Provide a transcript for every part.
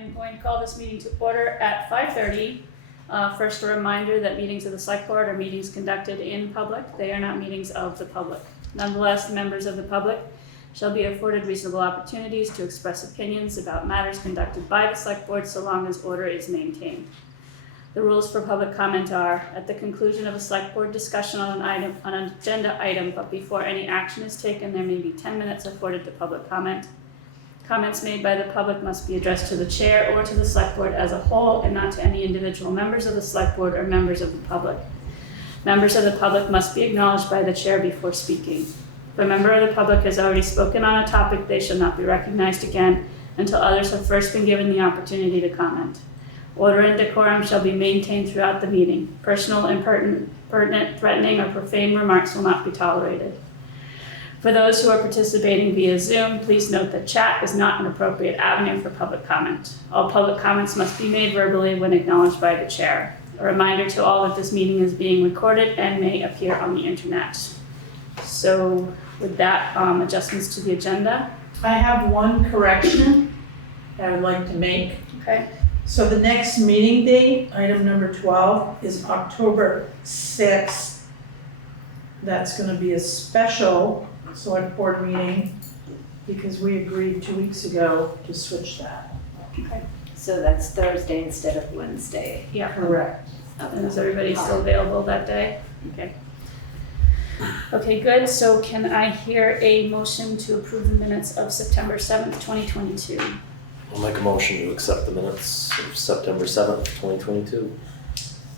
I'm going to call this meeting to order at 5:30. First, a reminder that meetings of the Select Board are meetings conducted in public. They are not meetings of the public. Nonetheless, members of the public shall be afforded reasonable opportunities to express opinions about matters conducted by the Select Board so long as order is maintained. The rules for public comment are, at the conclusion of a Select Board discussion on an agenda item, but before any action is taken, there may be 10 minutes afforded to public comment. Comments made by the public must be addressed to the chair or to the Select Board as a whole and not to any individual members of the Select Board or members of the public. Members of the public must be acknowledged by the chair before speaking. If a member of the public has already spoken on a topic, they shall not be recognized again until others have first been given the opportunity to comment. Order and decorum shall be maintained throughout the meeting. Personal, impertinent, threatening, or profane remarks will not be tolerated. For those who are participating via Zoom, please note that chat is not an appropriate avenue for public comment. All public comments must be made verbally when acknowledged by the chair. A reminder to all that this meeting is being recorded and may appear on the internet. So with that, adjustments to the agenda. I have one correction I would like to make. Okay. So the next meeting date, item number 12, is October 6th. That's going to be a special Select Board meeting because we agreed 2 weeks ago to switch that. Okay. So that's Thursday instead of Wednesday. Yeah. Correct. And is everybody still available that day? Okay. Okay, good. So can I hear a motion to approve the minutes of September 7th, 2022? I'll make a motion to accept the minutes of September 7th, 2022,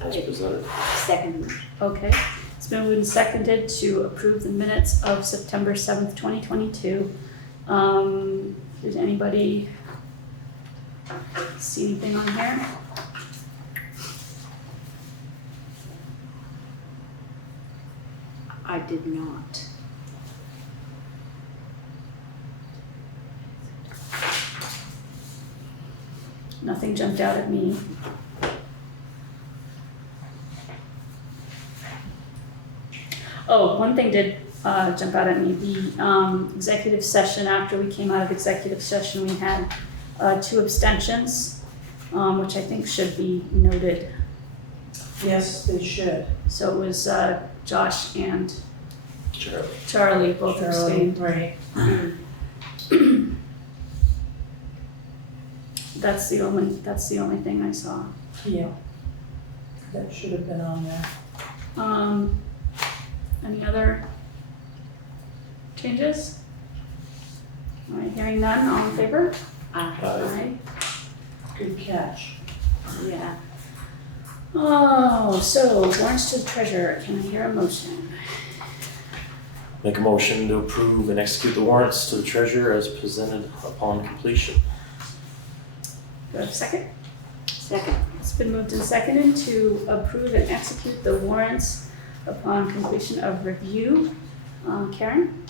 as presented. Second. Okay. It's been moved and seconded to approve the minutes of September 7th, 2022. Does anybody see anything on here? I did not. Nothing jumped out at me. Oh, one thing did jump out at me. The executive session, after we came out of executive session, we had 2 abstentions, which I think should be noted. Yes, they should. So it was Josh and Charlie. Charlie both abstained. Right. That's the only thing I saw. Yeah. That should have been on there. Any other changes? All right, hearing none, all in favor? Aye. Good catch. Yeah. Oh, so warrants to the treasurer, can I hear a motion? Make a motion to approve and execute the warrants to the treasurer as presented upon completion. Do I have a second? Second. It's been moved and seconded to approve and execute the warrants upon completion of review. Karen?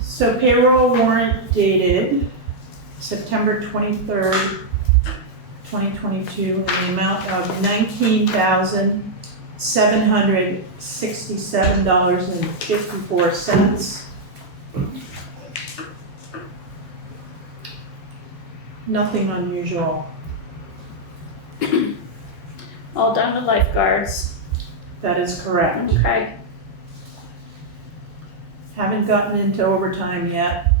So payroll warrant dated September 23rd, 2022, in the amount of $19,767.54. Nothing unusual. All done with lifeguards. That is correct. Okay. Haven't gotten into overtime yet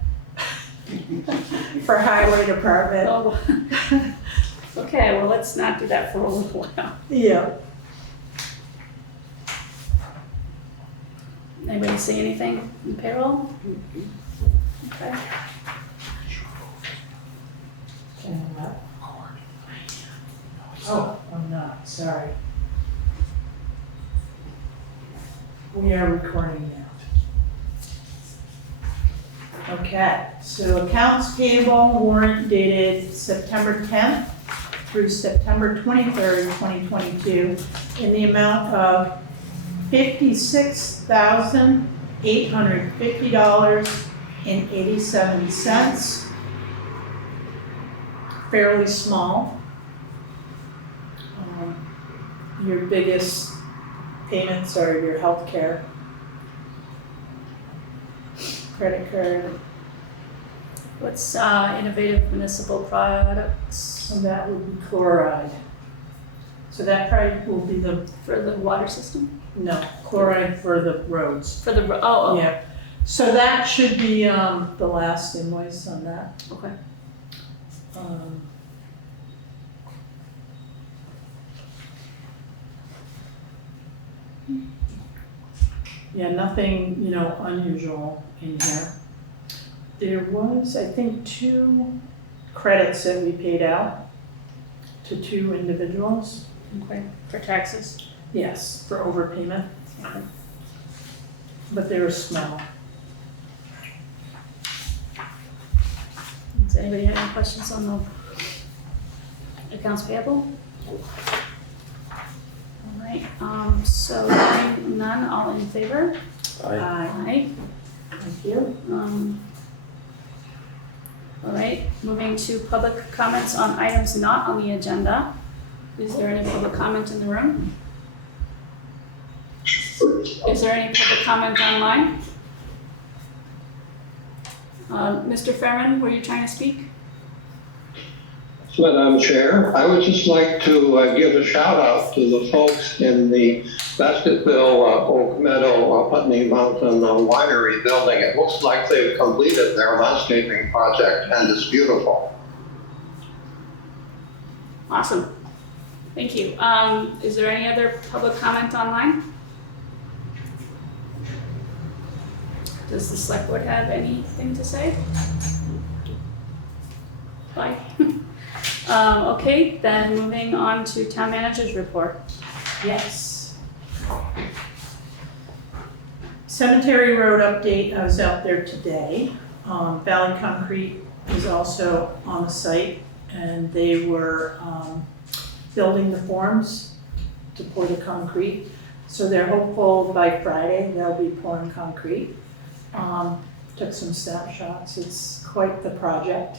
for highway department. Oh. Okay, well, let's not do that for a little while. Yeah. Anybody see anything in payroll? Okay. Oh, I'm not, sorry. We are recording now. Okay, so accounts payable warrant dated September 10th through September 23rd, 2022, in the amount of $56,850.87. Fairly small. Your biggest payments are your health care, credit card, What's innovative municipal products So that would be chloride. So that probably will be for the water system? chloride for the roads. For the, oh, Yeah, so that should be, the last invoice on that. okay. Um, Yeah, nothing, unusual in here. There was, I think, 2 credits that we paid out to 2 individuals. Okay, for taxes. Yes, for overpayment, Okay. but they were small. Does anybody have any questions on the accounts payable? All right, so hearing none, all in favor? Aye. Aye. Thank you. All right, moving to public comments on items not on the agenda. Is there any public comment in the room? Is there any public comment online? Mr. Fairman, were you trying to speak? Madam Chair, I would just like to give a shout out to the folks in the Basketville, Oak Meadow, Putney Mountain Winery building. It looks like they've completed their landscaping project and it's beautiful. Awesome. Thank you. Is there any other public comment online? Does the select board have anything to say? Bye. Okay, then moving on to town manager's report. Yes. Cemetery Road update, I was out there today. Valley Concrete is also on the site and they were building the forms to pour the concrete. So they're hopeful by Friday they'll be pouring concrete. Took some snapshots, it's quite the project.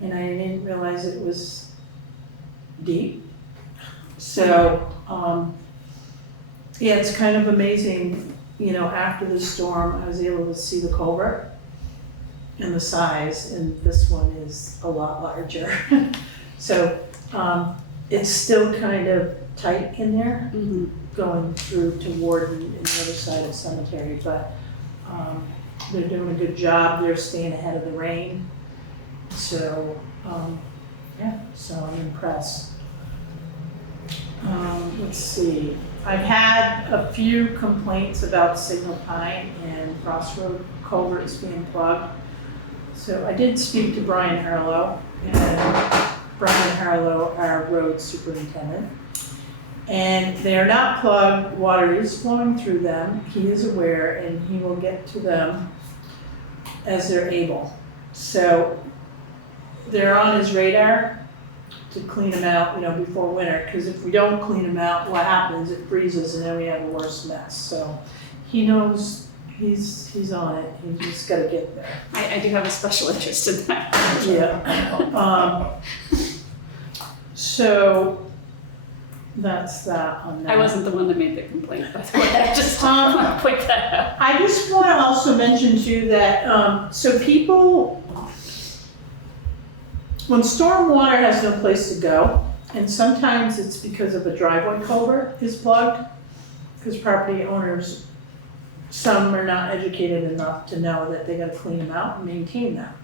And I didn't realize it was deep. So, yeah, it's kind of amazing, after the storm, I was able to see the culvert and the size, and this one is a lot larger. So, it's still kind of tight in there, going through to Warden and the other side of Cemetery, but, they're doing a good job, they're staying ahead of the rain. So, yeah, so I'm impressed. Let's see, I've had a few complaints about Signal Pine and Crossroad culverts being plugged. So I did speak to Brian Harlow, and Brian Harlow, our road superintendent. And they are not plugged, water is flowing through them, he is aware, and he will get to them as they're able. So they're on his radar to clean them out, before winter, because if we don't clean them out, what happens? It freezes and then we have a worse mess. So he knows he's on it, he's just gotta get there. I do have a special interest in that. Yeah. So that's that on that. I wasn't the one that made the complaint, by the way. I just want to point that out. I just want to also mention too that, so people, when storm water has no place to go, and sometimes it's because of a driveway culvert is plugged, because property owners, some are not educated enough to know that they gotta clean them out and maintain them.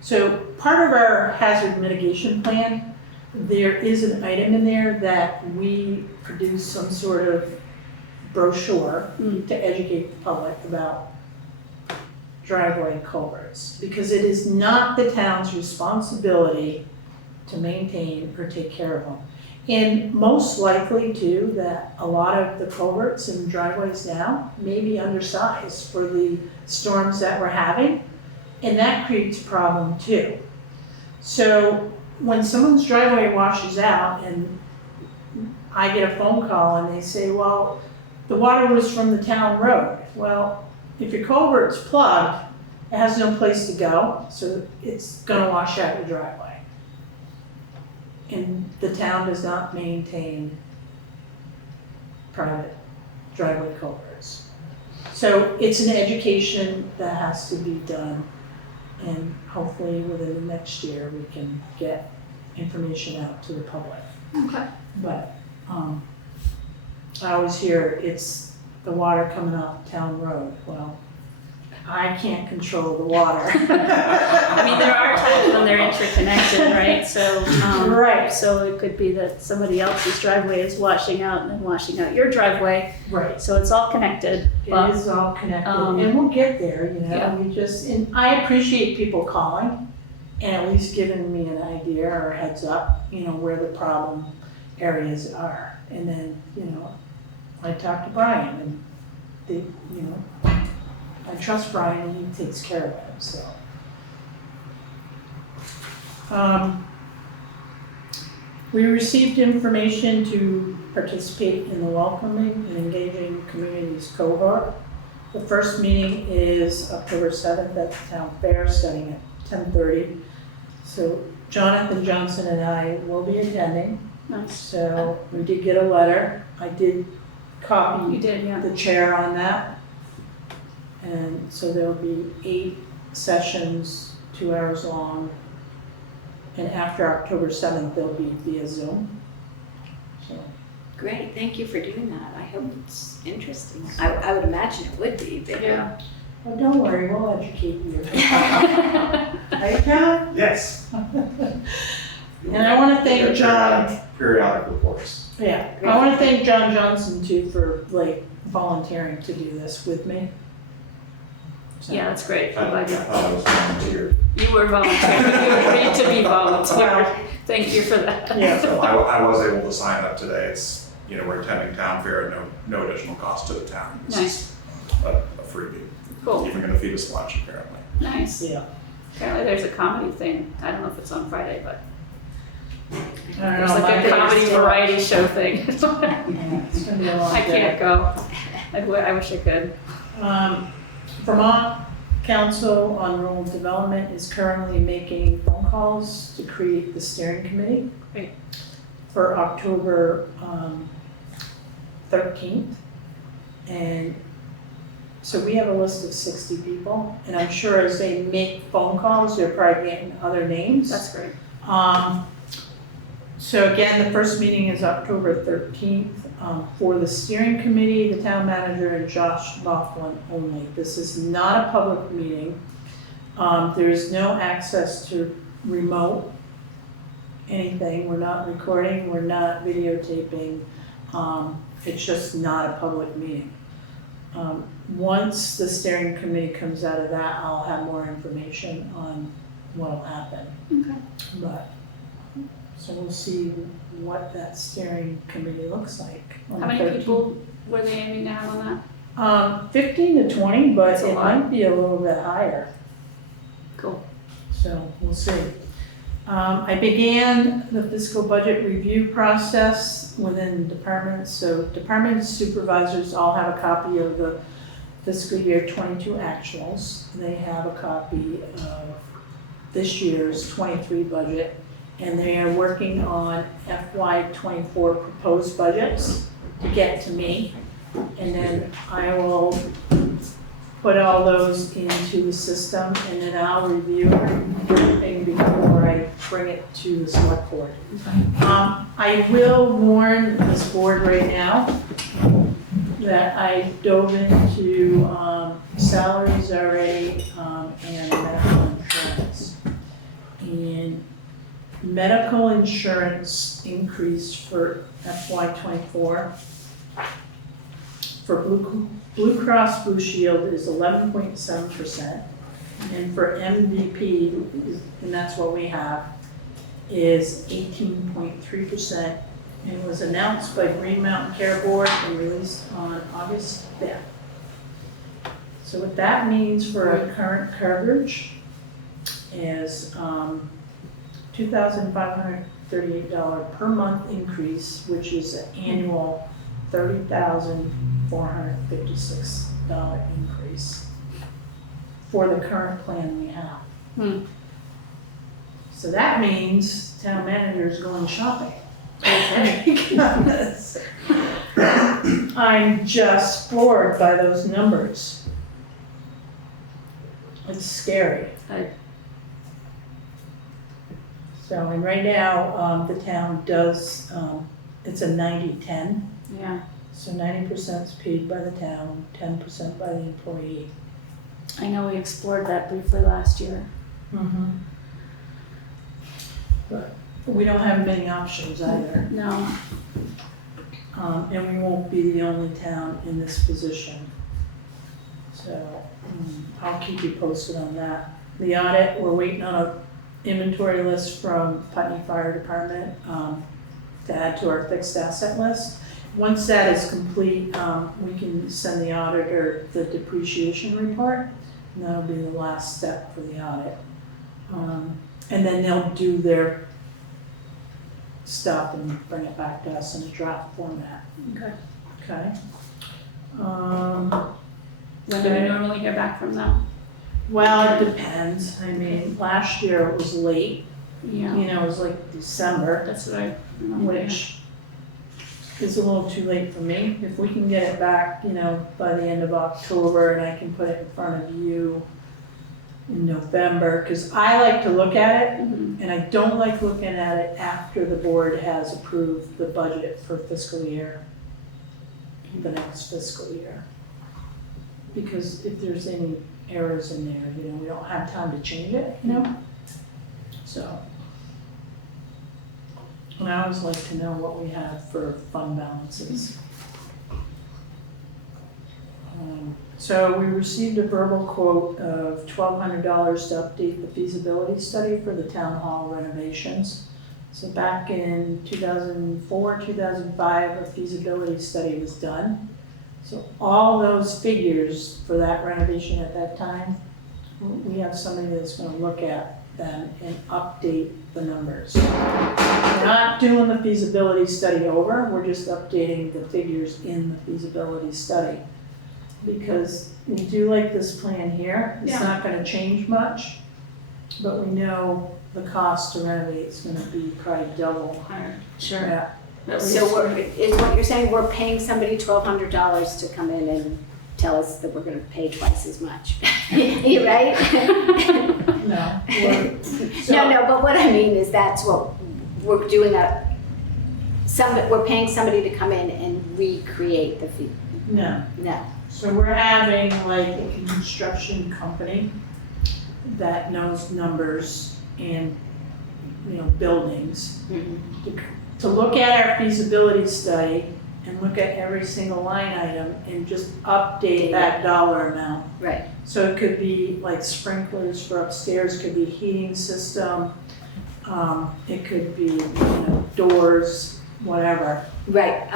So part of our hazard mitigation plan, there is an item in there that we produce some sort of brochure to educate the public about driveway culverts, because it is not the town's responsibility to maintain or take care of them. And most likely too, that a lot of the culverts and driveways now may be undersized for the storms that we're having, and that creates a problem too. So when someone's driveway washes out and I get a phone call and they say, well, the water was from the town road. Well, if your culvert's plugged, it has no place to go, so it's gonna wash out your driveway. And the town does not maintain private driveway culverts. So it's an education that has to be done And hopefully within the next year, we can get information out to the public. Okay. But, I always hear it's the water coming off town road. Well, I can't control the water. I mean, there are times when they're interconnected, right? So, Right. so it could be that somebody else's driveway is washing out and then washing out your driveway. Right. So it's all connected. It is all connected, um, and we'll get there, yeah. we just, and I appreciate people calling and at least giving me an idea or a heads up, where the problem areas are. And then, I talked to Brian and they, I trust Brian and he takes care of it, so. We received information to participate in the Welcoming and Engaging Communities cohort. The first meeting is October 7th at the town fair, starting at 10:30. So Jonathan Johnson and I will be attending. Nice. So we did get a letter. I did You copy did, yeah. the chair on that. And so there'll be 8 sessions, 2 hours long. And after October 7th, they'll be via Zoom. So, Great, thank you for doing that. I hope it's interesting. I would imagine it would be, but Yeah. well, don't worry, we'll educate you. Right, John? Yes. And I want to thank John. Periodic reports. Yeah, I want to thank John Johnson too for volunteering to do this with me. So- Yeah, that's great. I I'm glad you- thought I was volunteered. You were volunteering. You agreed to be volunteered. Thank you for that. Yeah. So I was able to sign up today. It's, we're attending town fair at no additional cost to the town. It's Nice. A freebie. Cool. Even gonna feed us lunch apparently. Nice. Yeah. Apparently there's a comedy thing. I don't know if it's on Friday, but I don't there's know, like my a comedy day's variety show thing. Yeah, it's gonna be a long I day. can't go. I wish I could. Vermont Council on Rural Development is currently making phone calls to create the steering committee Great. for October 13th. And so we have a list of 60 people, and I'm sure as they make phone calls, they're probably getting other names. That's great. So again, the first meeting is October 13th. For the steering committee, the town manager and Josh Laughlin only. This is not a public meeting. There is no access to remote anything. We're not recording, we're not videotaping. It's just not a public meeting. Once the steering committee comes out of that, I'll have more information on what'll happen. Okay. But, so we'll see what that steering committee looks like on How the many 13th. people were they aiming to have on that? 15 to 20, but That's a it lot. might be a little bit higher, Cool. so we'll see. I began the fiscal budget review process within departments, so department supervisors all have a copy of the fiscal year 22 actuals. They have a copy of this year's 23 budget, and they are working on FY '24 proposed budgets to get to me. And then I will put all those into the system, and then I'll review everything before I bring it to the select board. I will warn this board right now that I dove into salaries already, and medical insurance. And medical insurance increased for FY '24. For Blue Cross Blue Shield is 11.7%, and for MVP, and that's what we have, is 18.3%. And it was announced by Green Mountain Care Board and released on August 5th. So what that means for our current coverage is $2,538 per month increase, which is an annual $30,456 increase for the current plan we have. So that means town manager is going shopping. Because I'm just floored by those numbers. It's scary. So, and right now, the town does, it's a 90-10. Yeah, So 90% is paid by the town, 10% by the employee. I know we explored that briefly last year. But we don't have many options either. No, And we won't be the only town in this position. So I'll keep you posted on that. The audit, we're waiting on an inventory list from Putney Fire Department to add to our fixed asset list. Once that is complete, we can send the auditor the depreciation report, and that'll be the last step for the audit. And then they'll do their stuff and bring it back to us in a draft format. okay. Okay. When do we normally hear back from them? Well, it depends. I mean, last year it was late, Yeah, you know, it was like December, that's what I remember. which is a little too late for me. If we can get it back, you know, by the end of October and I can put it in front of you in November, because I like to look at it, Mhm. and I don't like looking at it after the board has approved the budget for fiscal year, the next fiscal year. Because if there's any errors in there, you know, we don't have time to change it, you know? So. And I always like to know what we have for fund balances. So we received a verbal quote of $1,200 to update the feasibility study for the town hall renovations. So back in 2004, 2005, a feasibility study was done. So all those figures for that renovation at that time, we have somebody that's gonna look at them and update the numbers. We're not doing the feasibility study over, we're just updating the figures in the feasibility study. Because we do like this plan here, it's Yeah. not gonna change much, but we know the cost to renovate is gonna be probably double. Sure. Yeah. At So least. is what you're saying, we're paying somebody $1,200 to come in and tell us that we're gonna pay twice as much? You right? No. No, but what I mean is that's what, we're doing we're paying somebody to come in and recreate the fee. No. No. So we're having like a construction company that knows numbers and, you know, buildings to look at our feasibility study and look at every single line item and just update that dollar amount. Right. So it could be like sprinklers for upstairs, could be heating system, it could be, you know, doors, whatever. Right,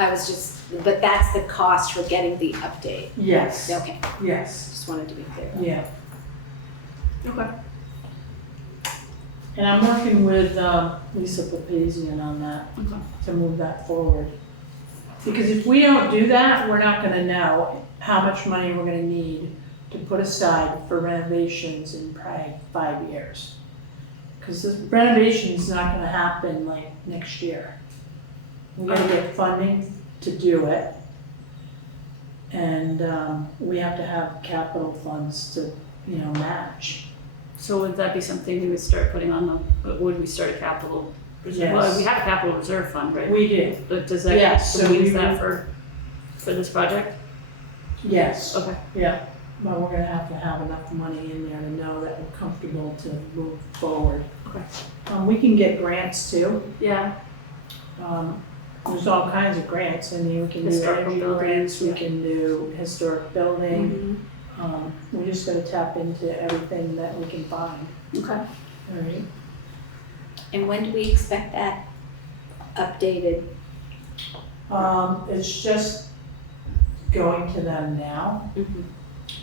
but that's the cost for getting the update. Yes, Okay, yes, just wanted to be clear. yeah. Okay. And I'm working with Lisa Papazian on that Okay. to move that forward. Because if we don't do that, we're not gonna know how much money we're gonna need to put aside for renovations in probably 5 years. Because the renovation's not gonna happen like next year. We gotta get funding to do it. And we have to have capital funds to, you know, match. So would that be something we would start putting on would we start a capital reserve? Yes. Well, we have a capital reserve fund, right? We do, But does that, Yes, so so we use we that would- for this project? yes. Okay. Yeah, but we're gonna have to have enough money in there to know that we're comfortable to move forward. Okay. We can get grants too. Yeah, There's all kinds of grants. I mean, we can do Historical energy buildings, grants, we yeah. can do historic building. Mhm. We just gotta tap into everything that we can find, Okay. all right? And when do we expect that updated? It's just going to them now, Mhm.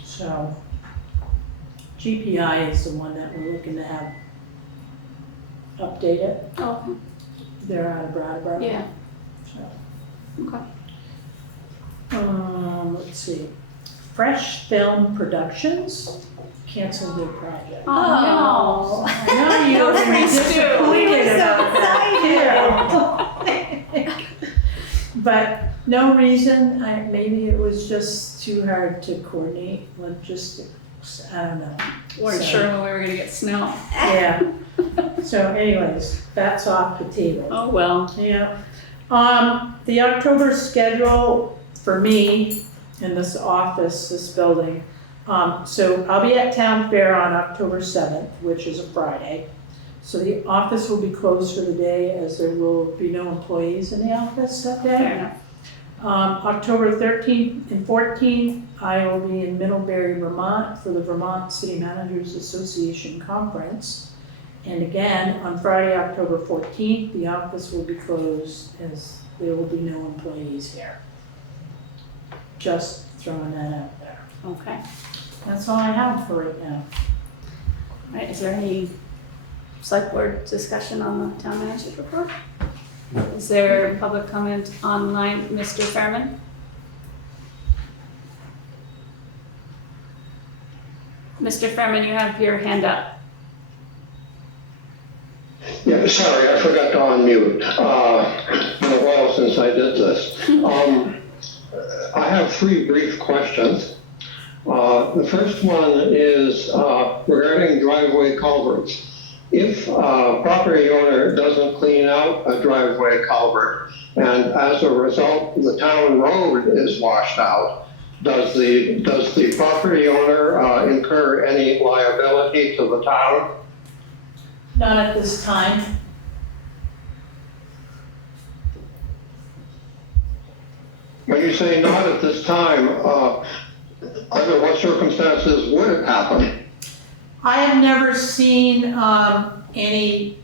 so GPI is the one that we're looking to have update it. Oh, They're out of Brattleboro. yeah, So. okay. Let's see. Fresh Film Productions canceled their project. Oh, I know you were disappointed about that too. But no reason, maybe it was just too hard to coordinate I don't know. Weren't So- sure when we were gonna get snow. Yeah. So anyways, that's off the table. Oh, well. Yeah. The October schedule for me in this office, this building, so I'll be at Town Fair on October 7th, which is a Friday. So the office will be closed for the day as there will be no employees in the office that day. Fair enough. October 13th and 14th, I will be in Middlebury, Vermont for the Vermont City Managers Association Conference. And again, on Friday, October 14th, the office will be closed as there will be no employees here. Just throwing that out there. Okay. That's all I have for right now. All right, is there any select board discussion on the town manager's report? Is there public comment online, Mr. Fairman? Mr. Fairman, you have your hand up. Yeah, sorry, I forgot to unmute. Been a while since I did this. I have three brief questions. The first one is regarding driveway culverts. If a property owner doesn't clean out a driveway culvert, and as a result, the town road is washed out, does the property owner incur any liability to the town? Not at this time. When you say not at this time, under what circumstances would it happen? I have never seen any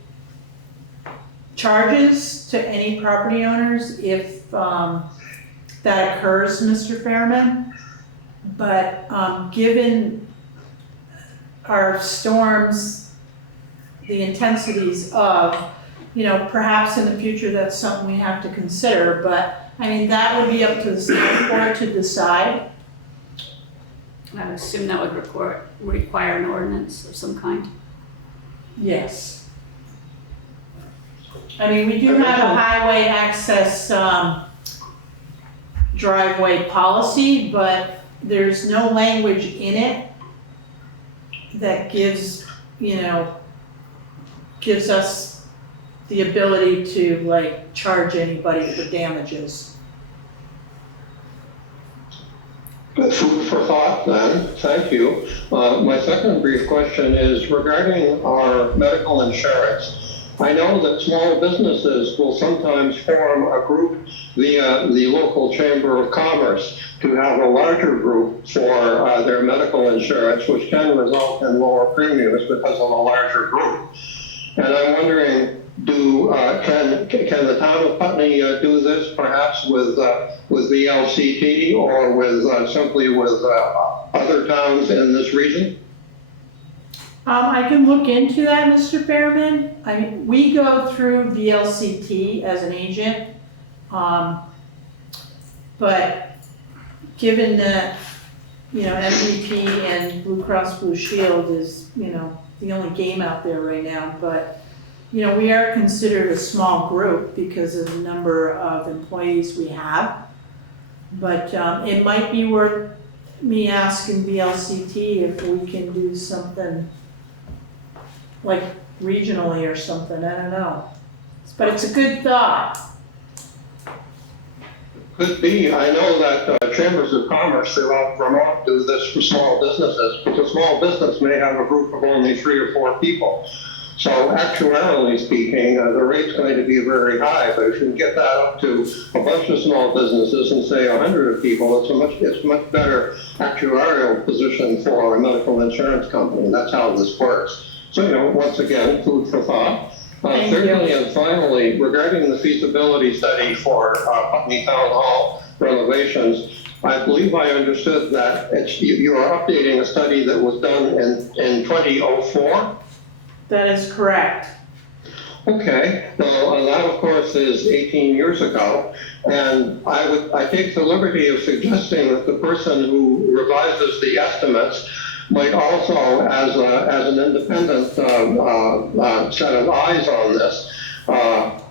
charges to any property owners if that occurs, Mr. Fairman. But given our storms, the intensities of, perhaps in the future that's something we have to consider. But I mean, that would be up to the select board to decide. I would assume that would require an ordinance of some kind. Yes. I mean, we do have a highway access driveway policy, but there's no language in it that gives us the ability to charge anybody for damages. Food for thought then, thank you. My second brief question is regarding our medical insurance. I know that small businesses will sometimes form a group via the local chamber of commerce to have a larger group for their medical insurance, which can result in lower premiums because of a larger group. And I'm wondering, can the town of Putney do this perhaps with VLCT or with simply with other towns in this region? I can look into that, Mr. Fairman. I mean, we go through VLCT as an agent, but given that, MVP and Blue Cross Blue Shield is, the only game out there right now, but, we are considered a small group because of the number of employees we have. But it might be worth me asking VLCT if we can do something like regionally or something, I don't know. But it's a good thought. Could be. I know that chambers of commerce throughout Vermont do this for small businesses, but a small business may have a group of only 3 or 4 people. So actuarially speaking, the rate's going to be very high, but if you can get that up to a bunch of small businesses and say 100 people, it's a much better actuarial position for a medical insurance company. That's how this works. So, once again, food for thought. Thirdly and finally, regarding the feasibility study for Putney Town Hall renovations, I believe I understood that you are updating a study that was done in 2004? That is correct. Okay, well, that of course is 18 years ago, and I take the liberty of suggesting that the person who revises the estimates might also, as an independent set of eyes on this,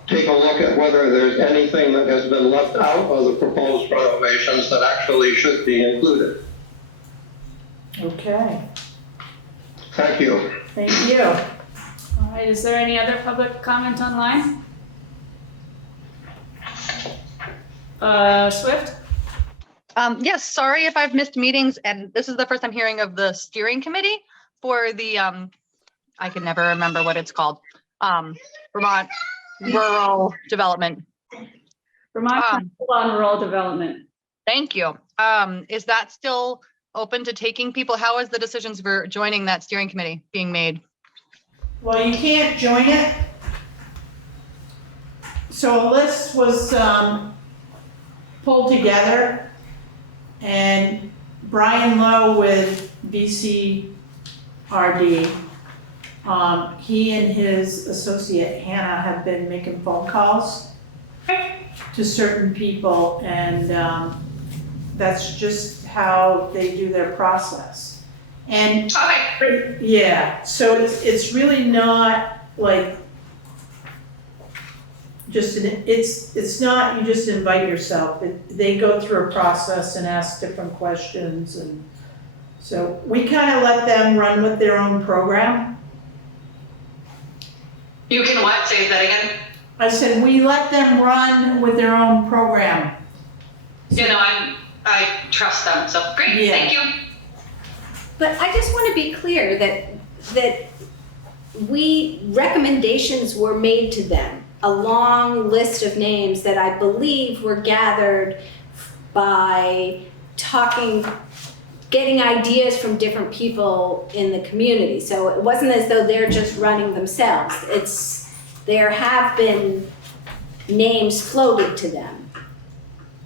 take a look at whether there's anything that has been left out of the proposed renovations that actually should be included. Okay. Thank you. Thank you. All right, is there any other public comment online? Swift? Yes, sorry if I've missed meetings, and this is the first I'm hearing of the steering committee for the, I can never remember what it's called, Vermont Rural Development. Vermont Council on Rural Development. Thank you. Is that still open to taking people? How is the decisions for joining that steering committee being made? Well, you can't join it. So a list was pulled together, and Brian Lowe with BCRD, he and his associate Hannah have been making phone calls to certain people, and that's just how they do their process. And yeah, so it's really not like just it's not you just invite yourself. They go through a process and ask different questions, and so we kind of let them run with their own program. You can what? Say that again? I said we let them run with their own program. You know, I trust them, so great, Yeah. thank you. But I just want to be clear that recommendations were made to them, a long list of names that I believe were gathered by getting ideas from different people in the community. So it wasn't as though they're just running themselves. There have been names floated to them.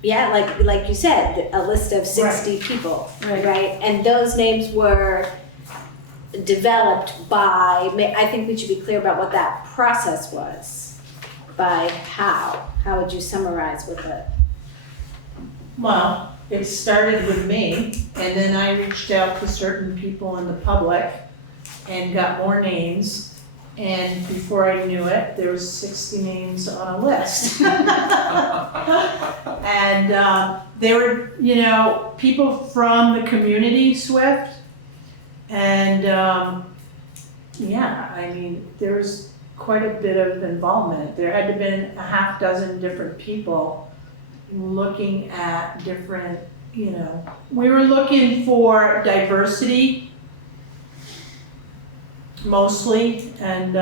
Yeah, like you said, a list of 60 people, right? And those names were developed by, I think we should be clear about what that process was. By how? How would you summarize with it? Well, it started with me, and then I reached out to certain people in the public and got more names. And before I knew it, there was 60 names on a list. And they were, people from the community, Swift. And yeah, I mean, there was quite a bit of involvement. There had to have been a half dozen different people looking at different, we were looking for diversity mostly, and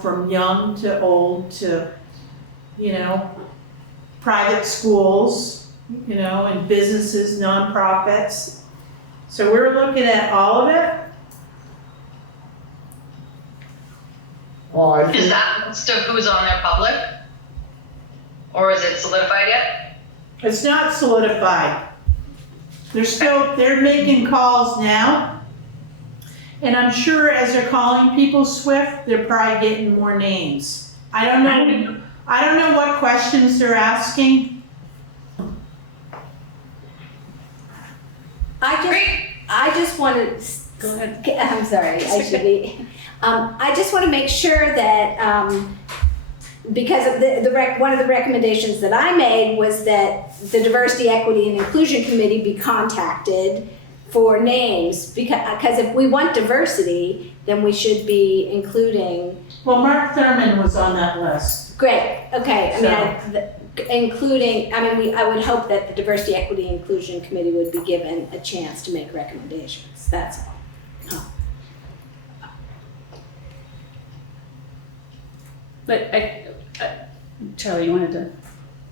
from young to old to private schools, and businesses, nonprofits. So we're looking at all of it. Well, I Is think, that list of who's on their public? Or is it solidified yet? It's not solidified. They're making calls now. And I'm sure as they're calling people Swift, they're probably getting more names. I don't know what questions they're asking. I just want to. Go ahead. I'm sorry. I should be. I just want to make sure that because of one of the recommendations that I made was that the Diversity, Equity, and Inclusion Committee be contacted for names, because if we want diversity, then we should be including. Well, Mark Thurman was on that list. Great. Okay. I would hope that the Diversity, Equity, and Inclusion Committee would be given a chance to make recommendations. That's all. But Charlie, you wanted to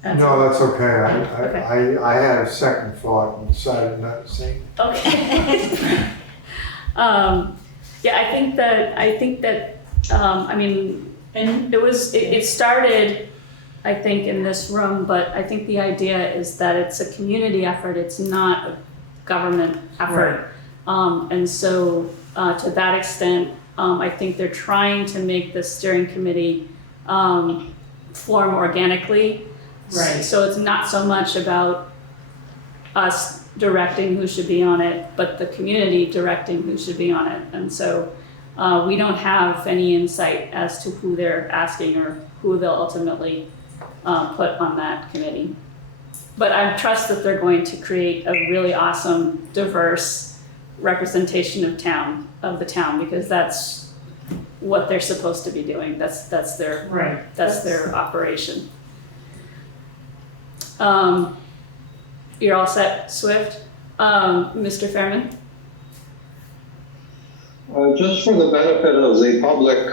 add no, that's okay. Okay. I had a second thought and decided not to say. Okay. Yeah, I think that, and it started, I think, in this room, but I think the idea is that it's a community effort, it's not a government effort. Right. And so to that extent, I think they're trying to make the steering committee form organically. Right. So it's not so much about us directing who should be on it, but the community directing who should be on it. And so we don't have any insight as to who they're asking or who they'll ultimately put on that committee. But I trust that they're going to create a really awesome, diverse representation of the town, because that's what they're supposed to be doing. That's their Right. That's their operation. You're all set, Swift? Mr. Fairman? Just for the benefit of the public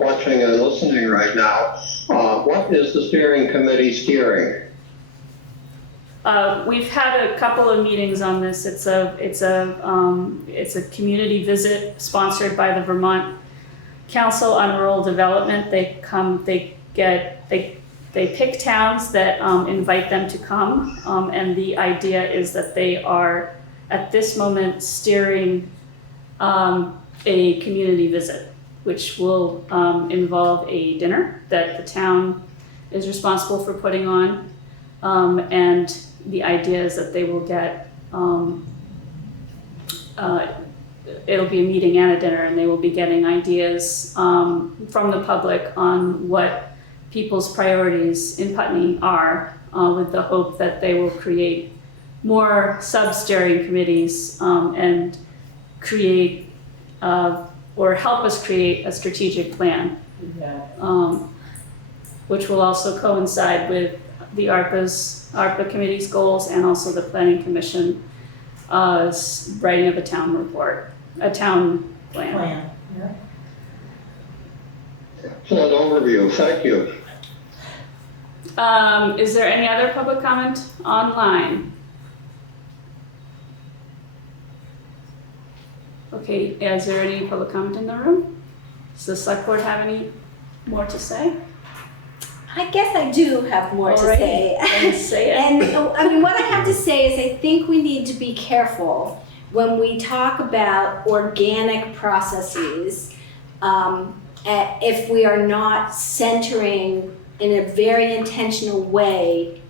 watching and listening right now, what is the steering committee steering? We've had a couple of meetings on this. It's a community visit sponsored by the Vermont Council on Rural Development. They pick towns that invite them to come, and the idea is that they are at this moment steering a community visit, which will involve a dinner that the town is responsible for putting on, and the idea is that they will get it'll be a meeting and a dinner, and they will be getting ideas from the public on what people's priorities in Putney are, with the hope that they will create more sub-steering committees and create or help us create a strategic plan, which will also coincide with the ARPA committee's goals, and also the Planning Commission writing of a town report, a town plan. Excellent overview, thank you. Is there any other public comment online? Okay, is there any public comment in the room? Does the select board have any more to say? I guess I do have more to Alrighty, say. then say it. And I mean, what I have to say is I think we need to be careful when we talk about organic processes, if we are not centering in a very intentional way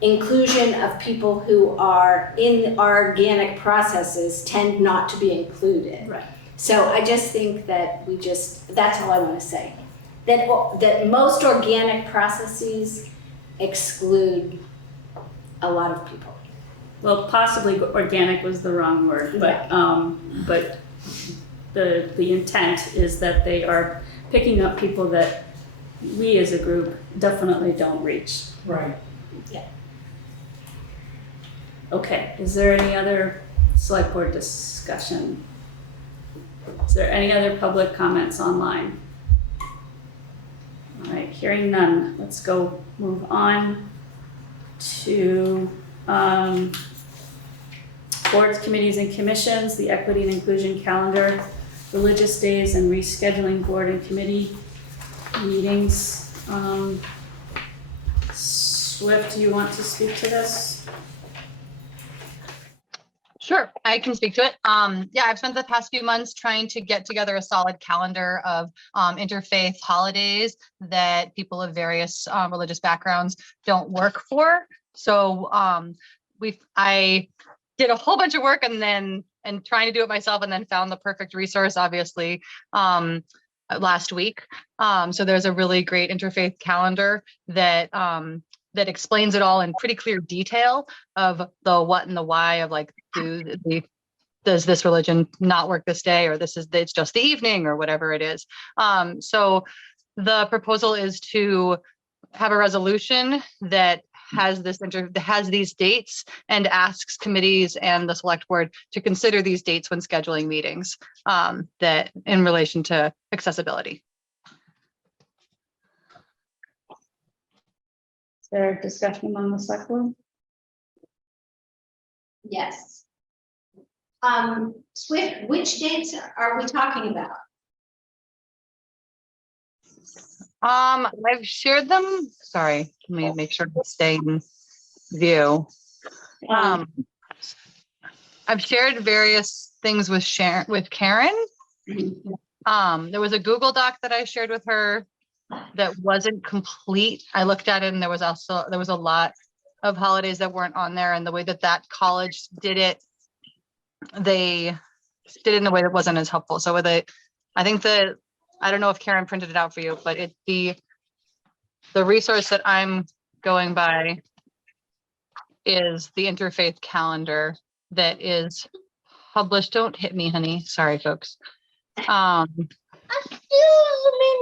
inclusion of people who are in our organic processes tend not to be included. Right. So I just think that that's all I want to say. That most organic processes exclude a lot of people. Well, possibly organic was the wrong word, but the intent is that they are picking up people that we as a group definitely don't reach. Right. Yeah. Okay, is there any other select board discussion? Is there any other public comments online? All right, hearing none, let's go move on to boards, committees, and commissions, the equity and inclusion calendar, religious days, and rescheduling board and committee meetings. Swift, do you want to speak to this? Sure, I can speak to it. Yeah, I've spent the past few months trying to get together a solid calendar of interfaith holidays that people of various religious backgrounds don't work for. So I did a whole bunch of work and trying to do it myself, and then found the perfect resource, obviously, last week. So there's a really great interfaith calendar that explains it all in pretty clear detail of the what and the why of like, does this religion not work this day, or it's just the evening, or whatever it is. So the proposal is to have a resolution that has these dates and asks committees and the select board to consider these dates when scheduling meetings that in relation to accessibility. Is there a discussion among the select board? Yes. Swift, which dates are we talking about? I've shared them. Sorry, let me make sure to stay in view. I've shared various things with Karen. There was a Google Doc that I shared with her that wasn't complete. I looked at it, and there was a lot of holidays that weren't on there, and the way that college did it, they did it in a way that wasn't as helpful. So I don't know if Karen printed it out for you, but the resource that I'm going by is the interfaith calendar that is published. Don't hit me, honey. Sorry, folks. Excuse me,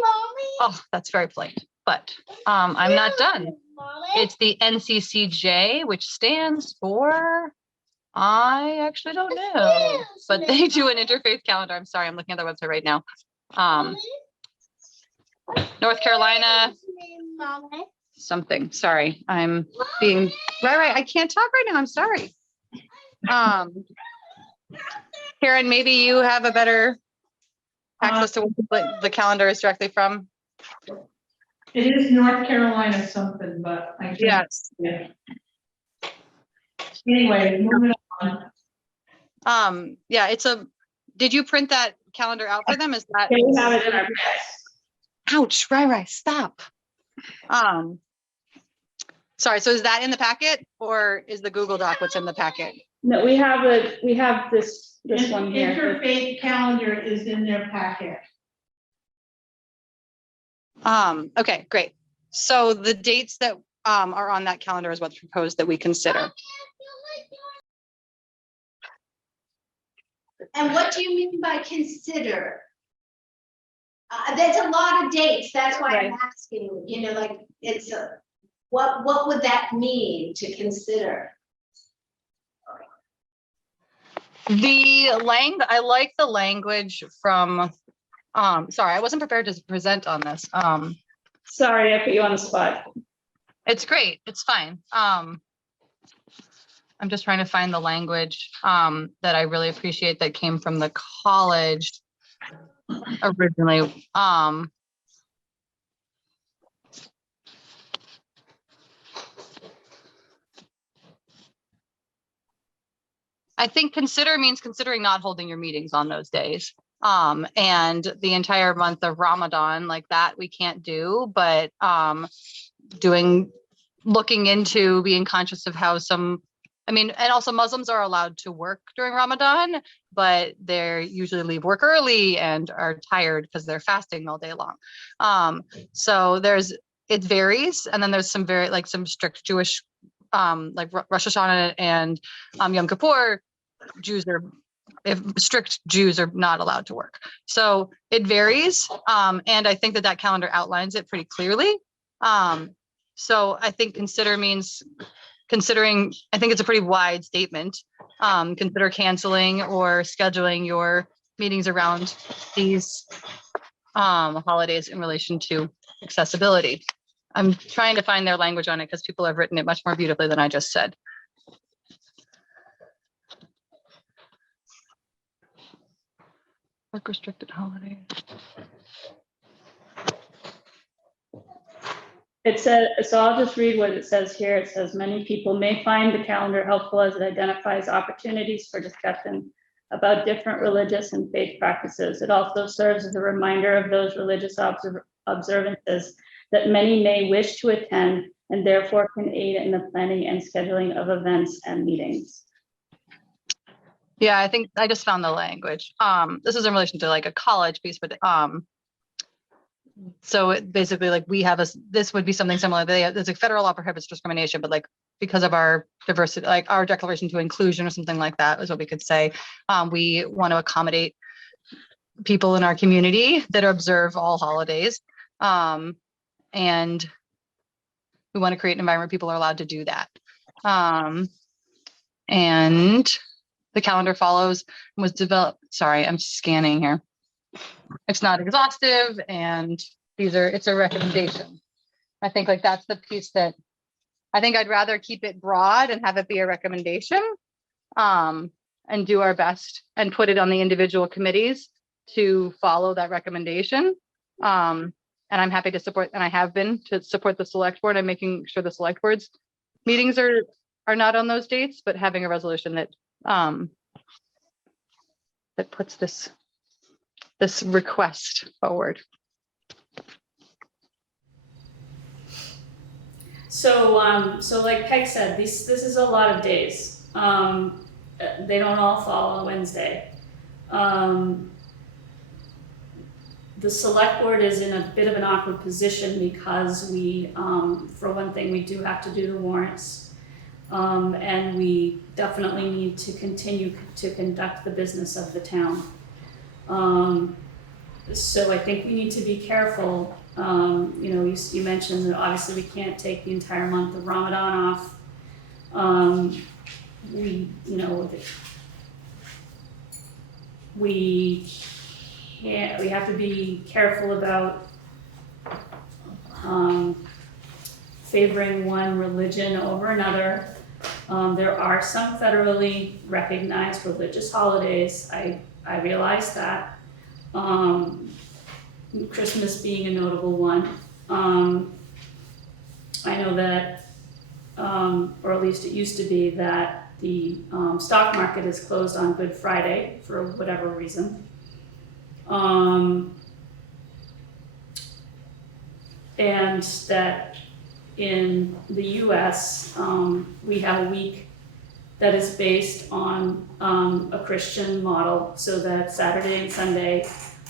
Mommy. Oh, that's very polite, but I'm not done. It's the NCCJ, which stands for, I actually don't know, but they do an interfaith calendar. I'm sorry, I'm looking at their website right now. North Carolina, something, sorry, I'm being, right, I can't talk right now, I'm sorry. Karen, maybe you have a better access to what the calendar is directly from? It is North Carolina something, but I can't. Yes. Yeah. Anyway, moving on. Yeah, did you print that calendar out for them? Is that? We have it in our press. Ouch, right, stop. Sorry, so is that in the packet or is the Google Doc what's in the packet? No, we have this one here. Interfaith calendar is in their packet. Okay, great. So the dates that are on that calendar is what's proposed that we consider. And what do you mean by consider? There's a lot of dates, that's why I'm asking, you know, like, it's a, what would that mean to consider? I like the language from, sorry, I wasn't prepared to present on this. Sorry, I put you on the spot. It's great, it's fine. I'm just trying to find the language that I really appreciate that came from the college originally. I think consider means considering not holding your meetings on those days. And the entire month of Ramadan, like that, we can't do, but looking into being conscious of how and also Muslims are allowed to work during Ramadan, but they usually leave work early and are tired because they're fasting all day long. So it varies. And then there's some some strict Jewish, like Rosh Hashanah and Yom Kippur, strict Jews are not allowed to work. So it varies. And I think that calendar outlines it pretty clearly. So I think consider means considering, I think it's a pretty wide statement. Consider canceling or scheduling your meetings around these holidays in relation to accessibility. I'm trying to find their language on it because people have written it much more beautifully than I just said. Work restricted holidays. It says, so I'll just read what it says here. It says, many people may find the calendar helpful as it identifies opportunities for discussion about different religious and faith practices. It also serves as a reminder of those religious observances that many may wish to attend and therefore can aid in the planning and scheduling of events and meetings. Yeah, I think I just found the language. This is in relation to like a college piece, but so it basically like this would be something similar. There's a federal law prohibits discrimination, but like because of our diversity, like our declaration to inclusion or something like that is what we could say. We want to accommodate people in our community that observe all holidays. And we want to create an environment where people are allowed to do that. And the calendar was developed. Sorry, I'm scanning here. It's not exhaustive, and it's a recommendation. I think like that's the piece that I think I'd rather keep it broad and have it be a recommendation, and do our best and put it on the individual committees to follow that recommendation. And I'm happy to support, and I have been to support the select board. I'm making sure the select board's meetings are not on those dates, but having a resolution that that puts this request forward. So, so like Peg said, this is a lot of days. They don't all fall on Wednesday. The select board is in a bit of an awkward position because we, for one thing, we do have to do the warrants. And we definitely need to continue to conduct the business of the town. So I think we need to be careful. You know, you mentioned that obviously we can't take the entire month of Ramadan off. We have to be careful about favoring one religion over another. There are some federally recognized religious holidays. I realize that. Christmas being a notable one. I know that, or at least it used to be, that the stock market is closed on Good Friday for whatever reason. And that in the US, we have a week that is based on a Christian model, so that Saturday and Sunday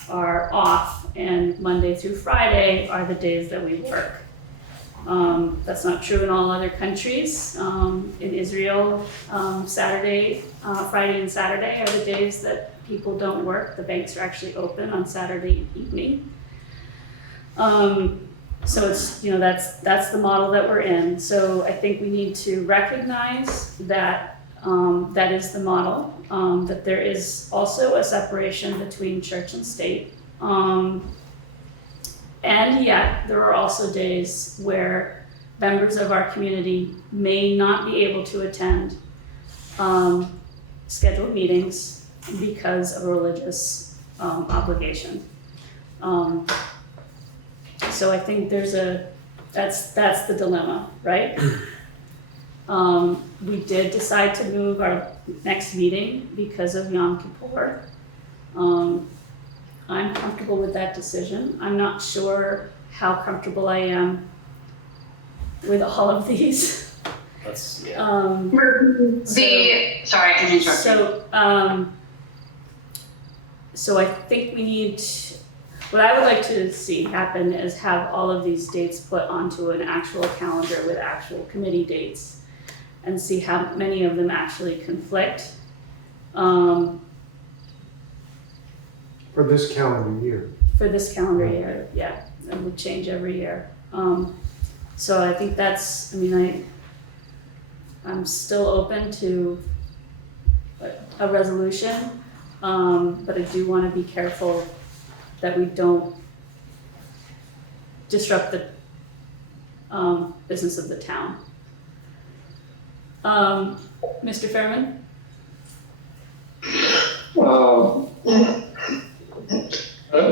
are off and Monday through Friday are the days that we work. That's not true in all other countries. In Israel, Friday and Saturday are the days that people don't work. The banks are actually open on Saturday evening. So it's, you know, that's the model that we're in. So I think we need to recognize that that is the model, that there is also a separation between church and state. And yet there are also days where members of our community may not be able to attend scheduled meetings because of a religious obligation. So I think that's the dilemma, right? We did decide to move our next meeting because of Yom Kippur. I'm comfortable with that decision. I'm not sure how comfortable I am with all of these. That's, yeah. Sorry, I interrupted. So I think we need, what I would like to see happen is have all of these dates put onto an actual calendar with actual committee dates and see how many of them actually conflict. For this calendar year. For this calendar year, yeah, it would change every year. So I think that's, I mean, I'm still open to a resolution, but I do want to be careful that we don't disrupt the business of the town. Mr. Fairman?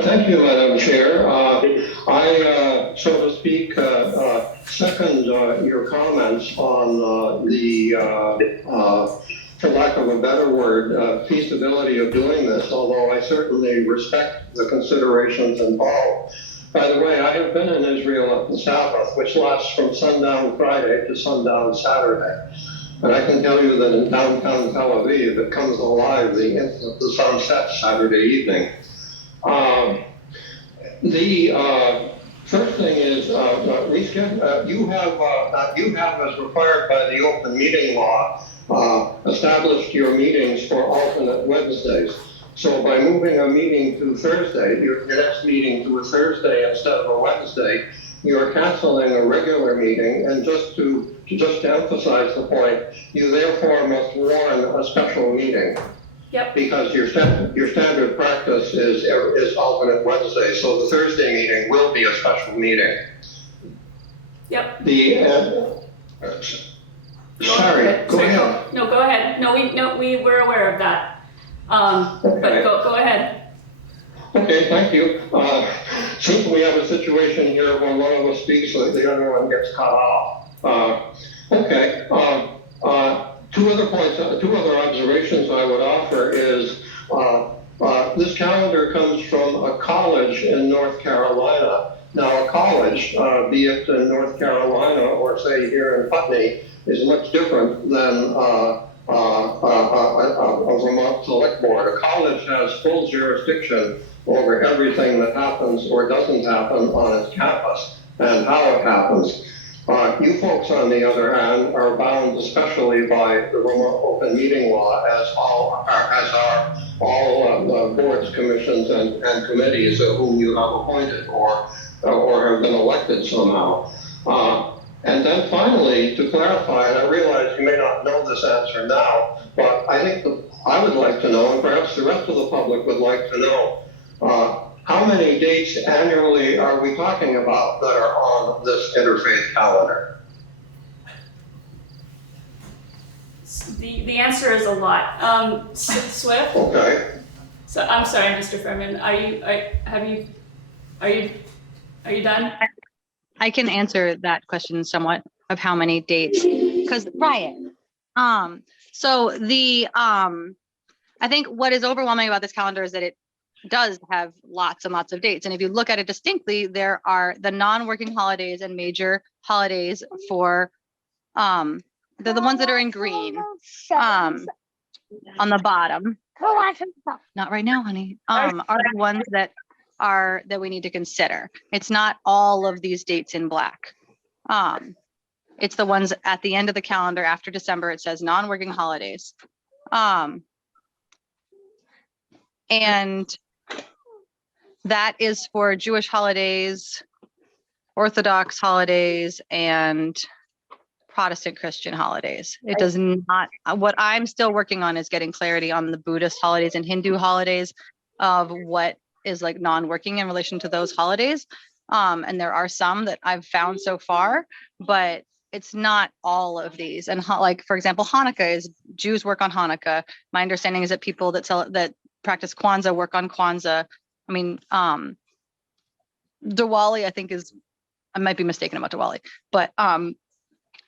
Thank you, Madam Chair. I, so to speak, second your comments on for lack of a better word, feasibility of doing this, although I certainly respect the considerations involved. By the way, I have been in Israel at the Sabbath, which lasts from sundown Friday to sundown Saturday. And I can tell you that in downtown Tel Aviv, it comes alive the instant the sun sets Saturday evening. The first thing is, you have, as required by the open meeting law, established your meetings for alternate Wednesdays. So by moving a meeting to Thursday, your next meeting to a Thursday instead of a Wednesday, you're canceling a regular meeting, and just to emphasize the point, you therefore must warn a special meeting. Yep. Because your standard practice is alternate Wednesday, so the Thursday meeting will be a special meeting. Yep. Sorry, go ahead. No, go ahead. We were aware of that. Okay. But go ahead. Okay, thank you. Since we have a situation here when one of us speaks, the other one gets cut off. Okay. Two other observations I would offer is this calendar comes from a college in North Carolina. Now, a college, be it in North Carolina or say here in Putney, is much different than a Vermont Selectboard. A college has full jurisdiction over everything that happens or doesn't happen on its campus and how it happens. You folks, on the other hand, are bound especially by the Vermont Open Meeting Law, as are all boards, commissions, and committees whom you have appointed or have been elected somehow. And then finally, to clarify, and I realize you may not know this answer now, but I think I would like to know, and perhaps the rest of the public would like to know, how many dates annually are we talking about that are on this interfaith calendar? The answer is a lot. Swift? Okay. So I'm sorry, Mr. Fairman, are you done? I can answer that question somewhat of how many dates, because Ryan. So I think what is overwhelming about this calendar is that it does have lots and lots of dates. And if you look at it distinctly, there are the non-working holidays and major holidays for, they're the ones that are in green, on the bottom. Not right now, honey. Are the ones that we need to consider. It's not all of these dates in black. It's the ones at the end of the calendar after December. It says non-working holidays. And that is for Jewish holidays, Orthodox holidays, and Protestant Christian holidays. It does not, what I'm still working on is getting clarity on the Buddhist holidays and Hindu holidays of what is like non-working in relation to those holidays. And there are some that I've found so far, but it's not all of these. And like, for example, Hanukkah is, Jews work on Hanukkah. My understanding is that people that practice Kwanzaa work on Kwanzaa. I mean, Diwali, I think I might be mistaken about Diwali, but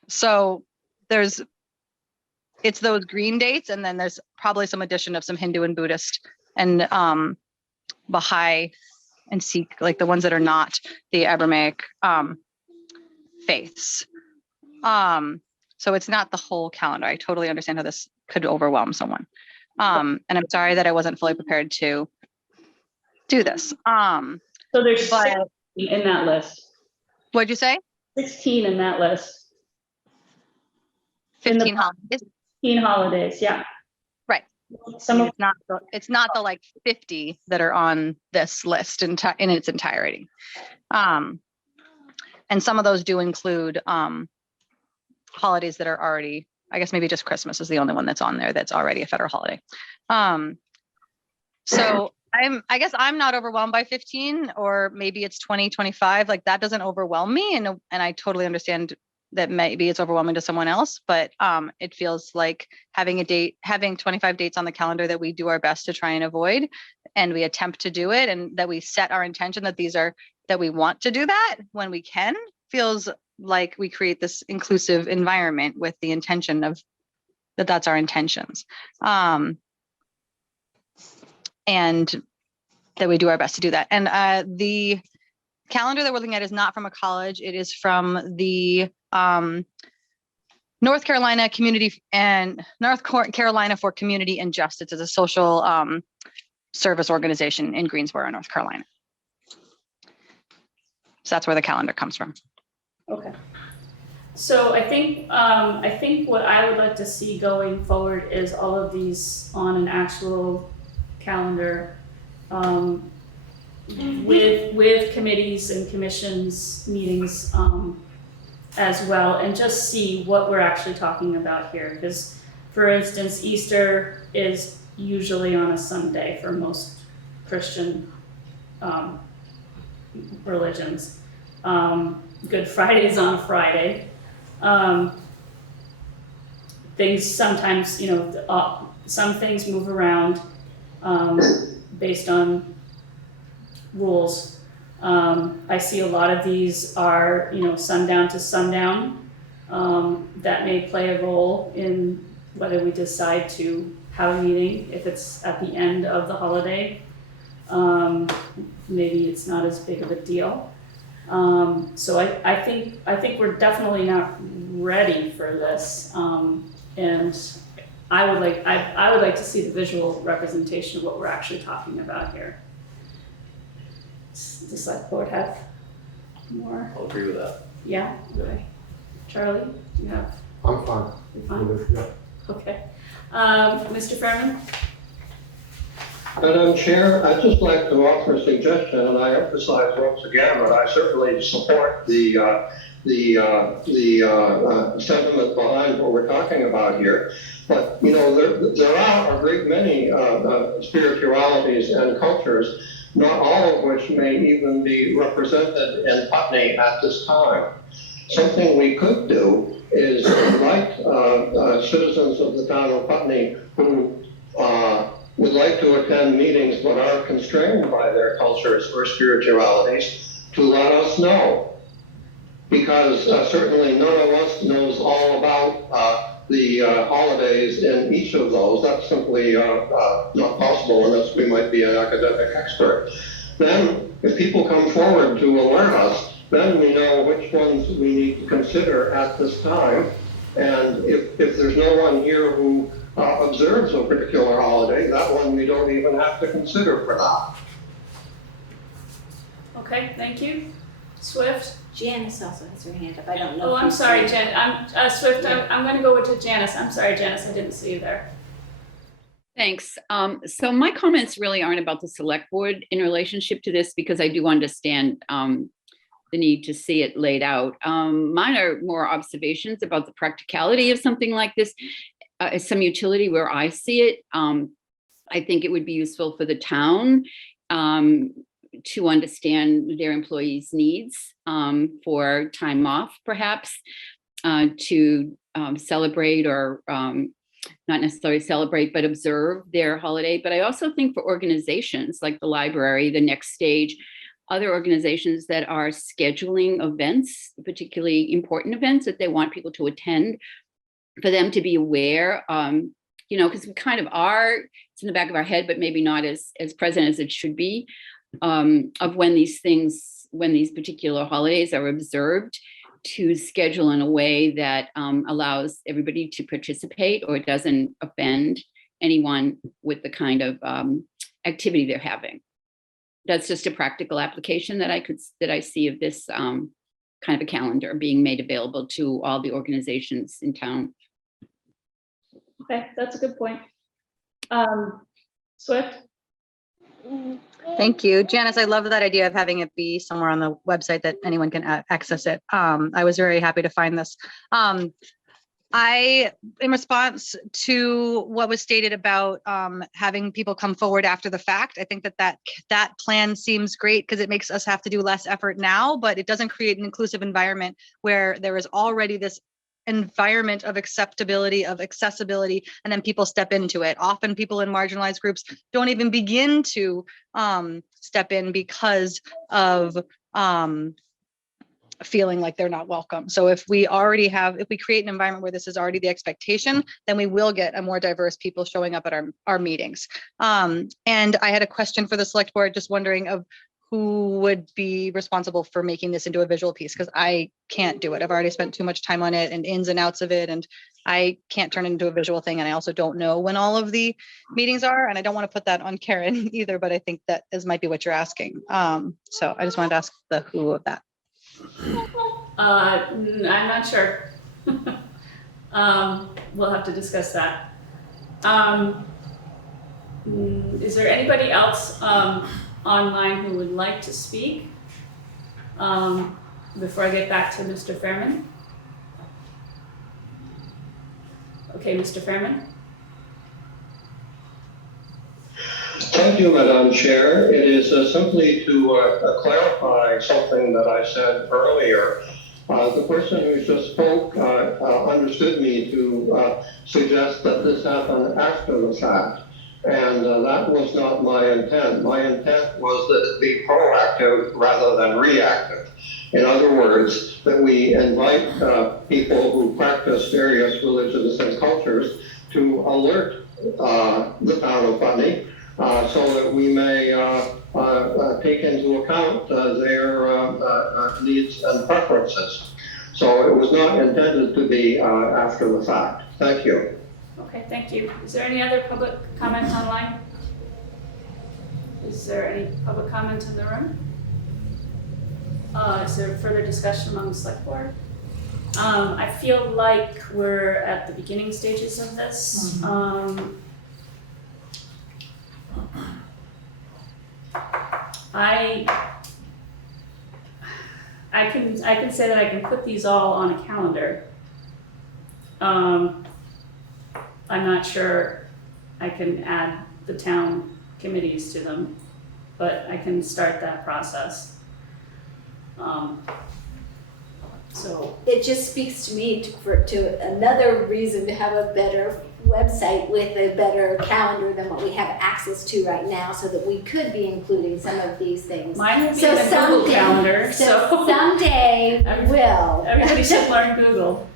so it's those green dates, and then there's probably some addition of some Hindu and Buddhist and Baha'i and Sikh, like the ones that are not the Abrahamic faiths. So it's not the whole calendar. I totally understand how this could overwhelm someone. And I'm sorry that I wasn't fully prepared to do this. So there's 16 in that list. What'd you say? 16 in that list. 15 holidays. 15 holidays, yeah. Right. It's not the like 50 that are on this list in its entirety. And some of those do include holidays that are already, I guess maybe just Christmas is the only one that's on there that's already a federal holiday. So I guess I'm not overwhelmed by 15, or maybe it's 20, 25, like that doesn't overwhelm me. And I totally understand that maybe it's overwhelming to someone else, but it feels like having 25 dates on the calendar that we do our best to try and avoid, and we attempt to do it, and that we set our intention that we want to do that when we can, feels like we create this inclusive environment with the intention of that's our intentions. And that we do our best to do that. And the calendar that we're looking at is not from a college. It is from the North Carolina for Community and Justice. It's a social service organization in Greensboro, North Carolina. So that's where the calendar comes from. Okay. So I think what I would like to see going forward is all of these on an actual calendar, with committees and commissions meetings as well, and just see what we're actually talking about here. Because, for instance, Easter is usually on a Sunday for most Christian religions. Good Friday is on a Friday. Things sometimes, some things move around based on rules. I see a lot of these are, sundown to sundown. That may play a role in whether we decide to have a meeting. If it's at the end of the holiday, maybe it's not as big of a deal. So I think we're definitely not ready for this. And I would like to see the visual representation of what we're actually talking about here. Does the select board have more? I'll agree with that. Yeah? Okay. Charlie, you have, I'm fine. you're fine? with it, yeah. Okay. Mr. Fairman? Madam Chair, I'd just like to offer a suggestion, and I emphasize once again that I certainly support the sentiment behind what we're talking about here. But, you know, there are a great many spiritualities and cultures, not all of which may even be represented in Putney at this time. Something we could do is invite citizens of the town of Putney who would like to attend meetings but are constrained by their cultures or spiritualities to let us know. Because certainly none of us knows all about the holidays in each of those. That's simply not possible unless we might be an academic expert. Then, if people come forward to alert us, then we know which ones we need to consider at this time. And if there's no one here who observes a particular holiday, that one we don't even have to consider for now. Okay, thank you. Swift? Janice also has her hand up. I don't know. Oh, if I'm you sorry, see- Jen. Swift, I'm gonna go to Janice. I'm sorry, Janice, I didn't see you there. Thanks. So my comments really aren't about the select board in relationship to this because I do understand the need to see it laid out. Mine are more observations about the practicality of something like this, some utility where I see it. I think it would be useful for the town to understand their employees' needs for time off, perhaps, to celebrate or not necessarily celebrate, but observe their holiday. But I also think for organizations like the library, the Next Stage, other organizations that are scheduling events, particularly important events that they want people to attend, for them to be aware, you know, because we kind of are, it's in the back of our head, but maybe not as present as it should be, of when these things, when these particular holidays are observed, to schedule in a way that allows everybody to participate or doesn't offend anyone with the kind of activity they're having. That's just a practical application that I see of this kind of a calendar being made available to all the organizations in town. Okay, that's a good point. Swift? Thank you. Janice, I love that idea of having it be somewhere on the website that anyone can access it. I was very happy to find this. In response to what was stated about having people come forward after the fact, I think that plan seems great because it makes us have to do less effort now, but it doesn't create an inclusive environment where there is already this environment of acceptability, of accessibility, and then people step into it. Often people in marginalized groups don't even begin to step in because of feeling like they're not welcome. So if we create an environment where this is already the expectation, then we will get a more diverse people showing up at our meetings. And I had a question for the select board, just wondering of who would be responsible for making this into a visual piece, because I can't do it. I've already spent too much time on it and ins and outs of it, and I can't turn it into a visual thing. And I also don't know when all of the meetings are, and I don't want to put that on Karen either, but I think that might be what you're asking. So I just wanted to ask the who of that. I'm not sure. We'll have to discuss that. Is there anybody else online who would like to speak before I get back to Mr. Fairman? Okay, Mr. Fairman. Thank you, Madam Chair. It is simply to clarify something that I said earlier. The person who just spoke understood me to suggest that this happened after the fact. And that was not my intent. My intent was that it be proactive rather than reactive. In other words, that we invite people who practice various religions and cultures to alert the town of Putney so that we may take into account their needs and preferences. So it was not intended to be after the fact. Thank you. Okay, thank you. Is there any other public comment online? Is there any public comment in the room? Is there further discussion among the select board? I feel like we're at the beginning stages of this. I can say that I can put these all on a calendar. I'm not sure I can add the town committees to them, but I can start that process. So It just speaks to me to another reason to have a better website with a better calendar than what we have access to right now, so that we could be including some of these things. mine would be So in a Google someday- calendar, so Someday we will. everybody should learn Google.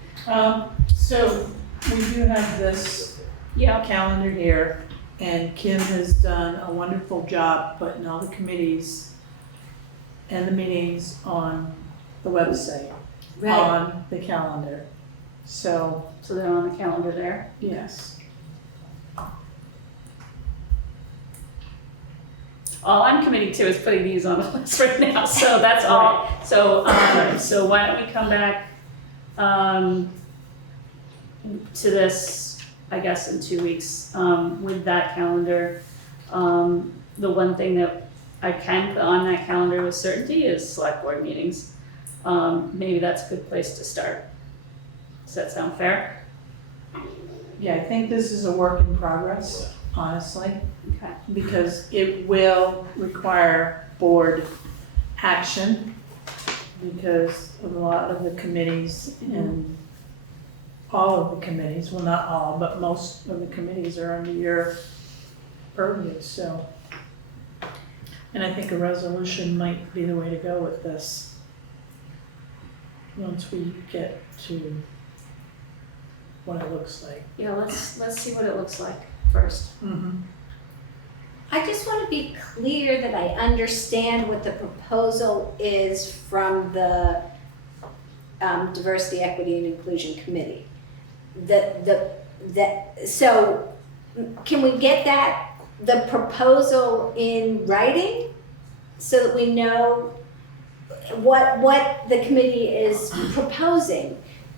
So we do have this Yeah, calendar here, and Kim has done a wonderful job putting all the committees and the meetings on the website, Right. on the calendar. So, so they're on the calendar there. yes. All I'm committing to is putting these on the list right now, so that's all. So, so why don't we come back, to this, I guess, in 2 weeks, with that calendar. The one thing that I can put on that calendar with certainty is select board meetings. Maybe that's a good place to start. Does that sound fair? Yeah, I think this is a work in progress, honestly, Okay. because it will require board action, because a lot of the committees and all of the committees, well, not all, but most of the committees are under your purview, so. And I think a resolution might be the way to go with this, once we get to what it looks like. Yeah, let's see what it looks like first. I just want to be clear that I understand what the proposal is from the Diversity, Equity, and Inclusion Committee. So can we get the proposal in writing so that we know what the committee is proposing?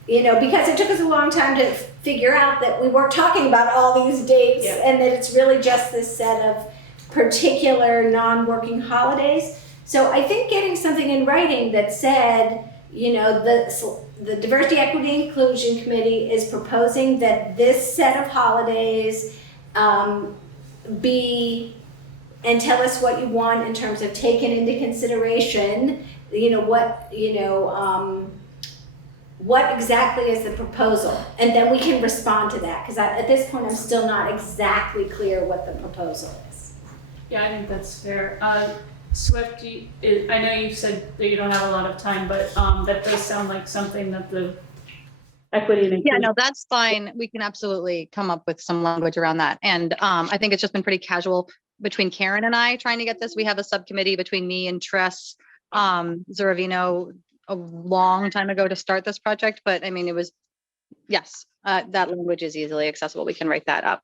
You know, because it took us a long time to figure out that we weren't talking about all these dates, Yeah. and that it's really just this set of particular non-working holidays. So I think getting something in writing that said, you know, the Diversity, Equity, Inclusion Committee is proposing that this set of holidays be, and tell us what you want in terms of taking into consideration, you know, what exactly is the proposal? And then we can respond to that, because at this point, I'm still not exactly clear what the proposal is. Yeah, I think that's fair. Swift, I know you said that you don't have a lot of time, but that does sound like something that the equity and Yeah, inclusion. no, that's fine. We can absolutely come up with some language around that. And I think it's just been pretty casual between Karen and I trying to get this. We have a subcommittee between me and Tress Zuravino a long time ago to start this project, but I mean, it was, yes, that language is easily accessible. We can write that up.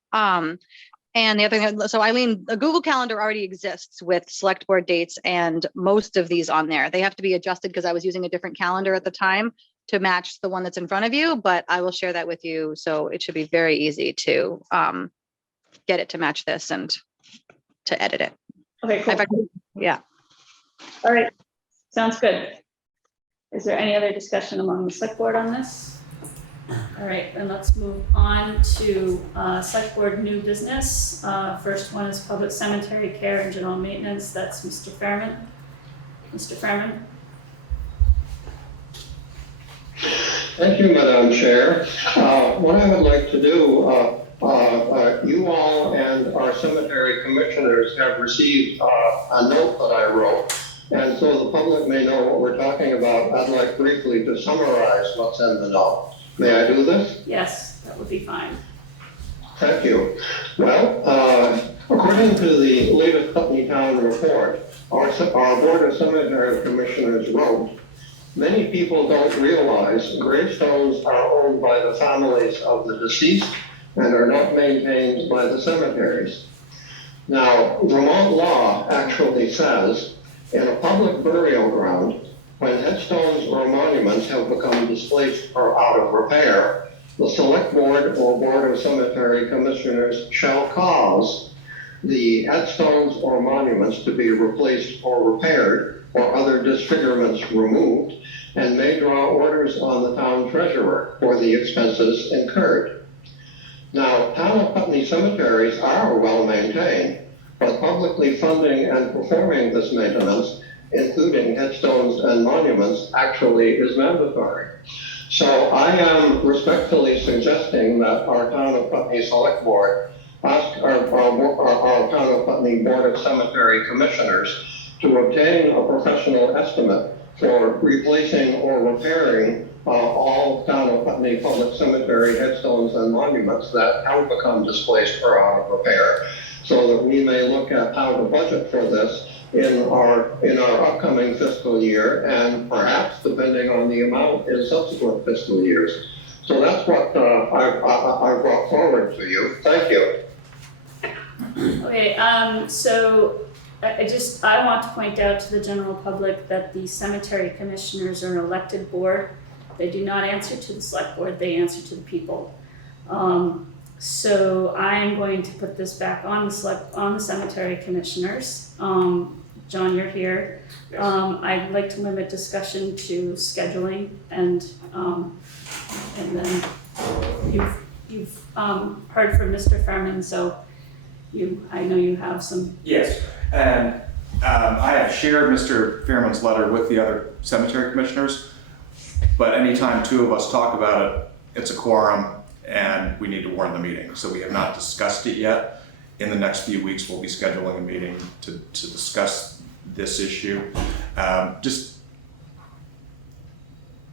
And the other thing, so Eileen, a Google Calendar already exists with select board dates and most of these on there. They have to be adjusted because I was using a different calendar at the time to match the one that's in front of you, but I will share that with you. So it should be very easy to get it to match this and to edit it. Okay, cool. Yeah. All right, sounds good. Is there any other discussion among the select board on this? All right, then let's move on to select board new business. First one is public cemetery care and general maintenance. That's Mr. Fairman. Mr. Fairman? Thank you, Madam Chair. What I would like to do, you all and our cemetery commissioners have received a note that I wrote. And so the public may know what we're talking about. I'd like briefly to summarize what's in the note. May I do this? Yes, that would be fine. Thank you. Well, according to the latest Putney Town report, our Board of Cemetery Commissioners wrote, many people don't realize gravestones are owned by the families of the deceased and are not maintained by the cemeteries. Now, Vermont law actually says in a public burial ground, When headstones or monuments have become displaced or out of repair, the Select Board or Board of Cemetery Commissioners shall cause the headstones or monuments to be replaced or repaired, or other disfigurements removed, and may draw orders on the town treasurer for the expenses incurred. Now, town of Putney cemeteries are well maintained, but publicly funding and performing this maintenance, including headstones and monuments, actually is mandatory. So I am respectfully suggesting that our town of Putney Select Board ask our town of Putney Board of Cemetery Commissioners to obtain a professional estimate for replacing or repairing all town of Putney public cemetery headstones and monuments that have become displaced or out of repair, so that we may look at how to budget for this in our upcoming fiscal year, and perhaps, depending on the amount, in subsequent fiscal years. So that's what I brought forward to you. Thank you. Okay, so I want to point out to the general public that the cemetery commissioners are an elected board. They do not answer to the select board, they answer to the people. So I'm going to put this back on the cemetery commissioners. John, you're here. Yes. I'd like to limit discussion to scheduling, and then you've heard from Mr. Fairman, so I know you have some. Yes, and I have shared Mr. Fairman's letter with the other cemetery commissioners, but anytime two of us talk about it, it's a quorum and we need to warn the meeting. So we have not discussed it yet. In the next few weeks, we'll be scheduling a meeting to discuss this issue. Just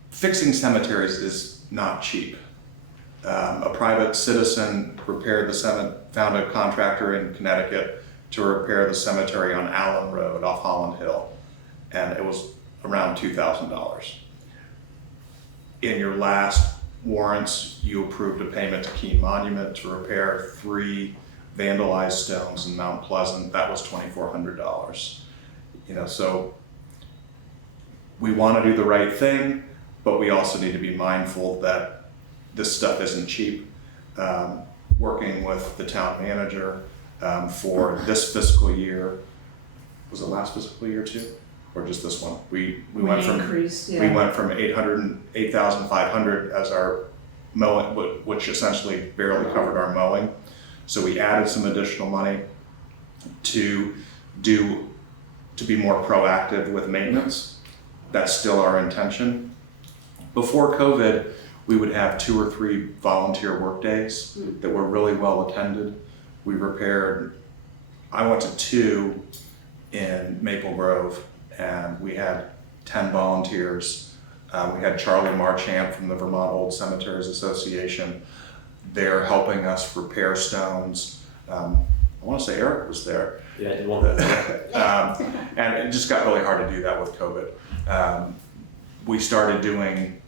fixing cemeteries is not cheap. A private citizen found a contractor in Connecticut to repair the cemetery on Allen Road off Holland Hill, and it was around $2,000. In your last warrants, you approved a payment to Keene Monument to repair 3 vandalized stones in Mount Pleasant. That was $2,400. So we want to do the right thing, but we also need to be mindful that this stuff isn't cheap. Working with the town manager for this fiscal year, was it last fiscal year too, or just this one? We went from Increase, yeah. we went from $8,500 as our mowing, which essentially barely covered our mowing. So we added some additional money to be more proactive with maintenance. That's still our intention. Before COVID, we would have 2 or 3 volunteer work days that were really well attended. We repaired, I went to 2 in Maple Grove, and we had 10 volunteers. We had Charlie Marchant from the Vermont Old Cemeteries Association. They're helping us repair stones. I want to say Eric was there. Yeah, I did one. And it just got really hard to do that with COVID. We started doing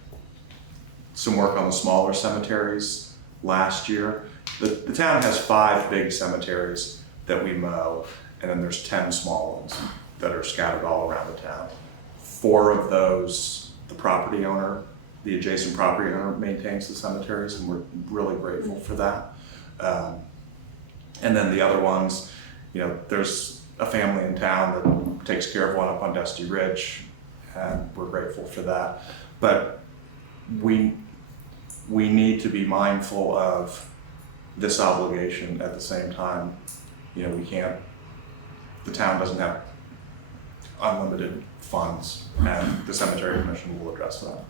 some work on the smaller cemeteries last year. The town has 5 big cemeteries that we mow, and then there's 10 small ones that are scattered all around the town. 4 of those, the adjacent property owner maintains the cemeteries, and we're really grateful for that. And then the other ones, there's a family in town that takes care of one up on Dusty Ridge, and we're grateful for that. But we need to be mindful of this obligation at the same time. The town doesn't have unlimited funds, and the cemetery commission will address that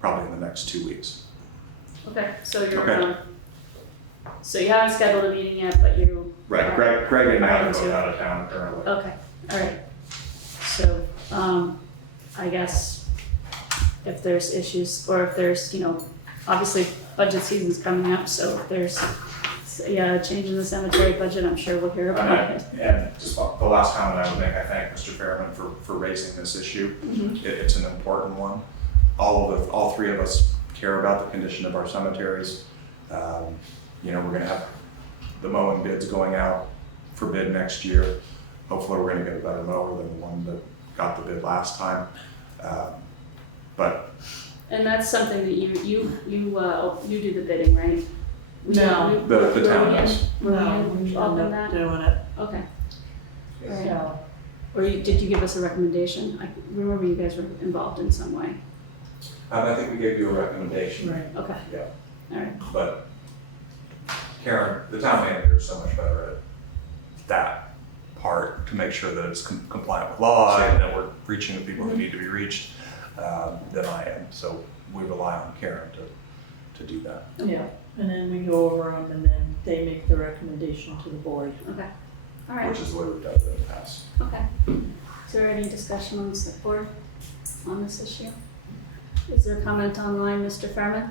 probably in the next 2 weeks. Okay, so you're, Okay. So you haven't scheduled a meeting yet, but you. Right, Greg and I are both Into- out of town currently. Okay, all right. So, I guess if there's issues, or if there's, obviously budget season's coming up, so if there's, a change in the cemetery budget, I'm sure we'll hear about it. And just the last comment I would make, I thank Mr. Fairman for raising this issue. Mhm. It's an important one. All 3 of us care about the condition of our cemeteries. We're gonna have the mowing bids going out for bid next year. Hopefully we're gonna get a better mower than the one that got the bid last time. But And that's something that you do the bidding, right? No. the town does. Were No, we we involved in end up that? doing it, Okay. Alright. so. Or did you give us a recommendation? I remember you guys were involved in some way. I think we gave you a recommendation, Right. Okay. Yeah. Alright, but Karen, the town manager, is so much better at that part to make sure that it's compliant with law and that we're reaching the people who need to be reached than I am. So we rely on Karen to do that. Yeah, and then we go over them and then they make the recommendation to the board. okay. Alright, Which is the way we've done it in the past. okay. Is there any discussion on the select board on this issue? Is there a comment online, Mr. Fairman?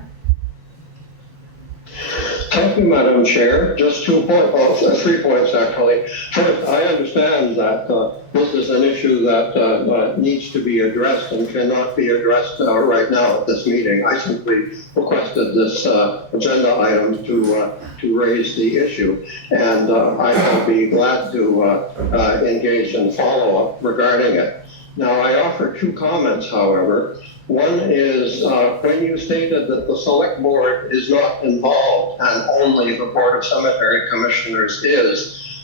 Thank you, Madam Chair. Just 3 points actually. First, I understand that this is an issue that needs to be addressed and cannot be addressed right now at this meeting. I simply requested this agenda item to raise the issue, and I will be glad to engage in follow-up regarding it. Now, I offer 2 comments, however. One is when you stated that the select board is not involved and only the Board of Cemetery Commissioners is,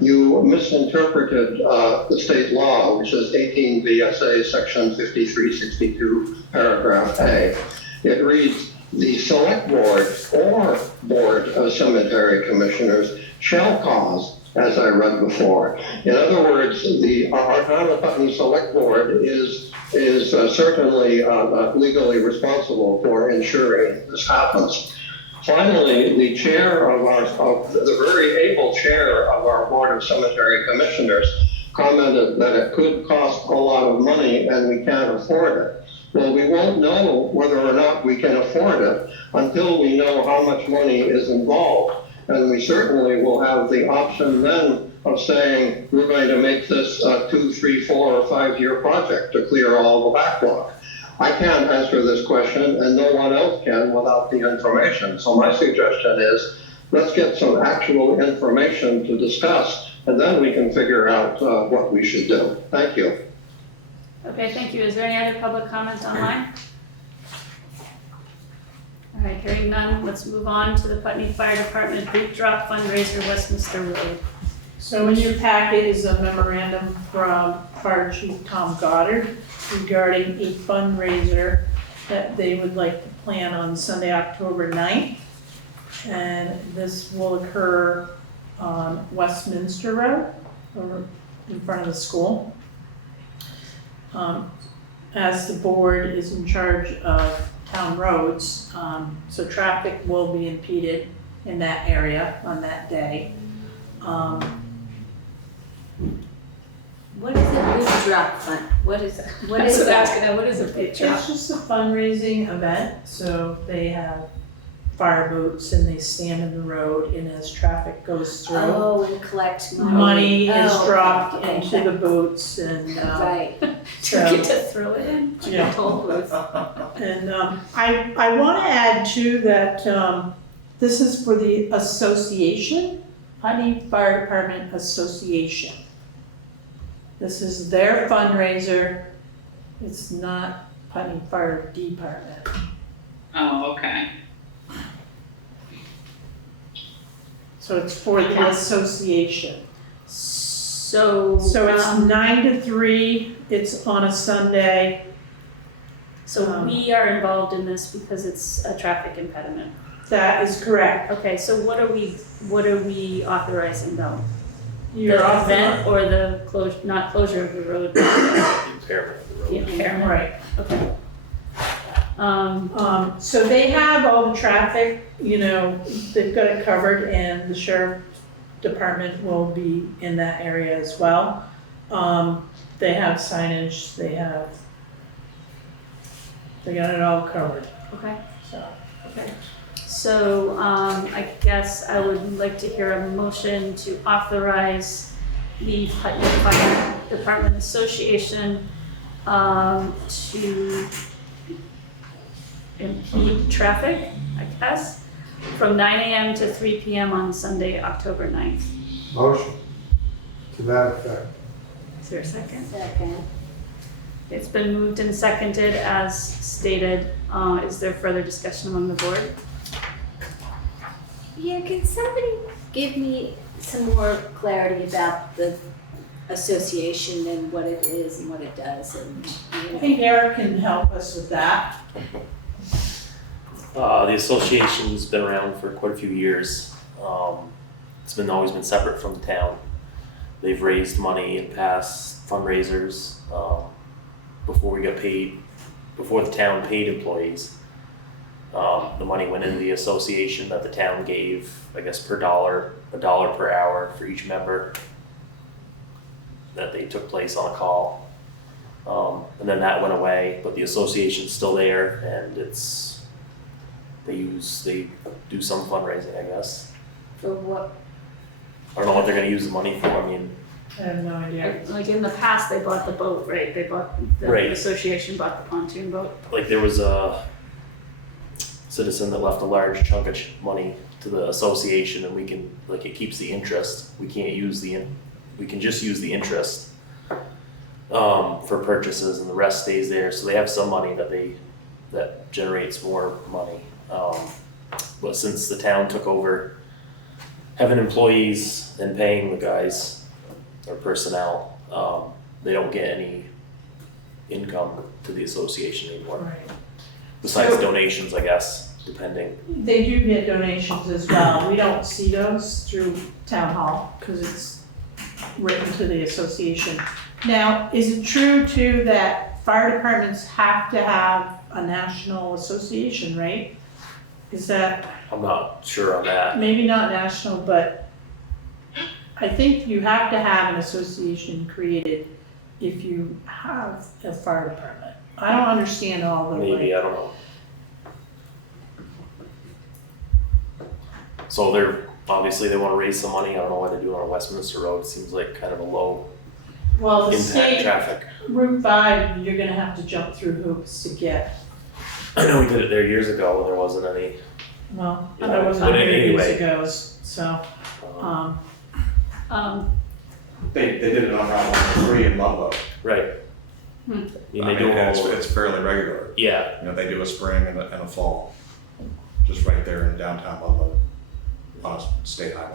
you misinterpreted the state law, which is 18 VSA section 5362, paragraph A. It reads, the select board or Board of Cemetery Commissioners shall cause, as I read before. In other words, our town of Putney Select Board is certainly legally responsible for ensuring this happens. Finally, the chair of the very able chair of our Board of Cemetery Commissioners commented that it could cost a lot of money and we can't afford it. Well, we won't know whether or not we can afford it until we know how much money is involved. And we certainly will have the option then of saying, we're going to make this a 2, 3, 4, or 5-year project to clear all the backlog. I can't answer this question, and no one else can without the information. So my suggestion is, let's get some actual information to discuss, and then we can figure out what we should do. Thank you. Okay, thank you. Is there any other public comment online? All right, hearing none, let's move on to the Putney Fire Department boot drop fundraiser, Westminster Road. So in your packet is a memorandum from Fire Chief Tom Goddard regarding a fundraiser that they would like to plan on Sunday, October 9th. And this will occur on Westminster Road, over in front of the school. As the board is in charge of town roads, so traffic will be impeded in that area on that day. What is a boot drop fund? What is That's what I was that? gonna, what is a boot drop? It's just a fundraising event, so they have fire boots and they stand in the road, and as traffic goes through, Oh, and collect money. money is Oh, dropped okay. into the boots and, Right. Do you so, get to throw it in? Like Yeah. a toll booth? and, I wanna add too that, this is for the association, Putney Fire Department Association. This is their fundraiser, it's not Putney Fire Department. Oh, okay. So it's for the association. So. So it's 9 to 3, it's on a Sunday. So we are involved in this because it's a traffic impediment. That is correct. Okay, so what are we authorizing though? You're The off event or the closure, not closure of the road? Impairment of the road. The impairment, Right. okay. So they have all the traffic, you know, they've got it covered, and the sheriff department will be in that area as well. They have signage, they got it all covered, Okay, so. okay. So, I guess I would like to hear a motion to authorize the Putney Fire Department Association, to impede traffic, I guess, from 9 AM to 3 PM on Sunday, October 9th. Motion to that effect. Is there a second? Second. It's been moved and seconded as stated. Is there further discussion among the board? Yeah, can somebody give me some more clarity about the association and what it is and what it does and, I think Eric can help us with that. The association's been around for quite a few years. It's always been separate from the town. They've raised money in past fundraisers, before we got paid, before the town paid employees. The money went into the association that the town gave, I guess per dollar, $1 per hour for each member that they took place on a call. And then that went away, but the association's still there, and they do some fundraising, I guess. for what, I don't know what they're gonna use the money for, I mean, I have no idea. Like in the past, they bought the boat, right? They bought, the Right. association bought the pontoon boat. like there was a citizen that left a large chunk of money to the association, and we can, like, it keeps the interest. We can't use we can just use the interest for purchases, and the rest stays there. So they have some money that generates more money. But since the town took over having employees and paying the guys or personnel, they don't get any income to the association anymore. Right. Besides So- donations, I guess, depending. They do get donations as well. We don't see those through town hall because it's written to the association. Now, is it true too that fire departments have to have a national association, right? Is that, I'm not sure on that. maybe not national, but I think you have to have an association created if you have a fire department. I don't understand all the Maybe, I don't know. So obviously they wanna raise some money. I don't know why they do it on Westminster Road. It seems like kind of a low Well, the impact state, traffic. Route 5, you're gonna have to jump through hoops to get. I know we did it there years ago and there wasn't any. Well, Yeah, that was but 100 years anyway. ago, so, They did it on Route 103 in Ludlow. Right. Hmm. I mean, they do them all over. It's fairly regular. Yeah, You know, they do a spring and a fall, just right there in downtown Ludlow, on a state highway.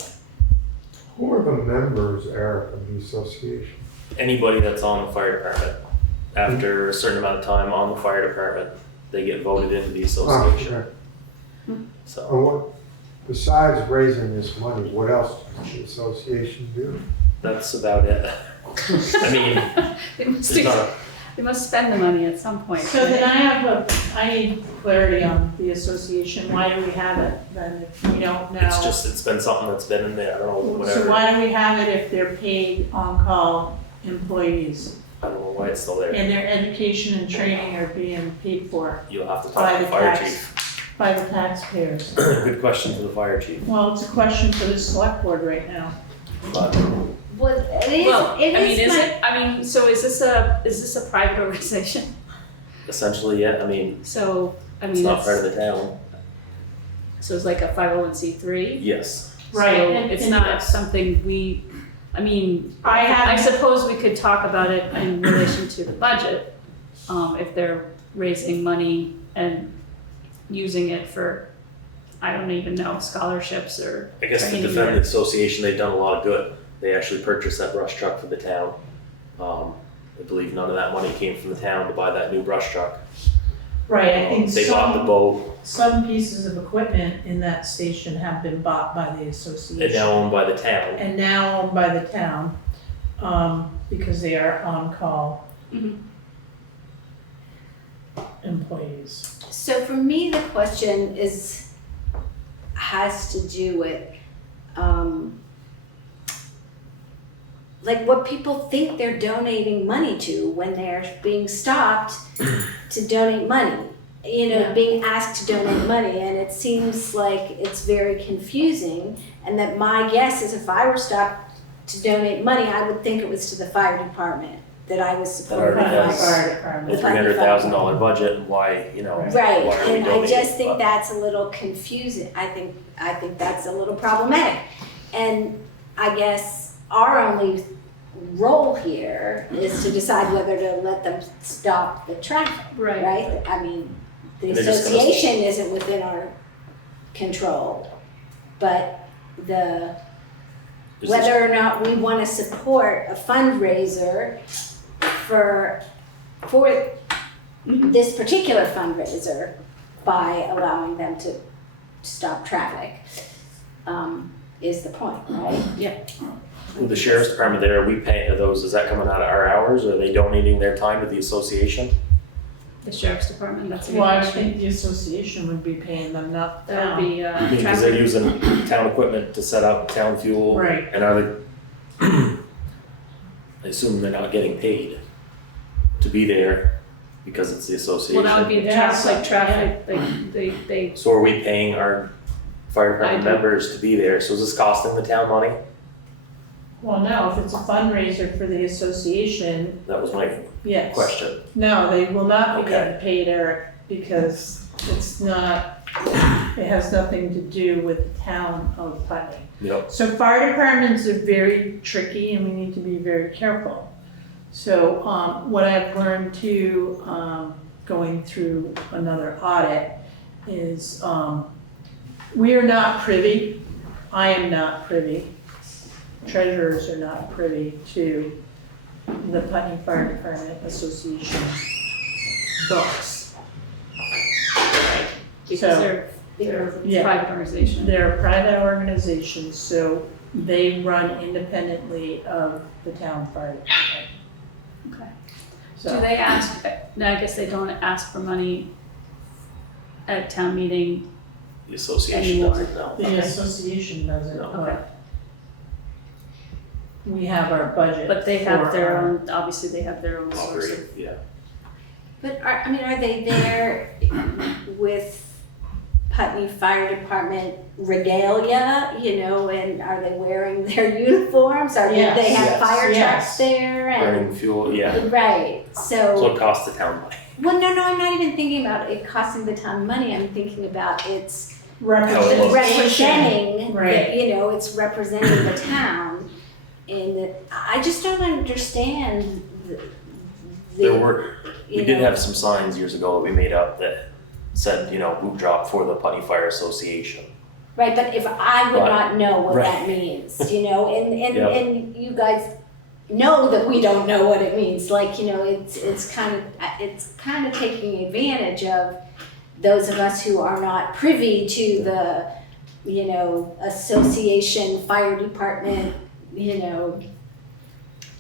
Who are the members, Eric, of the association? anybody that's on the fire department, after a certain amount of time on the fire department, they get voted into the association, Okay. so. And what, besides raising this money, what else does the association do? That's about it. I mean, They must spend the money at some point. so then I need clarity on the association. Why do we have it then if we don't know? it's been something that's been in there, I don't know, So whatever. why do we have it if they're paid on-call employees? I don't know why it's still there. And their education and training are being paid for You'll have to talk by to the the fire tax, chief. by the taxpayers. Good question to the fire chief, Well, it's a question for the select board right now. but well, it Well, I mean, is is my, it, I mean, so is this a private organization? essentially, yeah, I mean, So, I it's mean, not part of the town. so it's like a 501c3? Yes. Right, So and- it's and not yes. something I mean, I I have, suppose we could talk about it in relation to the budget, if they're raising money and using it for, I don't even know, scholarships or I guess to training defend or- the association, they've done a lot of good. They actually purchased that brush truck for the town. I believe none of that money came from the town to buy that new brush truck. right, I think They bought the boat, some pieces of equipment in that station have been bought by the association. and now owned by the town. And now owned by the town, because they are on-call Mhm. employees. so for me, the question has to do with, like what people think they're donating money to when they're being stopped to donate money. You know, Yeah. being asked to donate money, and it seems like it's very confusing. And that my guess is if I were stopped to donate money, I would think it was to the fire department that I was supposed to. already has- Fire A department. $300,000 budget, and why, you know, Right, why are we and I donating? just think But- that's a little confusing. I think that's a little problematic. And I guess our only role here is to decide whether to let them stop the traffic, Right. right? I mean, the They're just gonna- association isn't within our control, but There's this- whether or not we want to support a fundraiser for this particular fundraiser by allowing them to stop traffic, is the point, right? With the sheriff's department there, are we paying those, is that coming out of our hours, or are they donating their time to the association? The sheriff's department, that's a good Well, I question. think the association would be paying them, not the That would town. be, Because they're traffic. using town equipment to set up town fuel. Right. And are they, I assume they're not getting paid to be there because it's the association. Well, that would be the Yeah, traffic, they, So are we paying our fire department I do. members to be there? So is this costing the town money? Well, no, if it's a fundraiser for the association, That was my yes. question. No, they will not be Okay. getting paid, Eric, because it's not, it has nothing to do with the town of Putney. Yep. So fire departments are very tricky and we need to be very careful. So, what I've learned too, going through another audit is, we are not privy, I am not privy, treasurers are not privy to the Putney Fire Department Association books. because So- they're a Yeah. private organization. They're a private organization, so they run independently of the town fire department. Okay. So. Do they ask, no, I guess they don't ask for money at town meeting. The association Anymore. doesn't know. The association doesn't, No. but we have our budget. But they have for their our- own, obviously they have their own source of. Operate, yeah. But are they there with Putney Fire Department regalia, and are they wearing their uniforms? They Yes. have Yes. fire Yes. trucks there and, Burning fuel, yeah. right, So it costs the town money. well, no, I'm not even thinking about it costing the town money, I'm thinking about it's How it looks. representing, Right. it's representing the town. And I just don't understand There were, we you did know. have some signs years ago that we made up that said, boot drop for the Putney Fire Association. Right, but if I would But- not know what right. that means, and Yep. and you guys know that we don't know what it means, it's kind of taking advantage of those of us who are not privy to the association, fire department,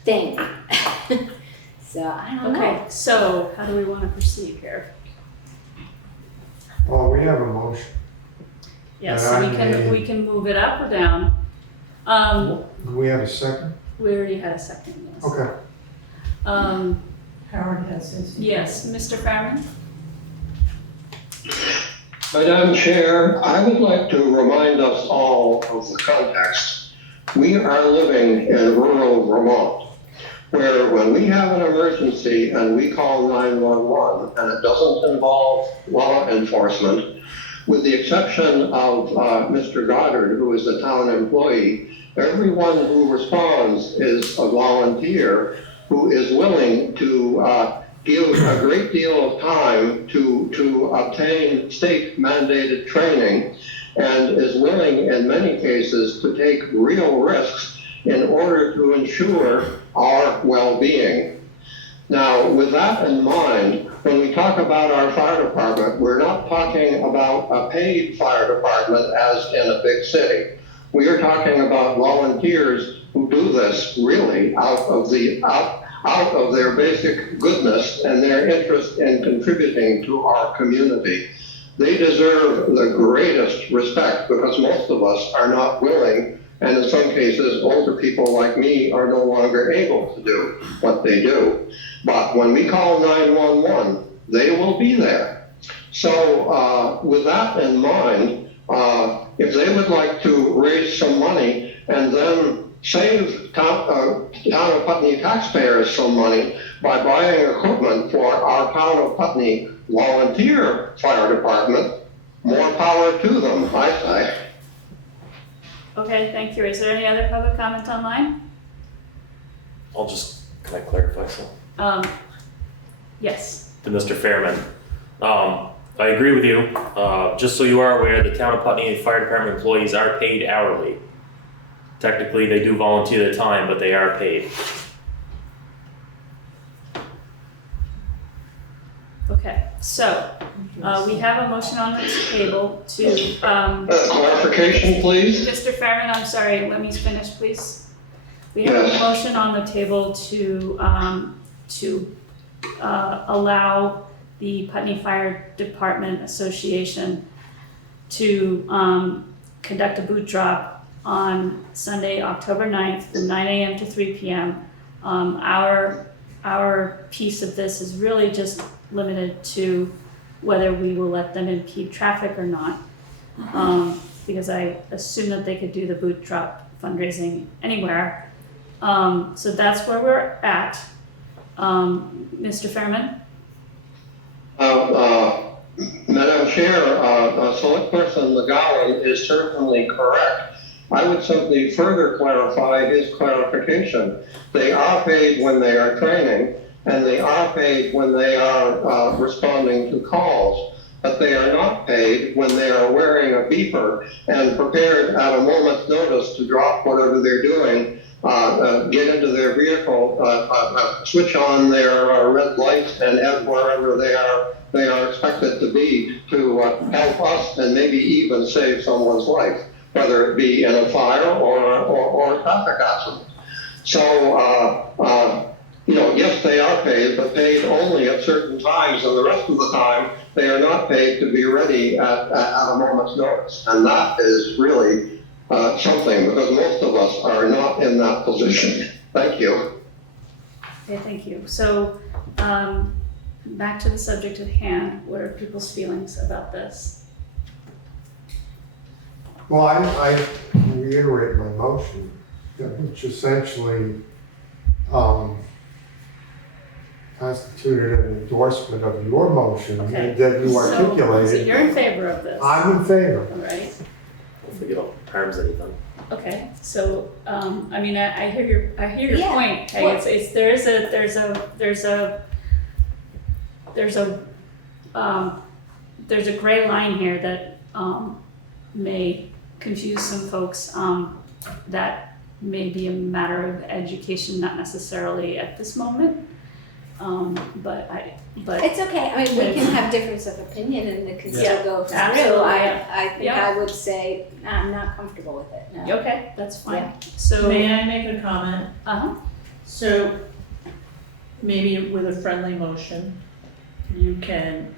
thing. So I don't know. Okay, so how do we wanna proceed here? Well, we have a motion. Yes, And we I can, made- we can move it up or down. Do we have a second? We already had a second, yes. Okay. Howard has his. Yes, Mr. Fairman? Madam Chair, I would like to remind us all of the context. We are living in rural Vermont, where when we have an emergency and we call 911 and it doesn't involve law enforcement, with the exception of Mr. Goddard, who is a town employee, everyone who responds is a volunteer who is willing to give a great deal of time to obtain state mandated training and is willing in many cases to take real risks in order to ensure our well-being. Now, with that in mind, when we talk about our fire department, we're not talking about a paid fire department as in a big city. We are talking about volunteers who do this really out of their basic goodness and their interest in contributing to our community. They deserve the greatest respect because most of us are not willing, and in some cases, older people like me are no longer able to do what they do. But when we call 911, they will be there. So with that in mind, if they would like to raise some money and then save town of Putney taxpayers some money by buying equipment for our town of Putney volunteer fire department, more power to them, I say. Okay, thank you. Is there any other public comment online? Can I clarify something? Yes, To Mr. Fairman. I agree with you. Just so you are aware, the town of Putney Fire Department employees are paid hourly. Technically, they do volunteer their time, but they are paid. okay, so, we have a motion on the table to, Clarification, please? Mr. Fairman, I'm sorry, let me finish, please. We have a Yes. motion on the table to allow the Putney Fire Department Association to conduct a boot drop on Sunday, October 9th, from 9 a.m. to 3 p.m. Our piece of this is really just limited to whether we will let them impede traffic or not. Because I assume that they could do the boot drop fundraising anywhere. So that's where we're at. Mr. Fairman? Madam Chair, Selectperson McGowan is certainly correct. I would simply further clarify his clarification. They are paid when they are training, and they are paid when they are responding to calls, but they are not paid when they are wearing a beeper and prepared at a moment's notice to drop whatever they're doing, get into their vehicle, switch on their red lights, and head wherever they are expected to be to help us and maybe even save someone's life, whether it be in a fire or a traffic accident. So, yes, they are paid, but paid only at certain times, and the rest of the time, they are not paid to be ready at a moment's notice. And that is really something, because most of us are not in that position. Thank you. Okay, thank you. So, back to the subject at hand. What are people's feelings about this? Well, I reiterate my motion, which essentially constituted an endorsement of your motion Okay. that you So articulated. you're in favor of this? I'm in favor. All right. Hopefully, you don't harms anything. Okay, so, I mean, I hear your Yeah. point. Hey, Well- there's a gray line here that, may confuse some folks. That may be a matter of education, not necessarily at this moment. But It's okay, I mean, we can have difference of opinion and it can still go through. absolutely, I think yeah. I would say, I'm not comfortable with it, no. okay, that's fine. So, May I make a comment? uh-huh, So maybe with a friendly motion, you can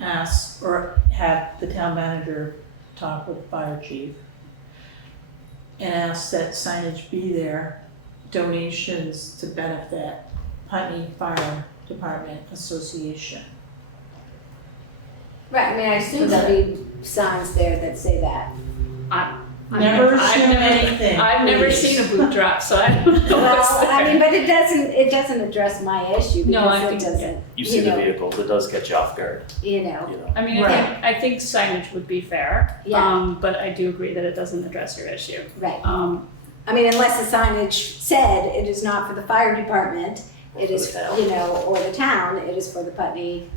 ask or have the town manager talk with the fire chief and ask that signage be there, donations to benefit Putney Fire Department Association. Right, I mean, I assume there'll be signs there that say that. Never assume anything, I've never please. seen a boot drop, so I don't know what's Well, I there. mean, but it doesn't address my issue No, I because think- it doesn't, You see the know, vehicles, it does catch you off guard, you know, you know. I mean, Right. I think signage would be fair. Yeah. But I do agree that it doesn't address your issue. right. I I mean, unless the signage said it is not for the fire department, it For is, the town. you know, or the town, it is for the Putney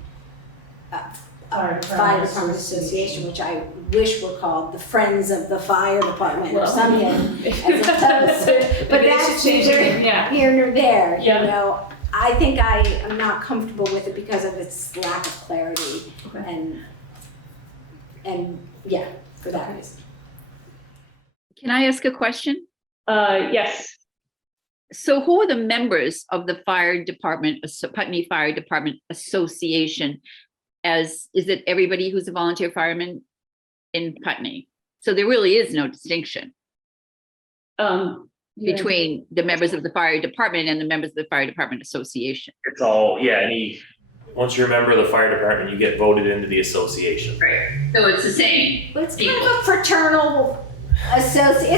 Fire Fire Department Association, which I wish were called the Friends of the Fire Department or Well, something. As opposed to, but Maybe they should that's change neither it, yeah. here nor there, you Yeah. know. I think I am not comfortable with it because of its lack of clarity Okay. and yeah, for that reason. Can I ask a question? Yes. So who are the members of the fire department, Putney Fire Department Association? Is it everybody who's a volunteer fireman in Putney? So there really is no distinction between the members of the fire department and the members of the fire department association. It's all, yeah, once you're a member of the fire department, you get voted into the association. So it's the same. But it's kind of a fraternal it's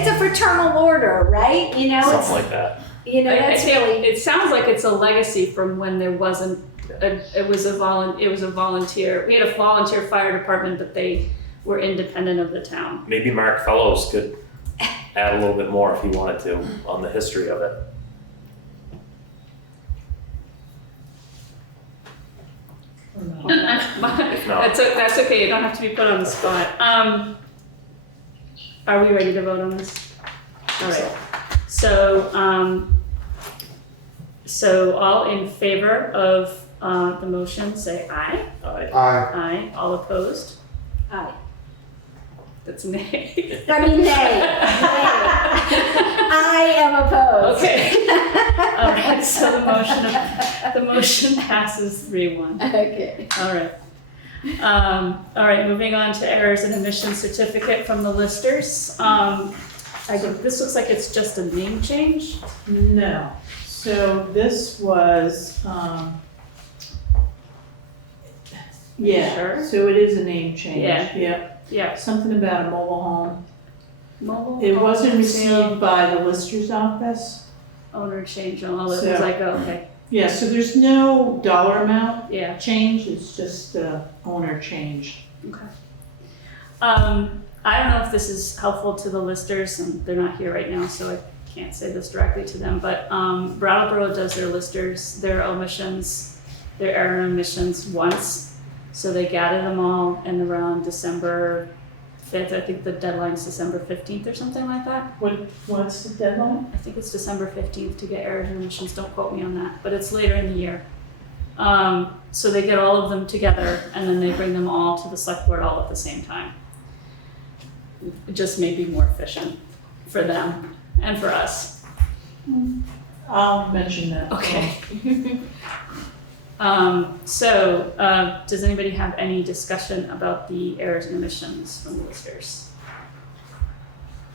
a fraternal order, right? You know, Something like that. you know, I that's think really, it sounds like it's a legacy from when there wasn't, it was a volunteer, we had a volunteer fire department, but they were independent of the town. Maybe Mark Fellows could add a little bit more if he wanted to on the history of it. No. That's okay, you don't have to be put on the spot. Are we ready to vote on this? All right, so all in favor of the motion, say aye. Aye. Aye. Aye, all opposed? Aye. That's nay. I mean, nay. I am opposed. Okay. All right, so the motion passes 3-1. Okay. All right. All right, moving on to errors and omission certificate from the listers. This looks like it's just a name change. No, so this was, yeah, Sure. so it is a name change. Yeah. Yep. Yeah. Something about a mobile home. Mobile It home wasn't sale, received by the lister's office. owner change, and all it was So- like, okay, Yeah, so there's no dollar amount yeah, change, it's just owner change. okay. I don't know if this is helpful to the listers, and they're not here right now, so I can't say this directly to them, but Brattleboro does their listers, their omissions, their error and omissions once. So they gather them all and around December 5th, I think the deadline's December 15th or something like that. What's the deadline? I think it's December 15th to get errors and omissions, don't quote me on that, but it's later in the year. So they get all of them together and then they bring them all to the select board all at the same time. It just may be more efficient for them and for us. I'll mention that. Okay. Does anybody have any discussion about the errors and omissions from the listers?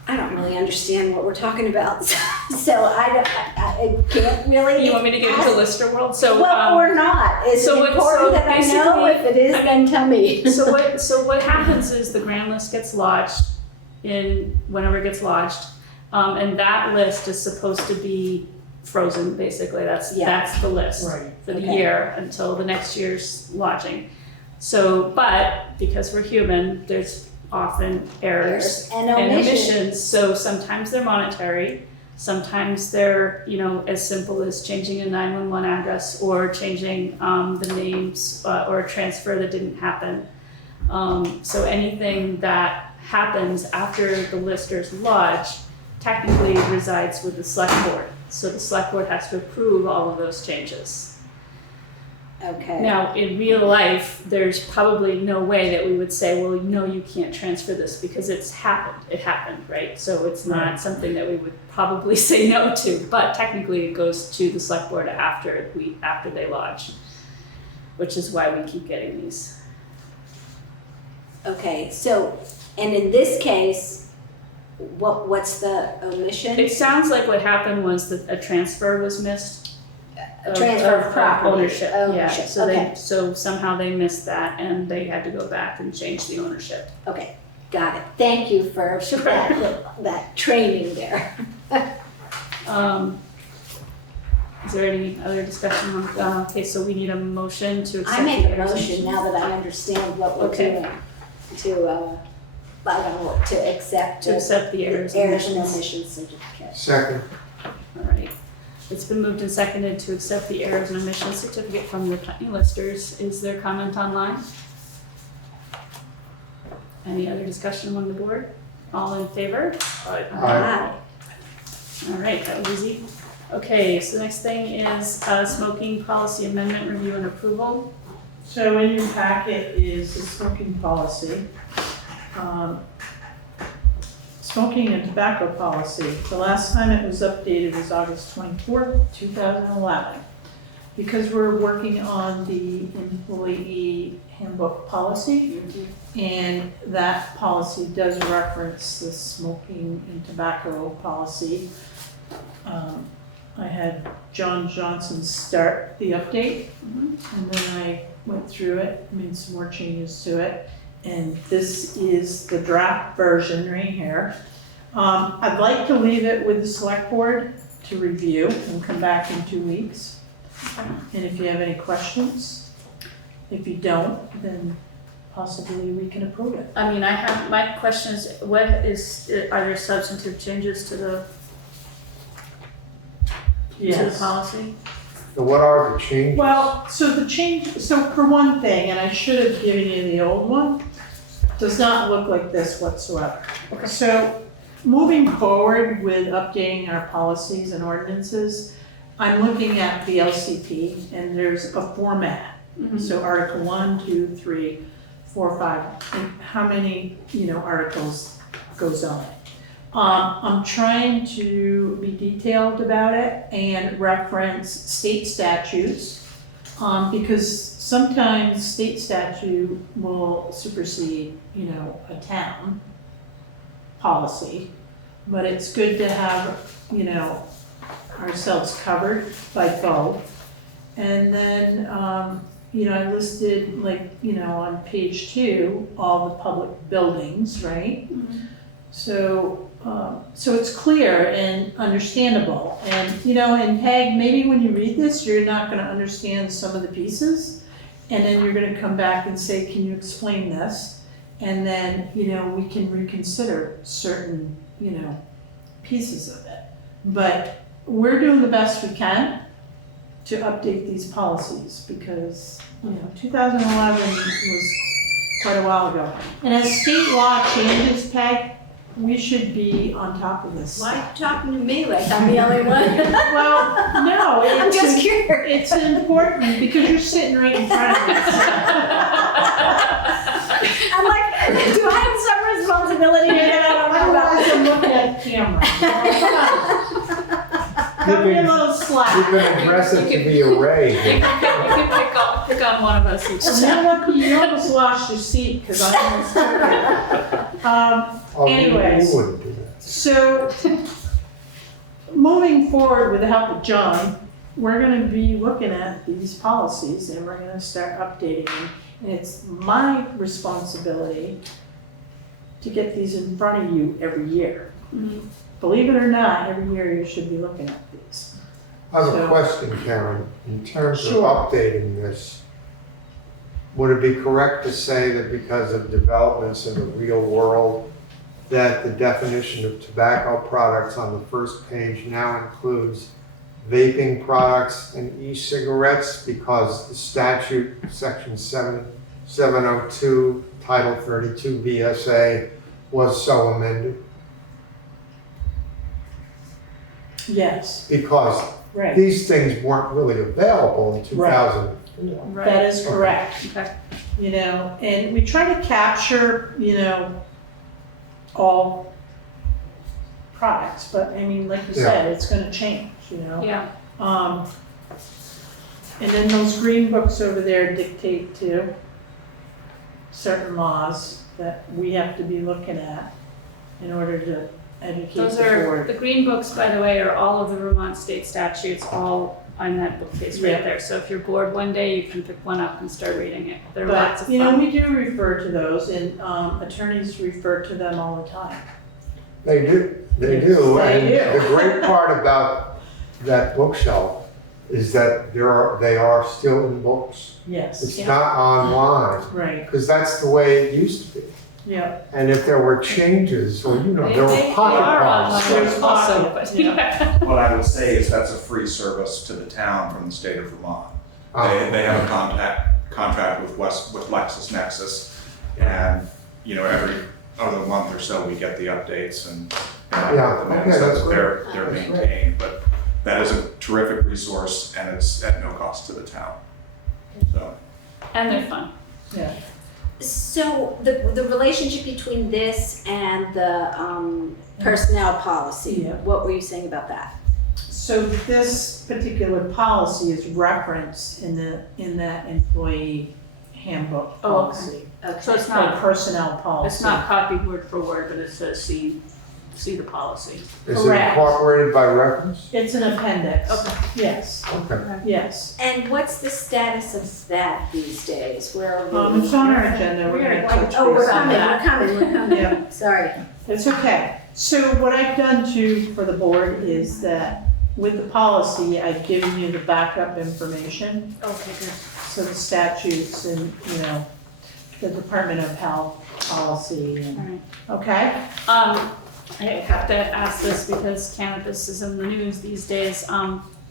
I don't really understand what we're talking about, so I can't really. You want me to get into lister world? Well, or not. Is so it what- important so that I know? basically, If it is, then tell me. So what happens is the grand list gets lodged whenever it gets lodged, and that list is supposed to be frozen, basically. That's the list Right. for the Okay. year until the next year's lodging. So, but because we're human, there's often errors And and omissions. omissions. So sometimes they're monetary, sometimes they're, as simple as changing a 911 address or changing the names or a transfer that didn't happen. So anything that happens after the lister's lodged technically resides with the select board. So the select board has to approve all of those changes. Okay. Now, in real life, there's probably no way that we would say, well, no, you can't transfer this because it's happened. It happened, right? So it's not something that we would probably say no to, but technically it goes to the select board after they lodge, which is why we keep getting these. Okay, so, and in this case, what's the omission? It sounds like what happened was that a transfer was missed. Transfer of property. Ownership, yeah. Ownership, So okay. so somehow they missed that and they had to go back and change the ownership. Okay, got it. Thank you for Sure. that training there. Is there any other discussion on, okay, so we need a motion to accept I make the a errors and motion now that I understand what we're Okay. doing to accept To accept the errors the and errors and omissions. omissions certificate. Second. All right. It's been moved and seconded to accept the errors and omissions certificate from the Putney listers. Is there comment online? Any other discussion among the board? All in favor? Aye. Aye. All right, that was easy. Okay, so the next thing is smoking policy amendment review and approval. So in your packet is the smoking policy. Smoking and tobacco policy. The last time it was updated was August 24th, 2011. Because we're working on the employee handbook policy, and that policy does reference the smoking and tobacco policy. I had John Johnson start the update, and then I went through it, made some more changes to it, and this is the draft version right here. I'd like to leave it with the select board to review and come back in 2 weeks. And if you have any questions, if you don't, then possibly we can approve it. I mean, my question is, are there substantive changes to the Yes. policy? So what are the changes? Well, so for one thing, and I should have given you the old one, does not look like this whatsoever. Okay. So moving forward with updating our policies and ordinances, I'm looking at the LCP and there's a format. Mhm. So Article 1, 2, 3, 4, 5, and how many, articles goes on it. I'm trying to be detailed about it and reference state statutes, because sometimes state statute will supersede, a town policy. But it's good to have, ourselves covered by both. And then, I listed on page 2, all the public buildings, right? So it's clear and understandable. And, and Peg, maybe when you read this, you're not gonna understand some of the pieces. And then you're gonna come back and say, can you explain this? And then, we can reconsider certain, pieces of it. But we're doing the best we can to update these policies because, 2011 was quite a while ago. And as state law changes, Peg, we should be on top of this. Why are you talking to me like I'm the only one? Well, no, I'm just curious. it's important because you're sitting right in front of us. I'm like, do I have some responsibility here that I don't know Otherwise, I'm about? looking at the camera. Cut me a little slack. You've been aggressive to be arrayed. You can pick on one of us each And time. you're lucky you almost lost your seat because I almost took it. Oh, Anyways. you wouldn't do that. So, moving forward with the help of John, we're gonna be looking at these policies and we're gonna start updating them. And it's my responsibility to get these in front of you every year. Mhm. Believe it or not, every year you should be looking at these. I have a So- question, Karen. In terms of Sure. updating this, would it be correct to say that because of developments in the real world, that the definition of tobacco products on the first page now includes vaping products and e-cigarettes because the statute, section 702, Title 32 BSA was so amended? Yes, Because right. these things weren't really available in 2004. That is correct. Okay. And we try to capture, all products, but I mean, like you said, it's gonna change, Yeah. And then those green books over there dictate to certain laws that we have to be looking at in order to educate Those the are, board. the green books, by the way, are all of the Vermont state statutes, all on that bookcase right Yeah. there. So if you're bored one day, you can pick one up and start reading it. They're lots But, of fun. we do refer to those and, attorneys refer to them all the time. They do, they Yes, do. they And do. the great part about that bookshelf is that they are still in books. Yes, It's not online, right, because that's the way it used to be. yeah. And if there were changes, or there were pocket are parts. online There's also, pocket, but yeah. What I would say is that's a free service to the town from the state of Vermont. They have a contract with LexisNexis, and, every other month or so, we get the updates and Yeah, put them in, okay, so that's that great. they're That's maintained, but that is a terrific resource, and it's at no cost to the town. So, And they're fun. Yeah. So the relationship between this and the personnel policy, Yeah. what were you saying about that? So this particular policy is referenced in that employee handbook Oh, okay. policy. So it's Or not, personnel policy. it's not copied word for word, but it says see the policy. Is it Correct. incorporated by reference? It's an appendix. Okay. Yes, Okay. yes. And what's the status of that these days? Where are we? It's on our agenda. We're gonna touch Oh, we're base on that. coming. Yeah. Sorry. It's okay. So what I've done too for the board is that with the policy, I've given you the backup information. Okay, good. So the statutes and, the Department of Health policy and, okay? I have to ask this because cannabis is in the news these days.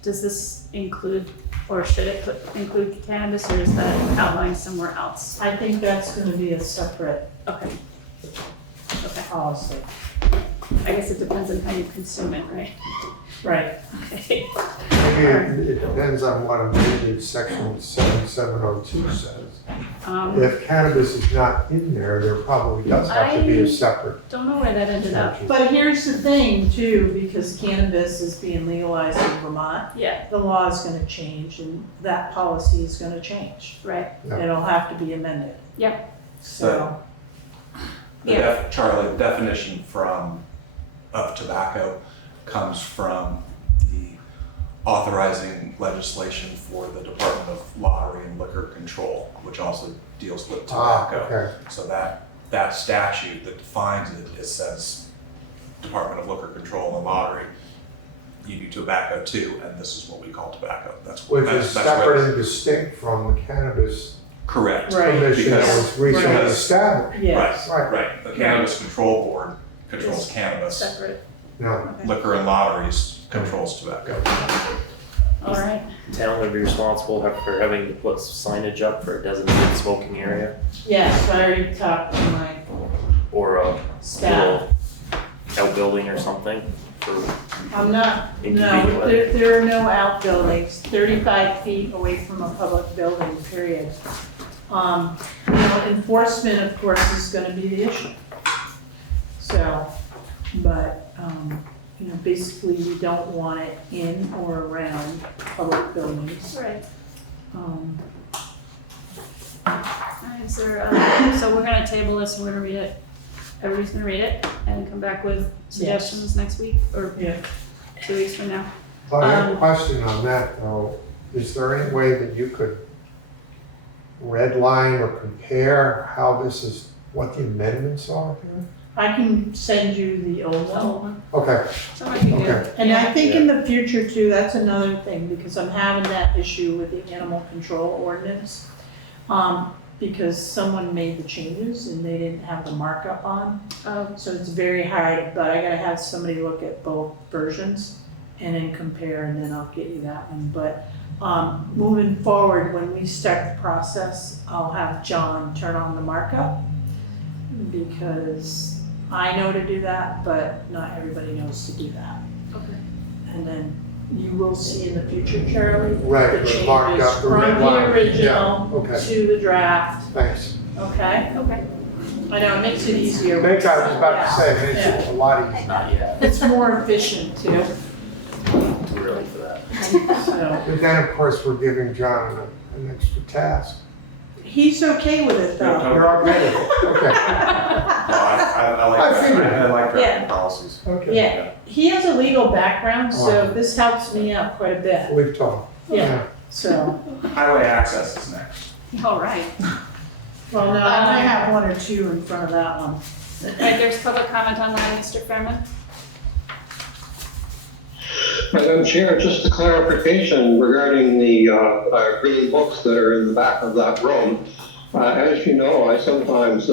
Does this include Or should it include cannabis, or is that outlined somewhere else? I think that's gonna be a separate Okay, policy. I guess it depends on how you consume it, right? Right. Okay. Maybe it depends on what amended section 7702 says. If cannabis is not in there, there probably does have to be a separate. Don't know where that ended up. statute. But here's the thing too, because cannabis is being legalized in Vermont, Yeah, the law is gonna change and that policy is gonna change. right. Yeah. It'll have to be amended. Yep. So, Charlie, the definition of tobacco comes from the authorizing legislation for the Department of Lottery and Liquor Control, which also deals with tobacco. Okay. So that statute that defines it says Department of Liquor Control and Lottery, you do tobacco too, and this is what we call tobacco. Which that's is what- separate and distinct from the cannabis Correct. Right. commission that Because- was recently because- established. yes. Right. The Cannabis Control Board controls cannabis. Separate. No, Liquor and lotteries controls tobacco. All right. Town would be responsible for having to put signage up for a designated smoking area Yes, I already talked to my or a staff. little outbuilding or something for I'm not, no, Inconvenient. there are no outbuildings, 35 feet away from a public building, period. Enforcement, of course, is gonna be the issue. So, but, basically, we don't want it in or around public buildings. All right. Um, All right, so we're gonna table this, and we're gonna read it. Everybody's gonna read it and come back with suggestions next week or Yeah. 2 weeks from now. but I have a question on that though. Is there any way that you could redline or compare how this is, what the amendments are here? I can send you the old one. So, Okay, somebody can do. Okay. And I think in the future too, that's another thing, because I'm having that issue with the animal control ordinance. Because someone made the changes and they didn't have the markup on, so it's very hard, but I gotta have somebody look at both versions and then compare, and then I'll get you that one, but, moving forward, when we start the process, I'll have John turn on the markup, because I know to do that, but not everybody knows to do that. Okay. And then you will see in the future, Charlie, right, the the markup, changes the from red the line. original Yeah, okay, to the draft, thanks. okay? Okay. I know, it makes it easier. I think I was about to say, it makes Yeah. it a lot easier. not yet. It's more efficient too, Too early for that. so. But then, of course, we're giving John an extra task. He's okay with it though. You're okay with it? Okay, I like I that. figured. I like Yeah. drafting policies. okay. Yeah, he has a legal background, so Oh. this helps me out quite a bit, We've talked. yeah, so. Highway access is next. All right. Well, no, I might have one or two in front of that one. All right, there's public comment on that, Mr. Fairman? Madam Chair, just a clarification regarding the green books that are in the back of that room. As you know, I sometimes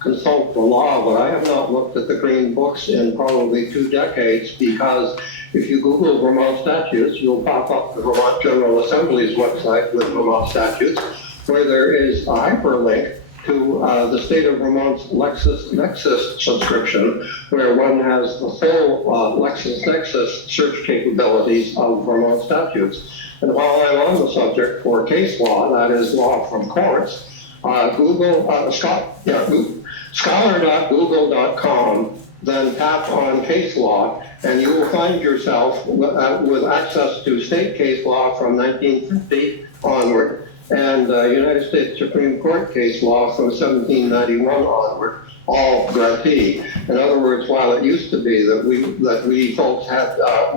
consult the law, but I have not looked at the green books in probably 2 decades, because if you Google Vermont statutes, you'll pop up the Vermont General Assembly's website with Vermont statutes, where there is a hyperlink to the state of Vermont's LexisNexis subscription, where one has the full LexisNexis search capabilities of Vermont statutes. And while I'm on the subject for case law, that is law from courts, scholar.google.com, then tap on case law, and you will find yourself with access to state case law from 1950 onward, and United States Supreme Court case law from 1791 onward, all gratuity. In other words, while it used to be that we folks had,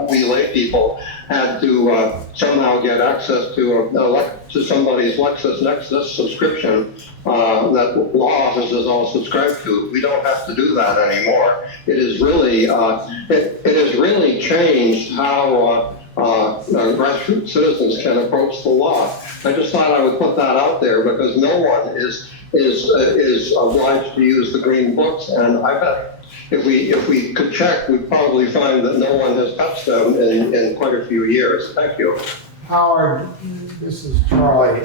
we lay people had to somehow get access to somebody's LexisNexis subscription that law offices all subscribe to, we don't have to do that anymore. It is really it has really changed how grassroots citizens can approach the law. I just thought I would put that out there, because no one is obliged to use the green books, and I bet if we could check, we'd probably find that no one has touched them in quite a few years. Thank you. Howard, this is Charlie.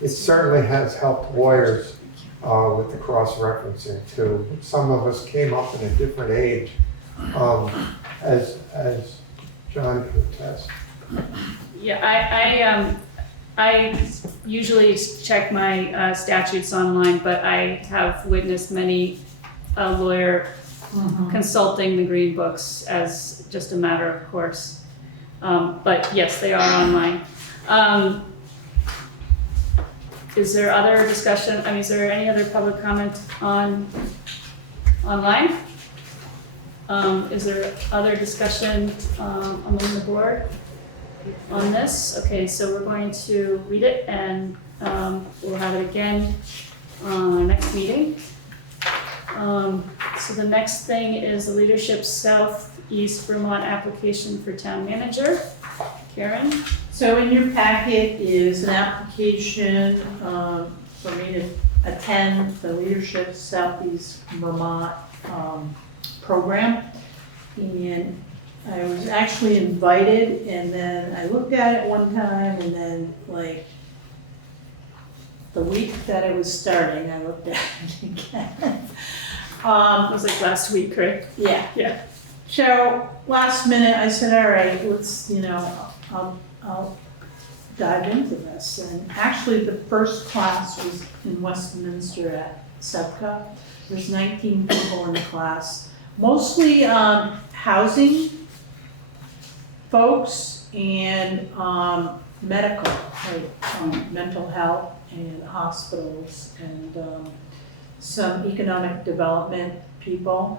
It certainly has helped lawyers with the cross-referencing too. Some of us came up in a different age, as John can attest. Yeah, I usually check my statutes online, but I have witnessed many lawyer consulting the green books as just a matter of course. But yes, they are online. Is there other discussion? I mean, is there any other public comment online? Is there other discussion among the board on this? Okay, so we're going to read it and we'll have it again on our next meeting. So the next thing is the Leadership Southeast Vermont application for town manager. Karen? So in your packet is an application for me to attend the Leadership Southeast Vermont program. And I was actually invited, and then I looked at it one time, and then like the week that it was starting, I looked at it again. It was like last week, right? Yeah. Yeah. So last minute, I said, all right, let's, I'll dive into this. And actually, the first class was in Westminster at SEPCA. There's 19 people in the class, mostly housing folks and medical, like mental health and hospitals and some economic development people.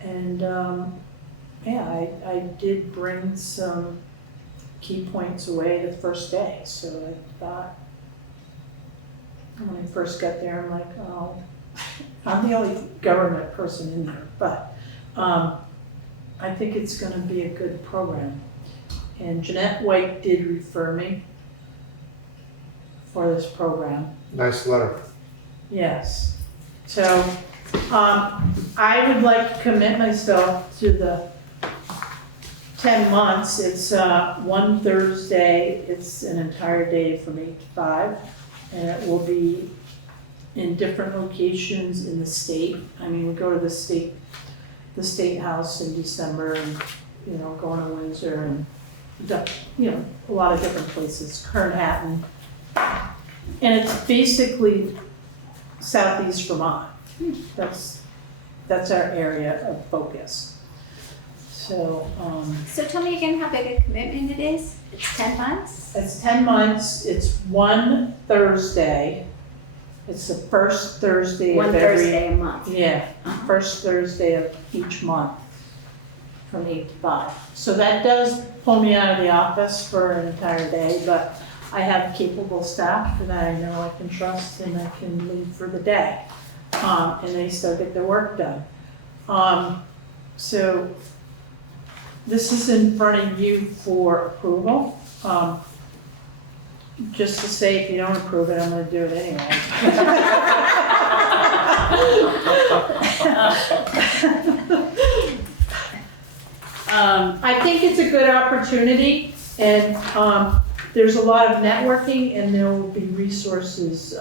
And I did bring some key points away the first day. So I thought, when I first got there, I'm like, oh, I'm the only government person in there, but I think it's gonna be a good program. And Jeanette White did refer me for this program. Nice letter. Yes. So I would like to commit myself to the 10 months. It's one Thursday. It's an entire day from 8 to 5. And it will be in different locations in the state. I mean, we go to the state house in December and, going to Windsor and, a lot of different places, Kernhattan. And it's basically Southeast Vermont. That's our area of focus. So, So tell me again how big a commitment it is? It's 10 months? it's 10 months, it's one Thursday. It's the first Thursday of One every. Thursday a month. Yeah, first Thursday of each month from 8 to 5. So that does pull me out of the office for an entire day, but I have capable staff that I know I can trust and I can leave for the day. And they still get their work done. So this is in front of you for approval. Just to say, if you don't approve it, I'm gonna do it anyway. I think it's a good opportunity, and there's a lot of networking, and there will be resources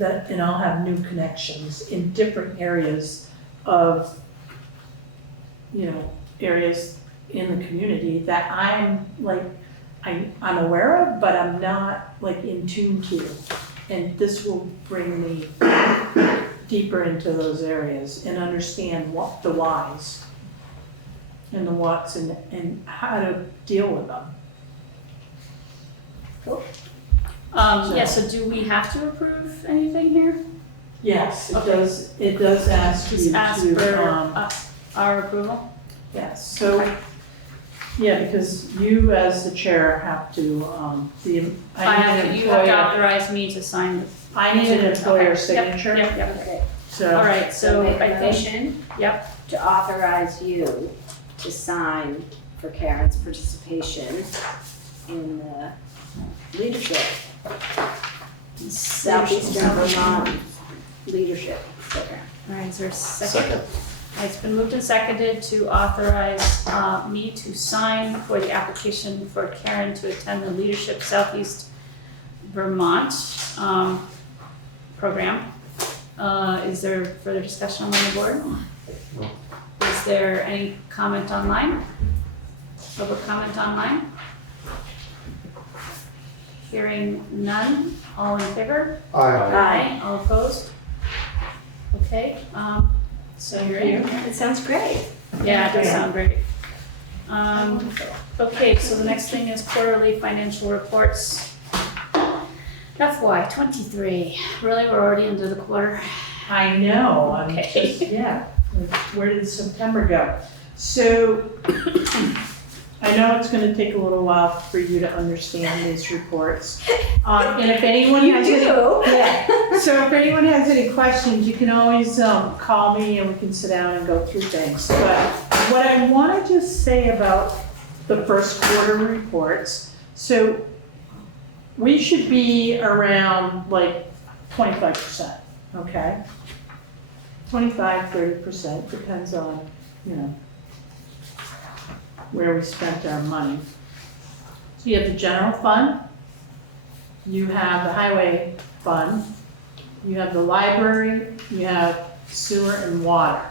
and I'll have new connections in different areas of, areas in the community that I'm aware of, but I'm not in tune to. And this will bring me deeper into those areas and understand what the whys and the whats and how to deal with them. So do we have to approve anything here? Yes, it Okay. does. It does ask you Just ask to. for our approval? Yes. So, yeah, because you as the chair have to. You have to authorize me to sign this. I need an employer Okay. Yep, signature. Yep. Okay. So. All right, so Make I a think, motion yep, to authorize you to sign for Karen's participation in the leadership, Southeastern Vermont Leadership Program. all right, is there a second? It's been moved and seconded to authorize me to sign for the application for Karen to attend the Leadership Southeast Vermont program. Is there further discussion on the board? No. Is there any comment online? Public comment online? Hearing none, all in favor? Aye. All opposed? Okay, so you're in. It sounds great. Yeah, it does sound great. Okay, so the next thing is quarterly financial reports. FY '23, really, we're already into the quarter. I know, I'm Okay. just, yeah, where did September go? So, I know it's gonna take a little while for you to understand these reports. And if anyone has any. Yeah, so if anyone has any questions, you can always, call me and we can sit down and go through things. But what I wanna just say about the first quarter reports, so we should be around like 25%, okay? 25, 30%, depends on, you know, where we spent our money. So you have the general fund, you have the highway fund, you have the library, you have sewer and water,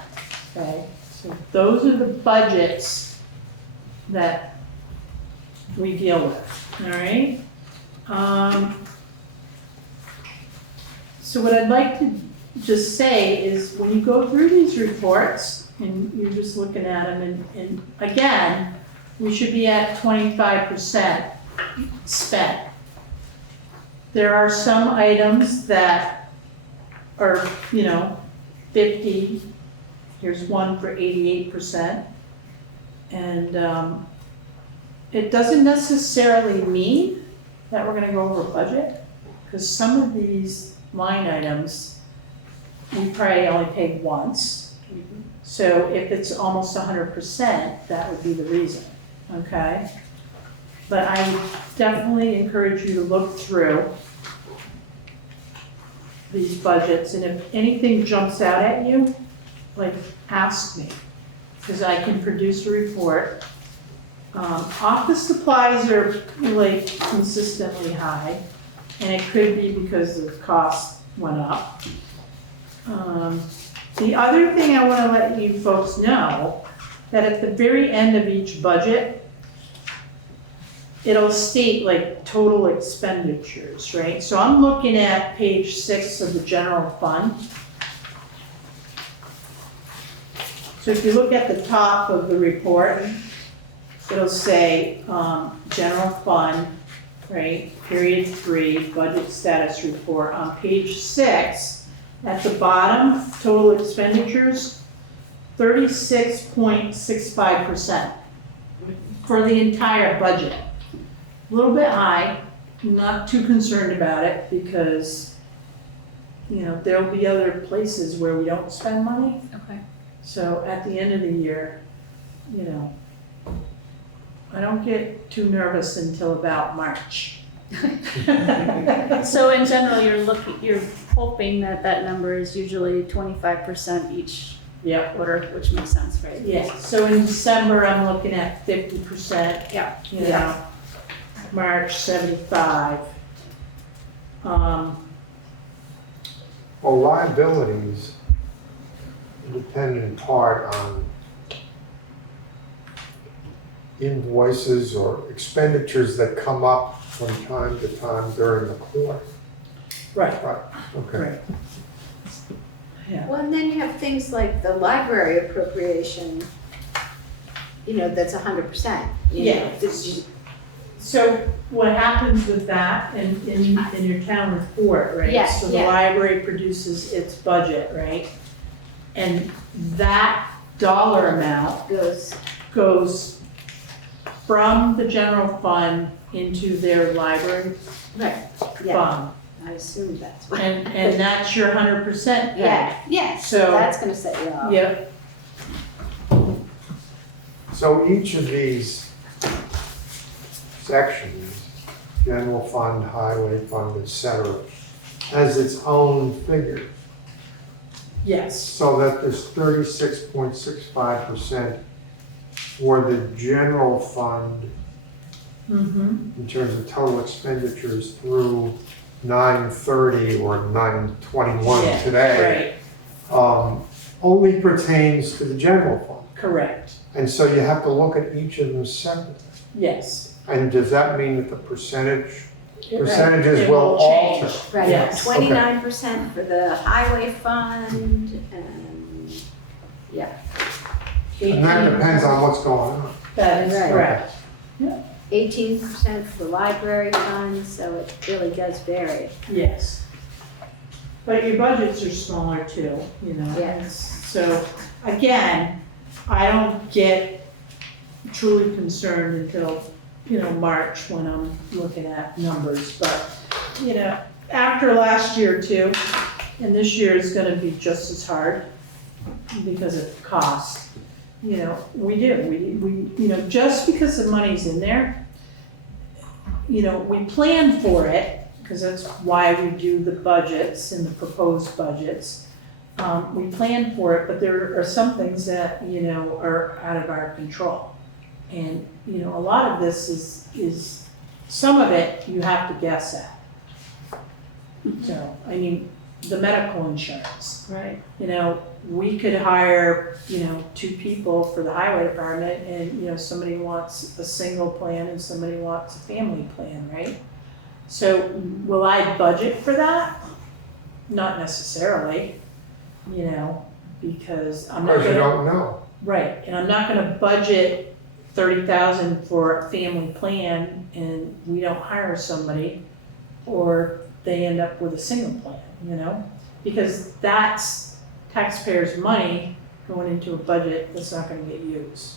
okay? So those are the budgets that we deal with, all right? So what I'd like to just say is when you go through these reports and you're just looking at them and again, we should be at 25% spent. There are some items that are, 50, here's one for 88%. And it doesn't necessarily mean that we're gonna go over budget, because some of these line items, we probably only paid once. So if it's almost 100%, that would be the reason, okay? But I would definitely encourage you to look through these budgets, and if anything jumps out at you, like, ask me, because I can produce a report. Office supplies are like consistently high, and it could be because the cost went up. The other thing I want to let you folks know, that at the very end of each budget, it'll state like total expenditures, right? So I'm looking at page 6 of the general fund. So if you look at the top of the report, it'll say, general fund, right, period 3, budget status report. On page 6, at the bottom, total expenditures, 36.65% for the entire budget. A little bit high, not too concerned about it because, there'll be other places where we don't spend money. Okay. So at the end of the year, I don't get too nervous until about March. So in general, you're hoping that number is usually 25% each Yeah. quarter, which makes sense, right? Yeah, so in December, I'm looking at 50%. Yeah. March, 75. Well, liabilities depend in part on invoices or expenditures that come up from time to time during the quarter. Right, Right, okay. right. Yeah, Well, and then you have things like the library appropriation, that's 100%. Yeah. So what happens with that in your town report, right? Yeah, So the yeah. library produces its budget, right? And that dollar amount goes from the general fund into their library Right, yeah, fund. I assume that's what. And that's your 100% pay. Yeah, So- that's gonna set you off. Yep, So each of these sections, general fund, highway fund, et cetera, has its own figure. Yes, So that there's 36.65% for the general fund in terms of total expenditures through 9/30 or 9/21 Yeah, today, right, only pertains to the general fund. correct, And so you have to look at each of them separately. yes. And does that mean that the percentages It will alter? change. Right, Yes. 29% for the highway fund and, yeah. And that depends on what's going on. That is Right. correct. 18% for the library fund, so it really does vary. Yes. But your budgets are smaller too, you know? Yes. So, again, I don't get truly concerned until, March when I'm looking at numbers, but, after last year too, and this year is gonna be just as hard because of cost. We just because the money's in there, we plan for it, because that's why we do the budgets and the proposed budgets. We plan for it, but there are some things that, are out of our control. And, a lot of this is, some of it you have to guess at. So, the medical insurance. Right. We could hire, 2 people for the highway department and, somebody wants a single plan and somebody wants a family plan, right? So will I budget for that? Not necessarily, because I'm not Because you gonna, don't know. right, and I'm not gonna budget 30,000 for a family plan and we don't hire somebody or they end up with a single plan, because that's taxpayers' money going into a budget that's not gonna get used.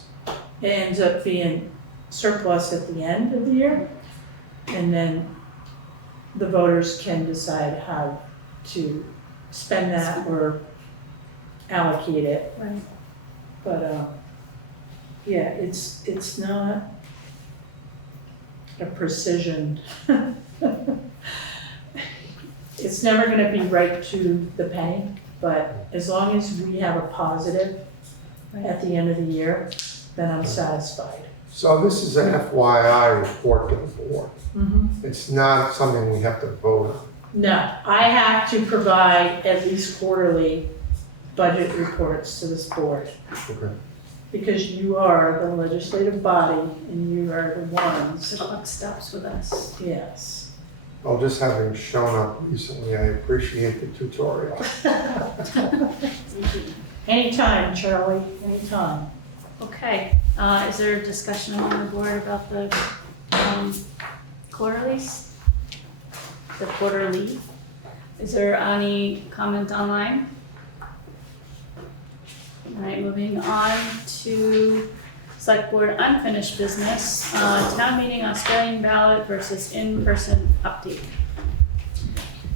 It ends up being surplus at the end of the year, and then the voters can decide how to spend that or allocate it. Right. But, yeah, it's not a precision. It's never gonna be right to the penny, but as long as we have a positive at the end of the year, then I'm satisfied. So this is an FYI report to the board. Mm-hmm. It's not something we have to vote on. No, I have to provide at least quarterly budget reports to this board, Okay. because you are the legislative body and you are the ones, So what stops with us? yes. Well, just having shown up recently, I appreciate the tutorial. Anytime, Charlie, anytime. Okay, is there a discussion among the board about the quarterlies? The quarterly? Is there any comment online? All right, moving on to Selectboard Unfinished Business, town meeting Australian ballot versus in-person update.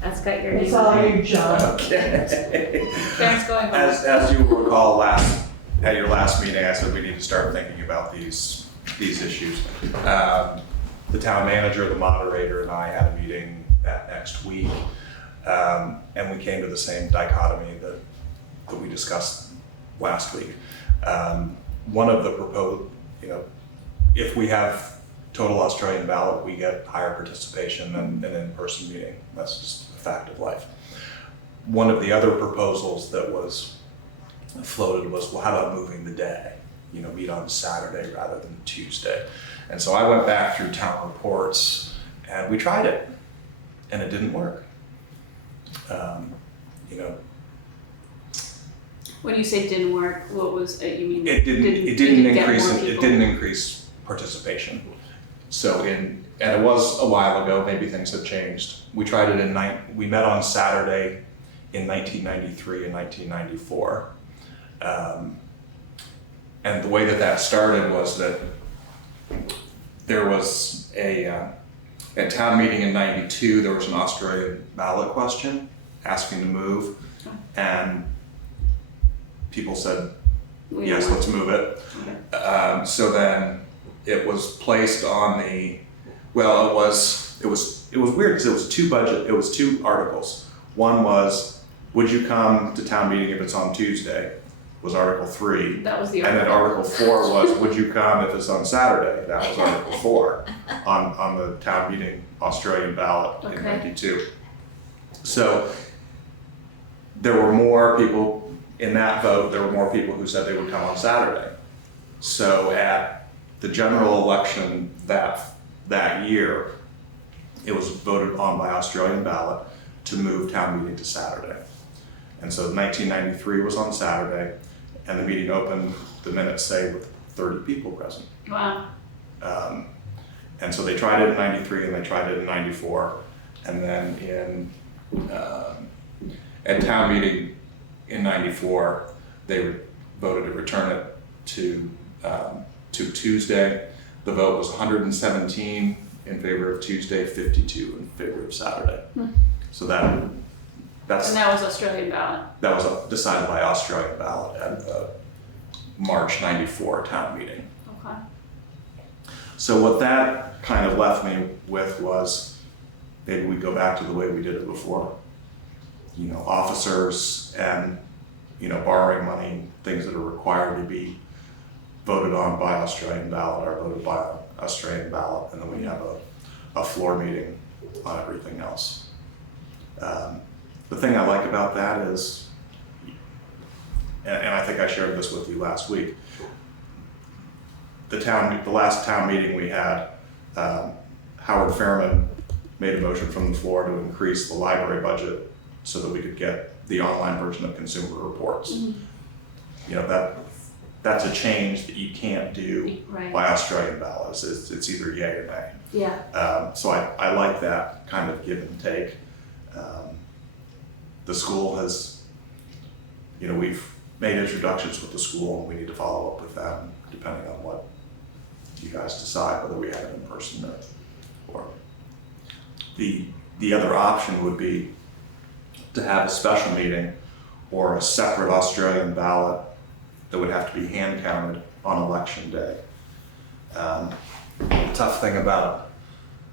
That's got your name It's on all it. you, John. Okay. Karen's going home. As you will recall at your last meeting, I said we need to start thinking about these issues. The town manager, the moderator, and I had a meeting that next week, and we came to the same dichotomy that we discussed last week. One of the proposed, if we have total Australian ballot, we get higher participation than an in-person meeting. That's just a fact of life. One of the other proposals that was floated was, well, how about moving the day? Meet on Saturday rather than Tuesday. And so I went back through town reports and we tried it and it didn't work. When you say didn't work, what was, you mean? It didn't get increase, more it people? didn't increase participation. So and it was a while ago, maybe things have changed. We tried it we met on Saturday in 1993 and 1994. And the way that started was that there was at town meeting in 92, there was an Australian ballot question asking to move, and people said, We yes, don't want- let's move it. Okay. So then it was placed on it was weird because it was two articles. One was would you come to town meeting if it's on Tuesday, was Article 3. That was the And then article. Article 4 was, would you come if it's on Saturday? That was Article 4 on the town meeting Australian ballot in Okay. 92. So there were more people in that vote, there were more people who said they would come on Saturday. So at the general election that year, it was voted on by Australian ballot to move town meeting to Saturday. And so 1993 was on Saturday, and the meeting opened, the minutes say, with 30 people present. Wow. And so they tried it in 93 and they tried it in 94. And then at town meeting in 94, they voted to return it to Tuesday. The vote was 117 in favor of Tuesday, 52 in favor of Saturday. So that's And that was Australian ballot. that was decided by Australian ballot at the March 94 town meeting. Okay. So what that kind of left me with was maybe we go back to the way we did it before. You know, officers and, you know, borrowing money, things that are required to be voted on by Australian ballot are voted by Australian ballot, and then we have a floor meeting on everything else. The thing I like about that is, and I think I shared this with you last week, the last town meeting we had, Howard Fairman made a motion from the floor to increase the library budget so that we could get the online version of consumer reports. You know, that's a change that you can't do Right. by Australian ballots. It's either yay or nay. Yeah. So I like that kind of give and take. The school has, you know, we've made introductions with the school and we need to follow up with them depending on what you guys decide, whether we have it in person or the other option would be to have a special meeting or a separate Australian ballot that would have to be hand counted on election day. The tough thing about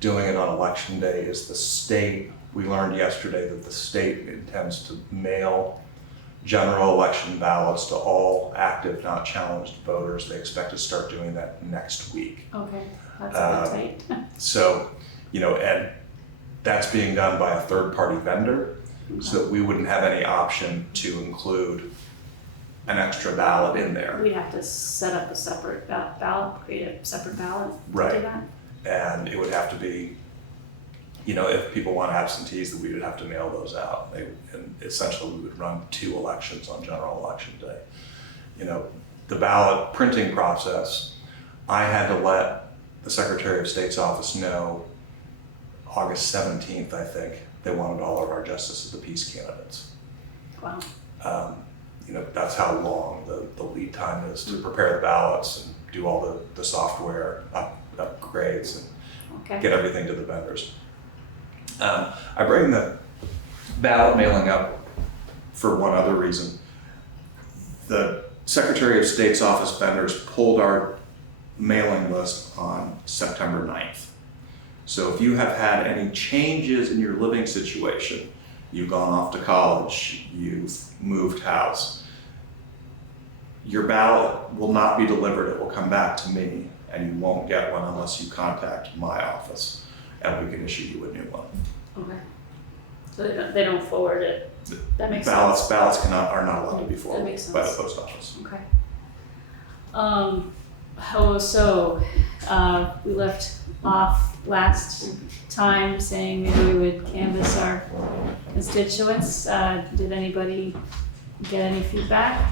doing it on election day is the state, we learned yesterday that the state intends to mail general election ballots to all active, not challenged voters. They expect to start doing that next week. Okay. That's a bit tight. So, you know, and that's being done by a third-party vendor, so that we wouldn't have any option to include an extra ballot in there. We'd have to set up a separate ballot, create a separate ballot to Right. do that. And it would have to be, you know, if people want absentees, that we would have to mail those out. And essentially we would run 2 elections on general election day. You know, the ballot printing process, I had to let the Secretary of State's office know August 17th, I think, they wanted all of our Justice of the Peace candidates. Wow. You know, that's how long the lead time is to prepare the ballots and do all the software upgrades and Okay. get everything to the vendors. I bring the ballot mailing up for one other reason. The Secretary of State's office vendors pulled our mailing list on September 9th. So if you have had any changes in your living situation, you've gone off to college, you've moved house, your ballot will not be delivered, it will come back to me, and you won't get one unless you contact my office, and we can issue you a new one. Okay. So they don't forward it. That makes Ballots sense. are not allowed to be That forwarded makes by the sense. post office. Okay. We left off last time saying maybe we would canvass our constituents. Did anybody get any feedback?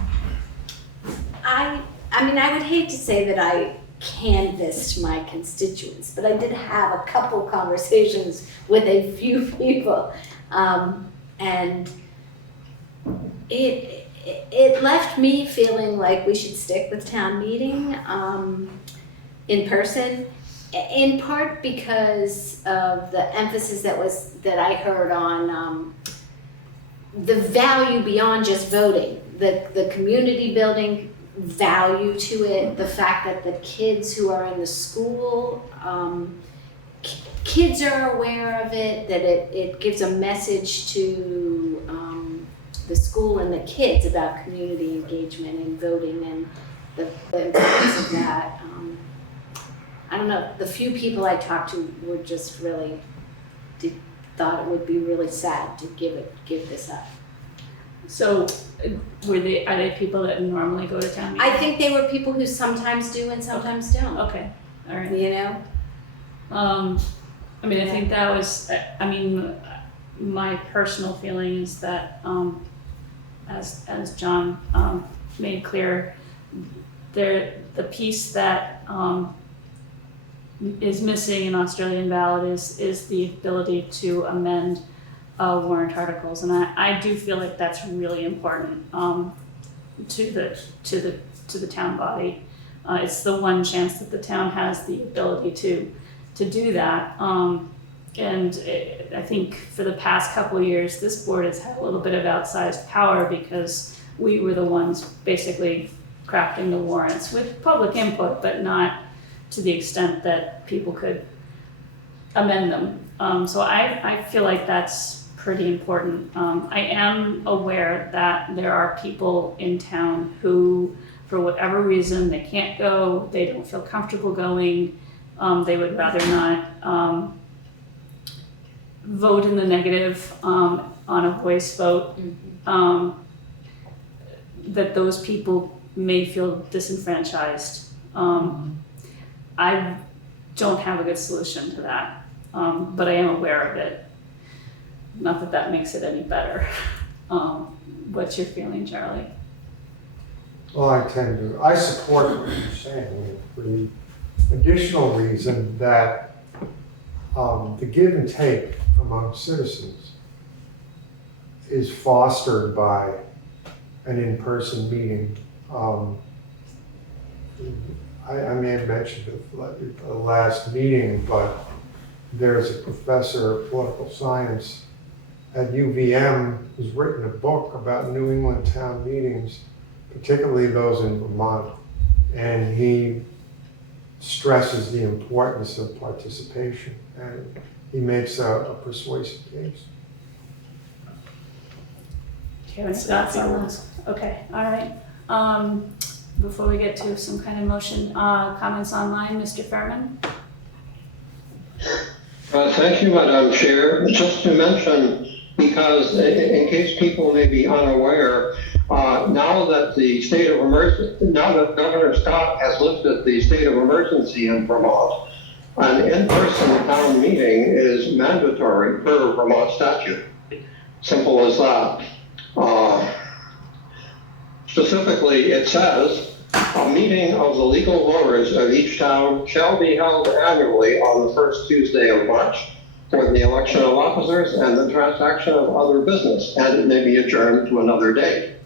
I mean, I would hate to say that I canvassed my constituents, but I did have a couple conversations with a few people. And it left me feeling like we should stick with town meeting in person, in part because of the emphasis that I heard on the value beyond just voting, the community building value to it, the fact that the kids who are in the school, kids are aware of it, that it gives a message to the school and the kids about community engagement and voting and the importance of that. I don't know, the few people I talked to were just really, thought it would be really sad to give this up. So are they people that normally go to town meeting? I think they were people who sometimes do and sometimes don't, Okay, all right. you know? I mean, I think that was, I mean, my personal feeling is that, as John, made clear, the piece that, is missing in Australian ballot is the ability to amend warrant articles, and I do feel like that's really important to the town body. It's the one chance that the town has the ability to do that. I think for the past couple of years, this board has had a little bit of outsized power because we were the ones basically crafting the warrants with public input, but not to the extent that people could amend them. So I feel like that's pretty important. I am aware that there are people in town who, for whatever reason, they can't go, they don't feel comfortable going, they would rather not vote in the negative on a voice vote. That those people may feel disenfranchised. I don't have a good solution to that, but I am aware of it. Not that that makes it any better. What's your feeling, Charlie? Well, I support what you're saying for the additional reason that the give and take among citizens is fostered by an in-person meeting. I may have mentioned it at the last meeting, but there's a professor of political science at UVM who's written a book about New England town meetings, particularly those in Vermont, and he stresses the importance of participation, and he makes a persuasive case. Do you have any thoughts on this? Okay, all right. Before we get to some kind of motion, comments online, Mr. Fairman? Thank you, Madam Chair. Just to mention, because in case people may be unaware, now that Governor Scott has lifted the state of emergency in Vermont, an in-person town meeting is mandatory per Vermont statute. Simple as that. Specifically, it says, a meeting of the legal voters of each town shall be held annually on the first Tuesday of March for the election of officers and the transaction of other business, and it may be adjourned to another date.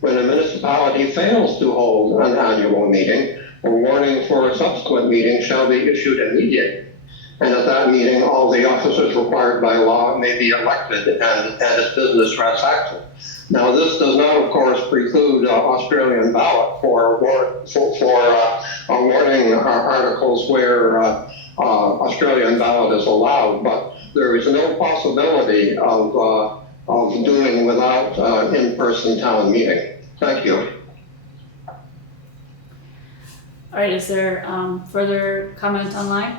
When a municipality fails to hold an annual meeting, a warning for a subsequent meeting shall be issued immediately. And at that meeting, all the officers required by law may be elected and its business transacted. Now, this does not, of course, preclude Australian ballot for warning articles where Australian ballot is allowed, but there is no possibility of doing without in-person town meeting. Thank you. All right, is there further comment online?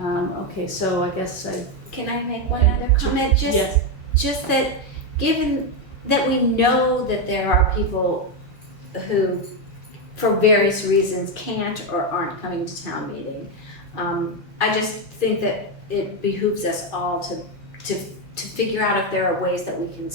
Okay, so I guess Can I make one other comment? yes. Just that, given that we know that there are people who, for various reasons, can't or aren't coming to town meeting, I just think that it behooves us all to figure out if there are ways that we can,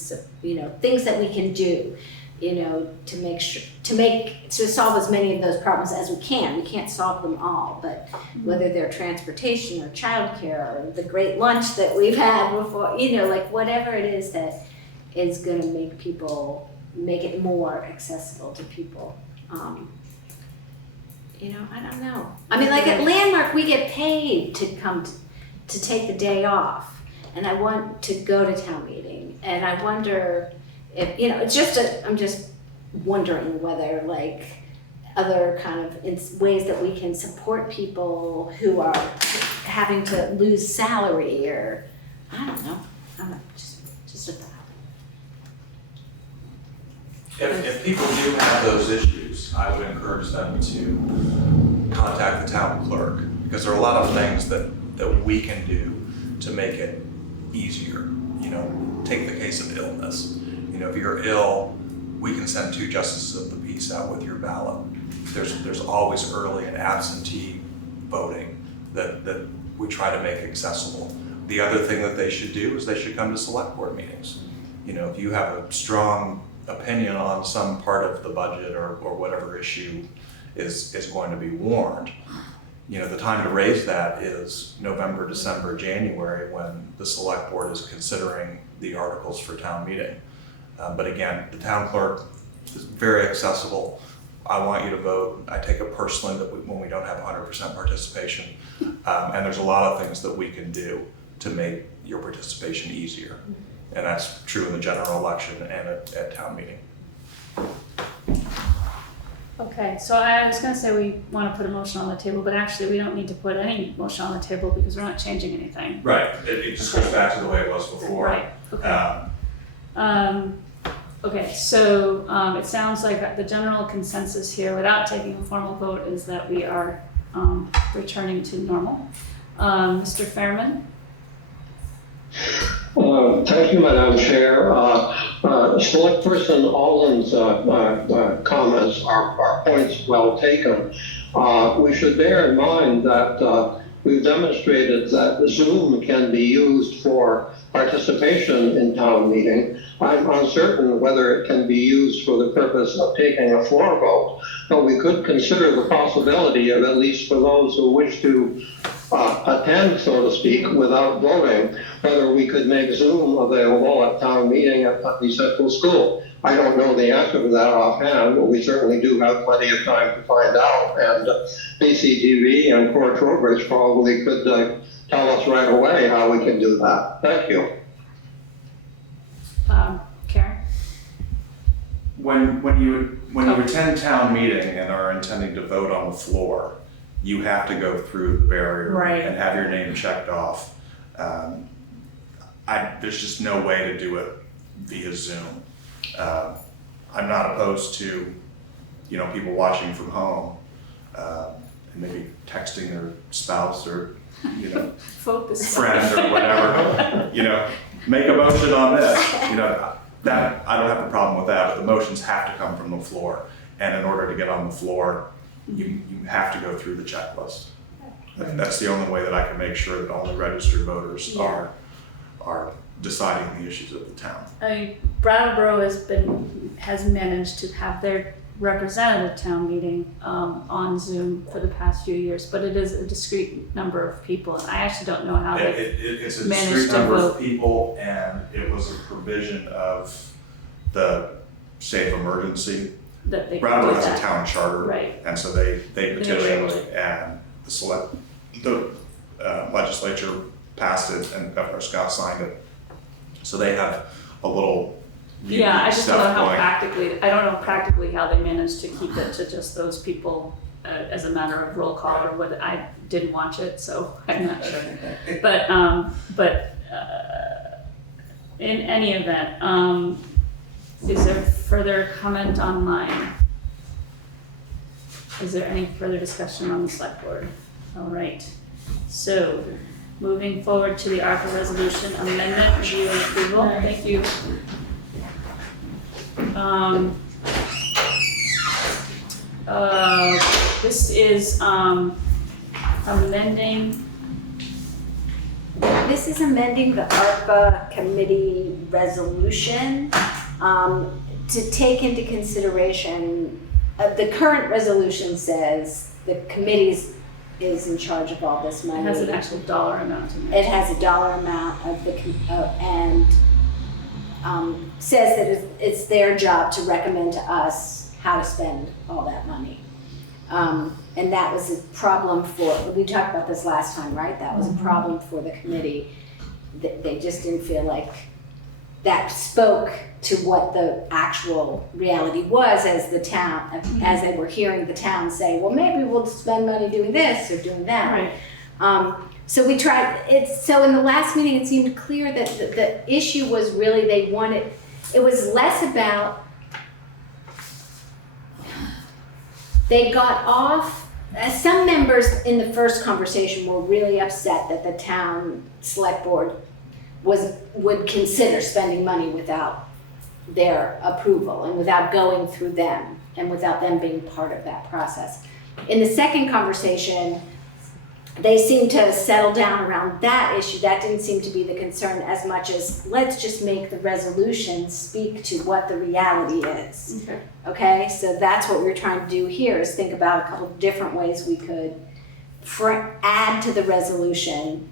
things that we can do, to solve as many of those problems as we can. We can't solve them all, but whether they're transportation or childcare or the great lunch that we've had before, whatever it is that is going to make it more accessible to people. I don't know. I mean, like at Landmark, we get paid to come to take the day off, and I want to go to town meeting, and I wonder if, I'm just wondering whether other kind of ways that we can support people who are having to lose salary, or I don't know. I'm just If people do have those issues, I would encourage them to contact the town clerk, because there are a lot of things that we can do to make it easier. You know, take the case of illness. You know, if you're ill, we can send 2 justices of the peace out with your ballot. There's always early and absentee voting that we try to make accessible. The other thing that they should do is they should come to select board meetings. You know, if you have a strong opinion on some part of the budget or whatever issue is going to be warned, you know, the time to raise that is November, December, January, when the select board is considering the articles for town meeting. But again, the town clerk is very accessible. I want you to vote. I take it personally that when we don't have 100% participation. And there's a lot of things that we can do to make your participation easier. And that's true in the general election and at town meeting. Okay, so I was gonna say we wanna put a motion on the table, but actually we don't need to put any motion on the table because we're not changing anything. Right, it just goes back to the way it was before. Right, okay. Okay, so it sounds like the general consensus here, without taking a formal vote, is that we are returning to normal. Mr. Fairman? Thank you, Madam Chair. Select Person Alden's comments are points well taken. We should bear in mind that we've demonstrated that Zoom can be used for participation in town meeting. I'm uncertain whether it can be used for the purpose of taking a floor vote, but we could consider the possibility of, at least for those who wish to attend, so to speak, without voting, whether we could make Zoom available at town meeting at Putney Central School. I don't know the answer to that offhand, but we certainly do have plenty of time to find out. And BCTV and Port Trowbridge probably could tell us right away how we can do that. Thank you. Karen? When you attend town meeting and are intending to vote on the floor, you have to go through the barrier Right. and have your name checked off. There's just no way to do it via Zoom. I'm not opposed to, you know, people watching from home and maybe texting their spouse or, you know, Focus. friend or whatever, you know, make a motion on this, you know, that, I don't have a problem with that, but the motions have to come from the floor. And in order to get on the floor, you have to go through the checklist. That's the only way that I can make sure that only registered voters are deciding the issues of the town. I mean, Brattleboro has managed to have their representative town meeting on Zoom for the past few years, but it is a discrete number of people, and I actually don't know how they It's a managed discrete to number of vote. people, and it was a provision of the safe emergency. that they can Brattleboro do has a that. town charter, Right. and so they petitioned, enabled it. and the legislature passed it, and Governor Scott signed it. So they have a little Yeah, I just don't know stuff how going. I don't know practically how they managed to keep it to just those people as a matter of roll call, or whether I didn't watch it, so I'm not sure. But in any event, is there further comment online? Is there any further discussion on the select board? All right, so moving forward to the ARPA resolution amendment, review and approval, thank you. This is amending, This is amending the ARPA committee resolution to take into consideration, the current resolution says the committee is in charge of all this it money. has an actual dollar amount in It it. has a dollar amount of and says that it's their job to recommend to us how to spend all that money. And that was a problem we talked about this last time, right? That was a problem for the committee. They just didn't feel like that spoke to what the actual reality was as the town, as they were hearing the town say, well, maybe we'll spend money doing this or doing that. Right. So we tried, so in the last meeting, it seemed clear that the issue was really it was less about they got off, some members in the first conversation were really upset that the town select board would consider spending money without their approval and without going through them and without them being part of that process. In the second conversation, they seemed to settle down around that issue. That didn't seem to be the concern as much as, let's just make the resolution speak to what the reality is. Okay. Okay, so that's what we're trying to do here, is think about a couple of different ways we could add to the resolution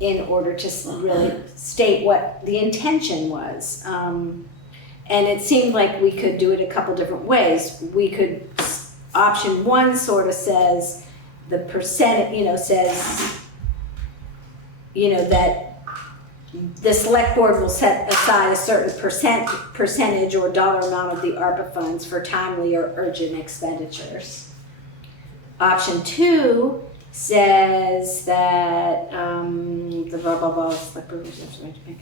in order to really state what the intention was. And it seemed like we could do it a couple different ways. We could, option one sort of says, the percent, says, that the select board will set aside a certain percentage or dollar amount of the ARPA funds for timely or urgent expenditures. Option two says that the blah blah blah select board reserves the right to make.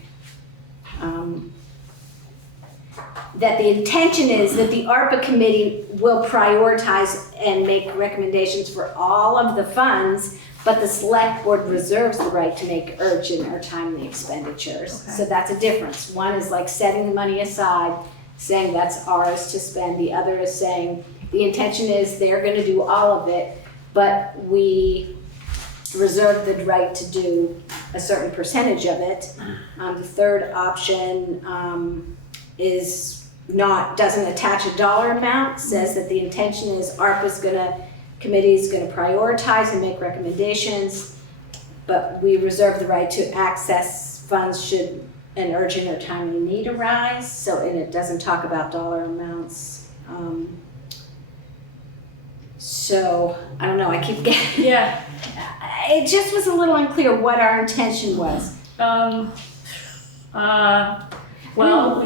That the intention is that the ARPA committee will prioritize and make recommendations for all of the funds, but the select board reserves the right to make urgent or timely expenditures. Okay. So that's a difference. One is like setting the money aside, saying that's ours to spend. The other is saying the intention is they're gonna do all of it, but we reserve the right to do a certain percentage of it. The third option doesn't attach a dollar amount, says that the intention is committee's gonna prioritize and make recommendations, but we reserve the right to access funds should an urgent or timely need arise. And it doesn't talk about dollar amounts. So I don't know, I keep getting, Yeah. it just was a little unclear what our intention was. Well,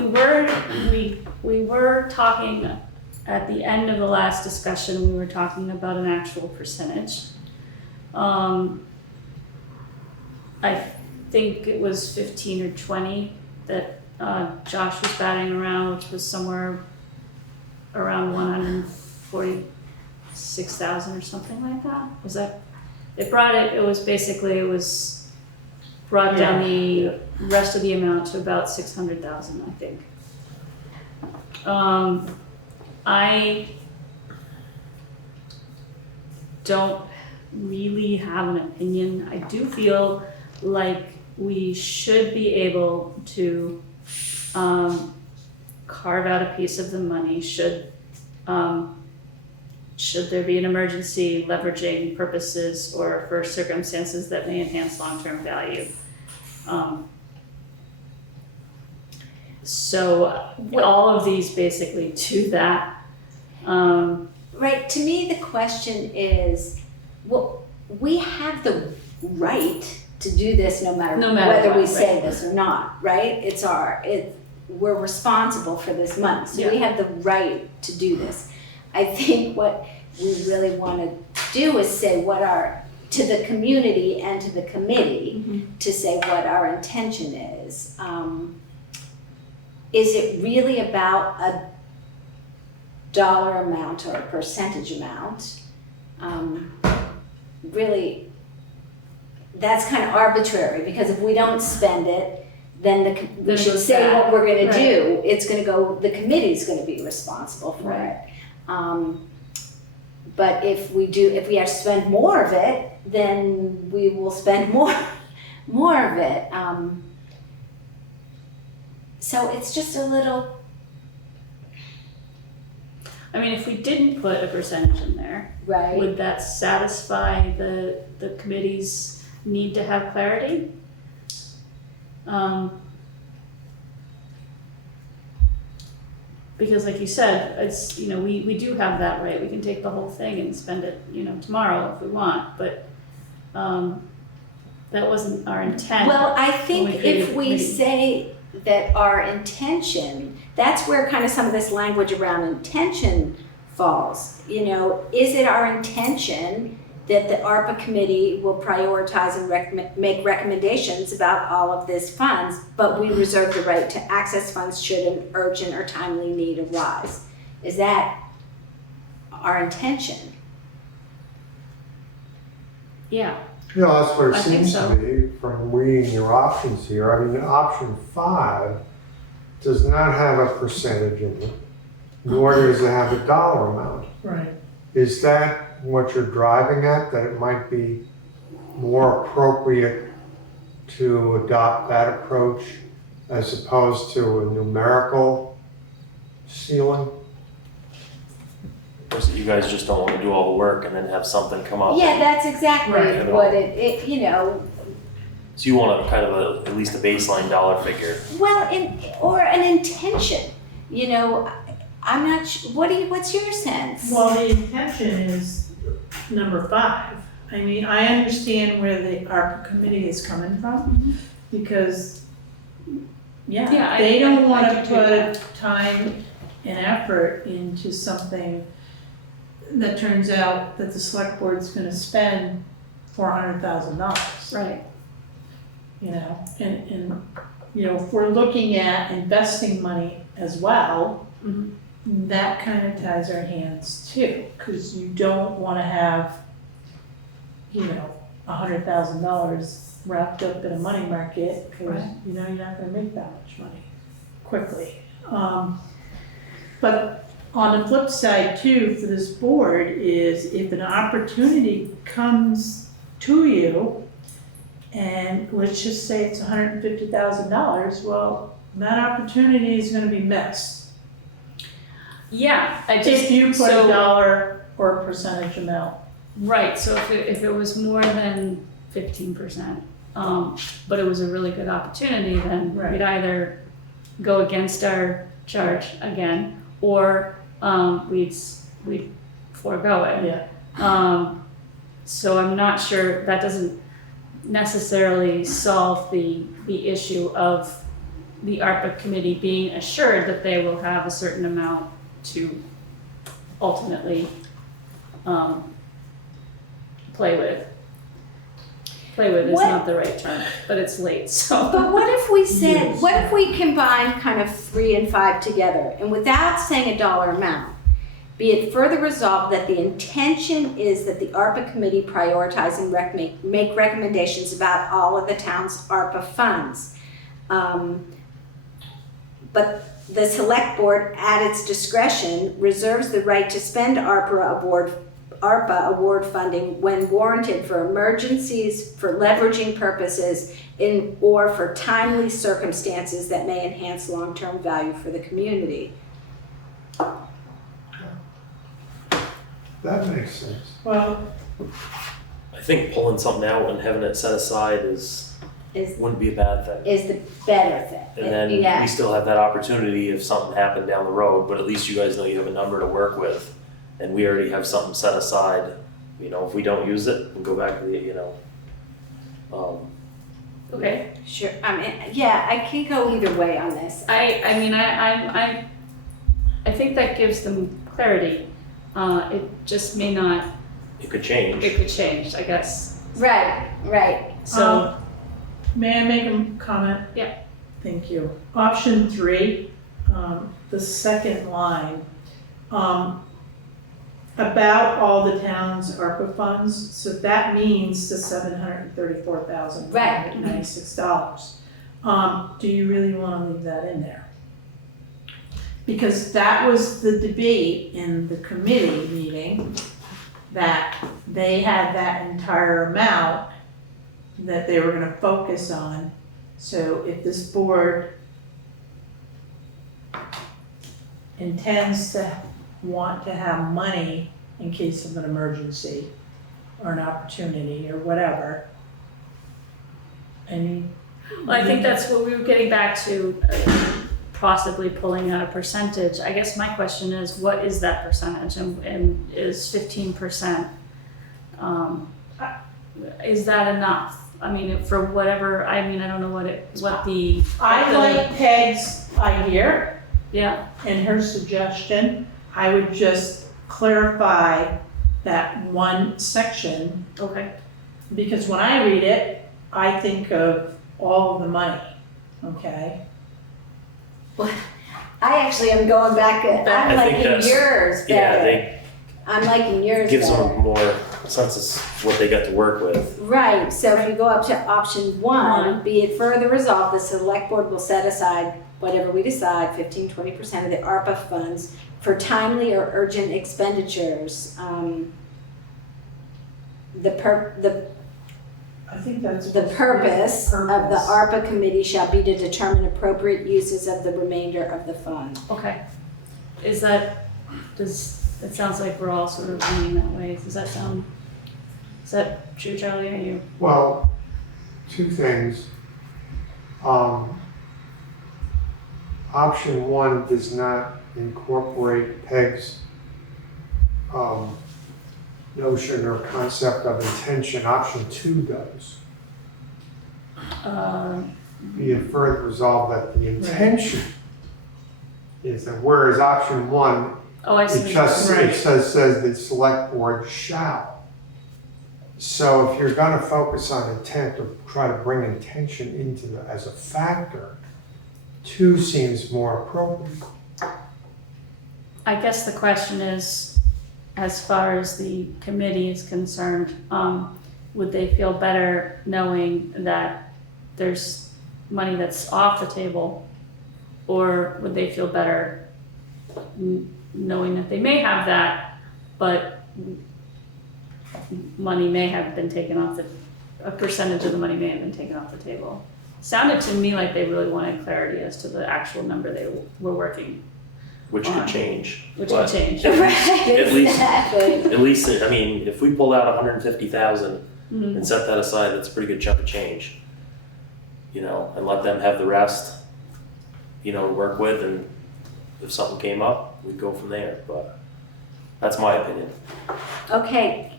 we were talking at the end of the last discussion, we were talking about an actual percentage. I think it was 15 or 20 that Josh was batting around, which was somewhere around 146,000 or something like that. Was that? It was brought down the rest of the amount to about 600,000, I think. I don't really have an opinion. I do feel like we should be able to carve out a piece of the money should there be an emergency, leveraging purposes, or for circumstances that may enhance long-term value. So all of these basically do that. Right, to me, the question is, well, we have the right to do this no matter whether we say this or not, right? We're responsible for this money, so we have the right to do this. I think what we really want to do is say to the community and to the committee, to say what our intention is. Is it really about a dollar amount or a percentage amount? Really, that's kind of arbitrary, because if we don't spend it, then we should say what we're going to do. It's going to go, the committee's going to be responsible for it. But if we have to spend more of it, then we will spend more of it. So it's just a little. I mean, if we didn't put a percentage in there, Right. would that satisfy the committee's need to have clarity? Because like you said, it's, we do have that right. We can take the whole thing and spend it, tomorrow if we want, but that wasn't our intent. Well, I think when we created if the we committee. say that our intention, that's where kind of some of this language around intention falls. Is it our intention that the ARPA committee will prioritize and make recommendations about all of this funds, but we reserve the right to access funds should an urgent or timely need arise? Is that our intention. Yeah, You know, that's what it I think seems so. to me from reading your options here. I mean, option 5 does not have a percentage in it, nor does it have a dollar amount. Right. Is that what you're driving at, that it might be more appropriate to adopt that approach as opposed to a numerical ceiling? Or is it you guys just don't wanna do all the work and then have something come up? Yeah, that's exactly Right. what it, you know, So you want a kind of at least a baseline dollar figure. well, or an intention, you know, I'm not sure, what's your sense? Well, the intention is number 5. I mean, I understand where the ARPA committee is coming from, because, Yeah, I- they don't I wanna do that. put time and effort into something that turns out that the select board's gonna spend $400,000. right. You know, and, you know, if we're looking at investing money as well, Mhm. that kind of ties our hands too, because you don't wanna have, you know, $100,000 wrapped up in a money market, because Right. you know you're not gonna make that much money quickly. But on the flip side too, for this board, is if an opportunity comes to you, and let's just say it's $150,000, well, that opportunity is gonna be missed. Yeah, I just. If you put so- a dollar or a percentage amount. Right, so if it was more than 15%, but it was a really good opportunity, then Right. we'd either go against our charge again, or, we'd forego it. Yeah. So I'm not sure, that doesn't necessarily solve the issue of the ARPA committee being assured that they will have a certain amount to ultimately, play with. Play with is What- not the right term, but it's late, so. But what if we said, Yes. what if we combine kind of 3 and 5 together, and without saying a dollar amount, be it further resolved that the intention is that the ARPA committee prioritize and make recommendations about all of the town's ARPA funds. But the select board, at its discretion, reserves the right to spend ARPA award funding when warranted for emergencies, for leveraging purposes, or for timely circumstances that may enhance long-term value for the community. That makes sense. Well, I think pulling something out and having it set aside wouldn't be a bad thing. Is the better thing. And then Yeah. we still have that opportunity if something happened down the road, but at least you guys know you have a number to work with. And we already have something set aside, you know, if we don't use it, we'll go back to the, you know. Okay, Sure, I mean, yeah, I can go either way on this. I mean, I think that gives them clarity. It just may not, It could change. it could change, I guess. Right, right. So, may I make a comment? Yeah. Thank you. Option 3, the second line, about all the town's ARPA funds, so that means the $734,596. Do you really wanna leave that in there? Because that was the debate in the committee meeting, that they had that entire amount that they were gonna focus on. So if this board intends to want to have money in case of an emergency or an opportunity or whatever, I think that's what we were getting back to, possibly pulling out a percentage. I guess my question is, what is that percentage, and is 15%, is that enough? I mean, for whatever, I mean, I don't know I like Peg's idea yeah, and her suggestion. I would just clarify that one section, okay, because when I read it, I think of all of the money, okay? I actually am going back, I I'm think liking that's- yours Yeah, better. I'm liking yours Gives better. them more sense of what they got to work with. Right, so if you go up to option 1, be it further resolved, the select board will set aside whatever we decide, 15-20% of the ARPA funds for timely or urgent expenditures. I think that's. The purpose of the ARPA committee shall be to determine appropriate uses of the remainder of the fund. Okay. Is that, it sounds like we're all sort of leaning that way. Does that sound, is that true, Charlie? Are you? Well, two things. Option 1 does not incorporate Peg's notion or concept of intention. Option 2 does. Be it further resolved that the intention is that, whereas option 1, Oh, I see. it just, Right. it says the select board shall. So if you're gonna focus on intent or try to bring intention into as a factor, 2 seems more appropriate. I guess the question is, as far as the committee is concerned, would they feel better knowing that there's money that's off the table? Or would they feel better knowing that they may have that, but money may have been taken off a percentage of the money may have been taken off the table? Sounded to me like they really wanted clarity as to the actual number they were working, Which could change. which but could change. Right, At least- exactly. At least, I mean, if we pulled out 150,000 Mhm. and set that aside, that's a pretty good chunk of change. You know, and let them have the rest, you know, to work with, and if something came up, we'd go from there, but that's my opinion. Okay,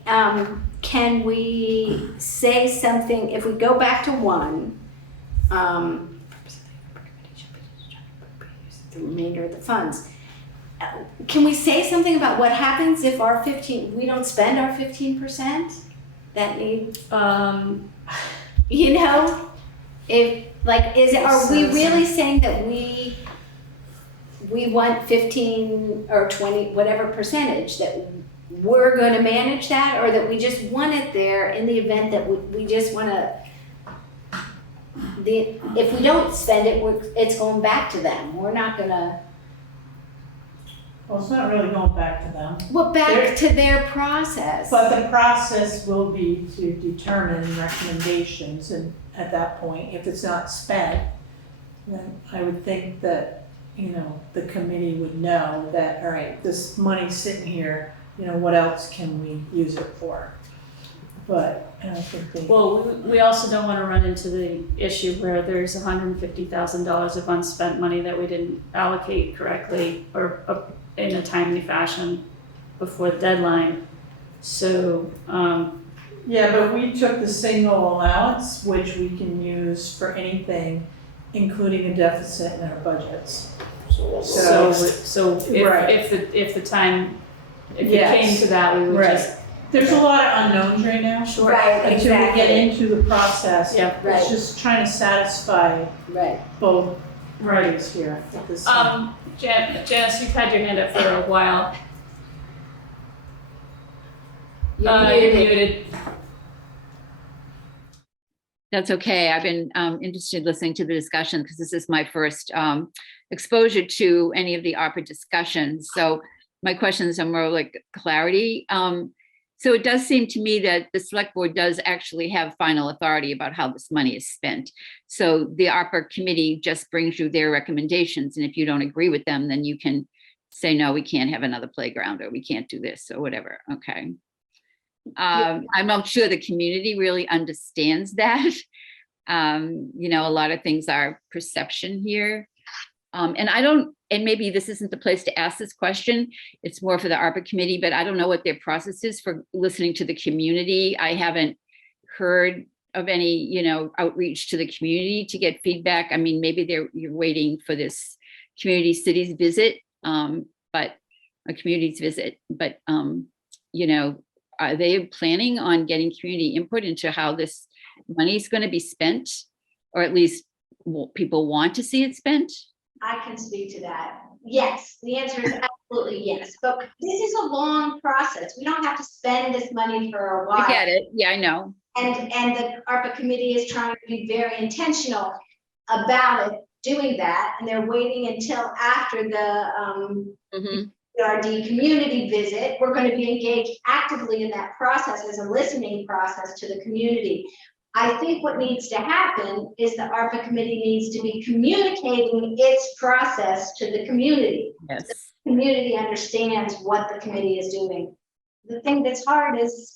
can we say something, if we go back to 1, the remainder of the funds, can we say something about what happens if we don't spend our 15%? That needs, you know, if, like, are we really saying that we want 15 or 20, whatever percentage, that we're going to manage that, or that we just want it there in the event that we just want to, if we don't spend it, it's going back to them. We're not going to, Well, it's not really going back to them. well, back to their process. But the process will be to determine recommendations, and at that point, if it's not spent, then I would think that, you know, the committee would know that, all right, this money's sitting here, you know, what else can we use it for? But I don't think they. Well, we also don't want to run into the issue where there's $150,000 of unspent money that we didn't allocate correctly or in a timely fashion before the deadline. So, Yeah, but we took the single allowance, which we can use for anything, including a deficit in our budgets. so Right. if the time, if it Yes. came to that, we would Right. just. There's a lot of unknowns right now. Sure. Right, Until we get exactly. into the process. Yeah. Right. It's just trying to satisfy Right. both parties here at this time. Janice, you've had your hand up for a while. You're You're muted. muted. That's okay. I've been interested listening to the discussion because this is my first exposure to any of the ARPA discussions. So my questions are more like clarity. So it does seem to me that the select board does actually have final authority about how this money is spent. So the ARPA committee just brings you their recommendations. And if you don't agree with them, then you can say, no, we can't have another playground, or we can't do this, or whatever. Okay. I'm not sure the community really understands that. You know, a lot of things are perception here. And maybe this isn't the place to ask this question. It's more for the ARPA committee, but I don't know what their process is for listening to the community. I haven't heard of any, you know, outreach to the community to get feedback. I mean, maybe you're waiting for this community cities visit, but a community's visit, but, you know, are they planning on getting community input into how this money is going to be spent, or at least people want to see it spent? I can speak to that. Yes, the answer is Absolutely, yes, but this is a long process. We don't have to spend this money for a while. I get it. Yeah, I know. And the ARPA committee is trying to be very intentional about it, doing that, and they're waiting until after the Mhm. PRD community visit. We're going to be engaged actively in that process as a listening process to the community. I think what needs to happen is the ARPA committee needs to be communicating its process to the community. Yes. The community understands what the committee is doing. The thing that's hard is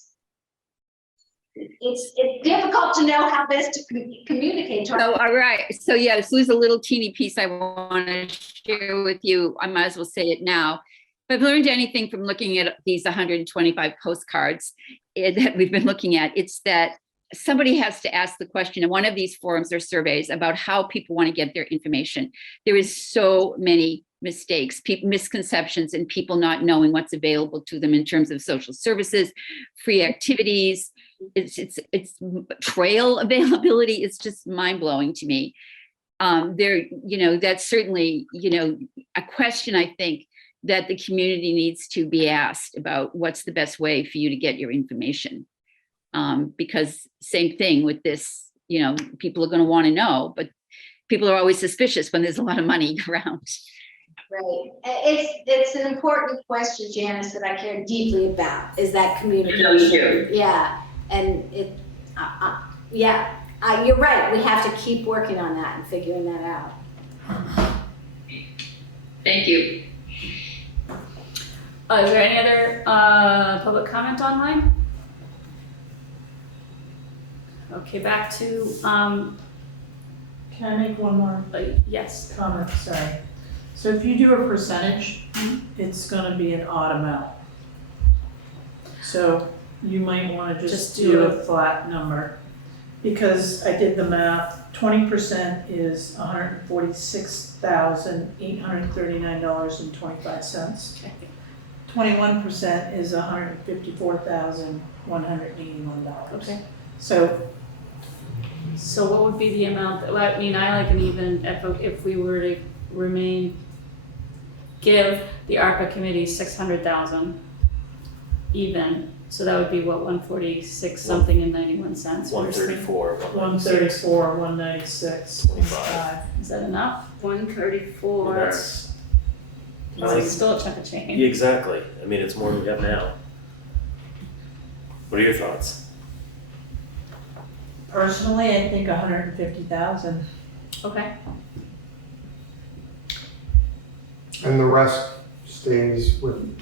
it's difficult to know how best to communicate to So, all right. So yeah, this was a little teeny piece I want to share with you. I might as well say it now. If I've learned anything from looking at these 125 postcards that we've been looking at, it's that somebody has to ask the question in one of these forums or surveys about how people want to get their information. There is so many mistakes, misconceptions, and people not knowing what's available to them in terms of social services, free activities. It's trail availability. It's just mind blowing to me. That's certainly, a question I think that the community needs to be asked about what's the best way for you to get your information. Because same thing with this, people are going to want to know, but people are always suspicious when there's a lot of money around. Right. It's an important question, Janice, that I care deeply about, is that communication. Yeah. And you're right. We have to keep working on that and figuring that out. Thank you. Is there any other public comment online? Okay, back to, Can I make one more yes. comment? Sorry. So if you do a percentage, it's gonna be an odd amount. So you might wanna just do a flat number. Because I did the math, 20% is $146,839.25. 21% is $154,181. Okay. So what would be the amount that, I like an even, if we were to give the ARPA committee 600,000 even, so that would be what, 146 something and 91 cents? 134. 134, 196, 25. Is that enough? 134. That's It's still a chunk of change. yeah, exactly. I mean, it's more than we have now. What are your thoughts? Personally, I think 150,000. Okay. And the rest stays with,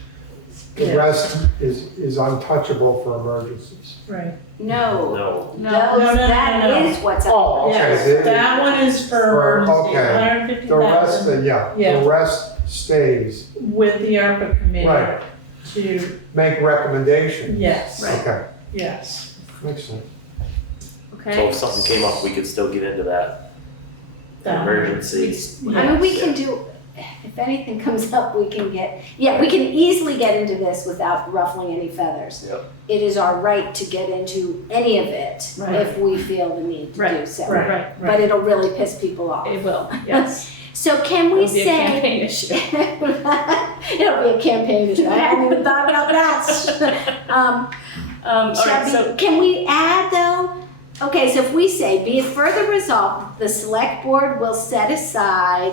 the Yeah. rest is untouchable for emergencies. Right. No. No. No. That No. is what's up. Oh, okay. Yes, that one is for emergency, okay. The rest, 150,000 the rest stays. with the ARPA committee Right. to, Make recommendations. yes, Right. Okay, yes. makes sense. Okay. So if something came up, we could still get into that That- emergency. I mean, we yes. can do, if anything comes up, we can easily get into this without ruffling any feathers. Yep. It is our right to get into any of it Right. if we feel the need to do Right, so. Right, But right. it'll really piss people off. It will, yes. So can we It'll be a say? campaign issue. It'll be a campaign issue. I hadn't even thought about that. All right, Shelby, so, can we add though? Okay, so if we say, be it further resolved, the select board will set aside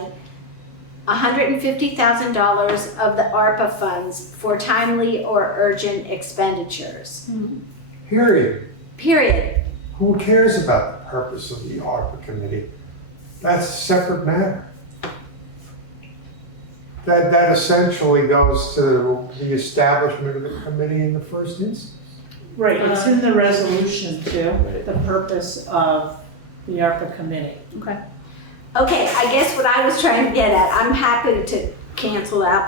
$150,000 of the ARPA funds for timely or urgent expenditures. Period. Who cares about the purpose of the ARPA committee? That's a separate matter. That essentially goes to the establishment of the committee in the first instance. Right, it's in the resolution too, the purpose of the ARPA committee. okay. Okay, I guess what I was trying to get at, I'm happy to cancel out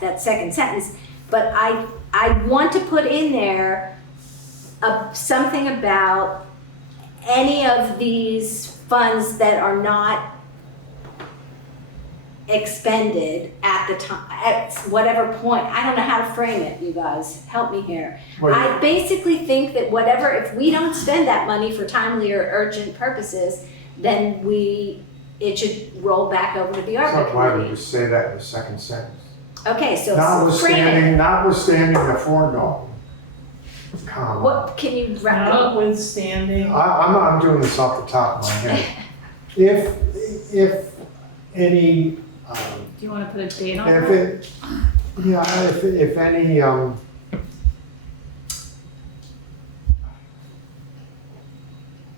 that second sentence, but I want to put in there something about any of these funds that are not expended at the time, at whatever point. I don't know how to frame it, you guys. Help me here. I basically think that if we don't spend that money for timely or urgent purposes, then it should roll back over to the ARPA So why would committee. you say that in the second sentence? Okay, so Notwithstanding the foregoing, comma. what can you recommend? Notwithstanding, I'm doing this off the top of my head. If any, Do you want to put a date on if that? it, yeah, if any,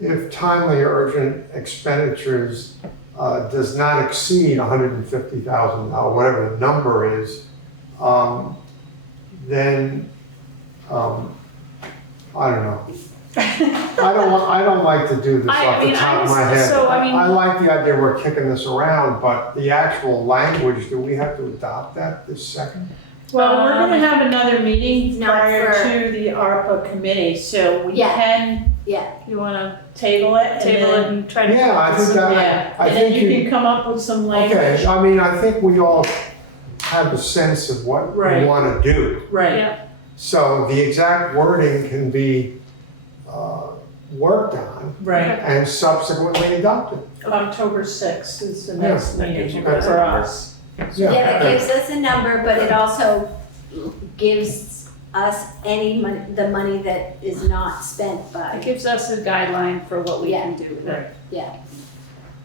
if timely urgent expenditures does not exceed $150,000, whatever the number is, then, I don't know. I don't like to do this off the top of my head. So, I mean, I like the idea we're kicking this around, but the actual language, do we have to adopt that this second? well, we're gonna have another meeting Not prior for- to the ARPA committee, so we Yeah. can Yeah, you want to table it and table it then, and try to. Yeah, I think that, yeah, I and then think you you, can come up with some language. okay, I mean, I think we all have a sense of what we Right. want to do. Right, Yeah, So the exact wording can be worked on right. and subsequently adopted. October 6th is the Yeah, next that gives meeting you guys for a us. yeah, that gives us a number, but it also gives us any money, the money that is not spent it by, gives us a guideline for what we Yeah. can do with it. Right. yeah. Gives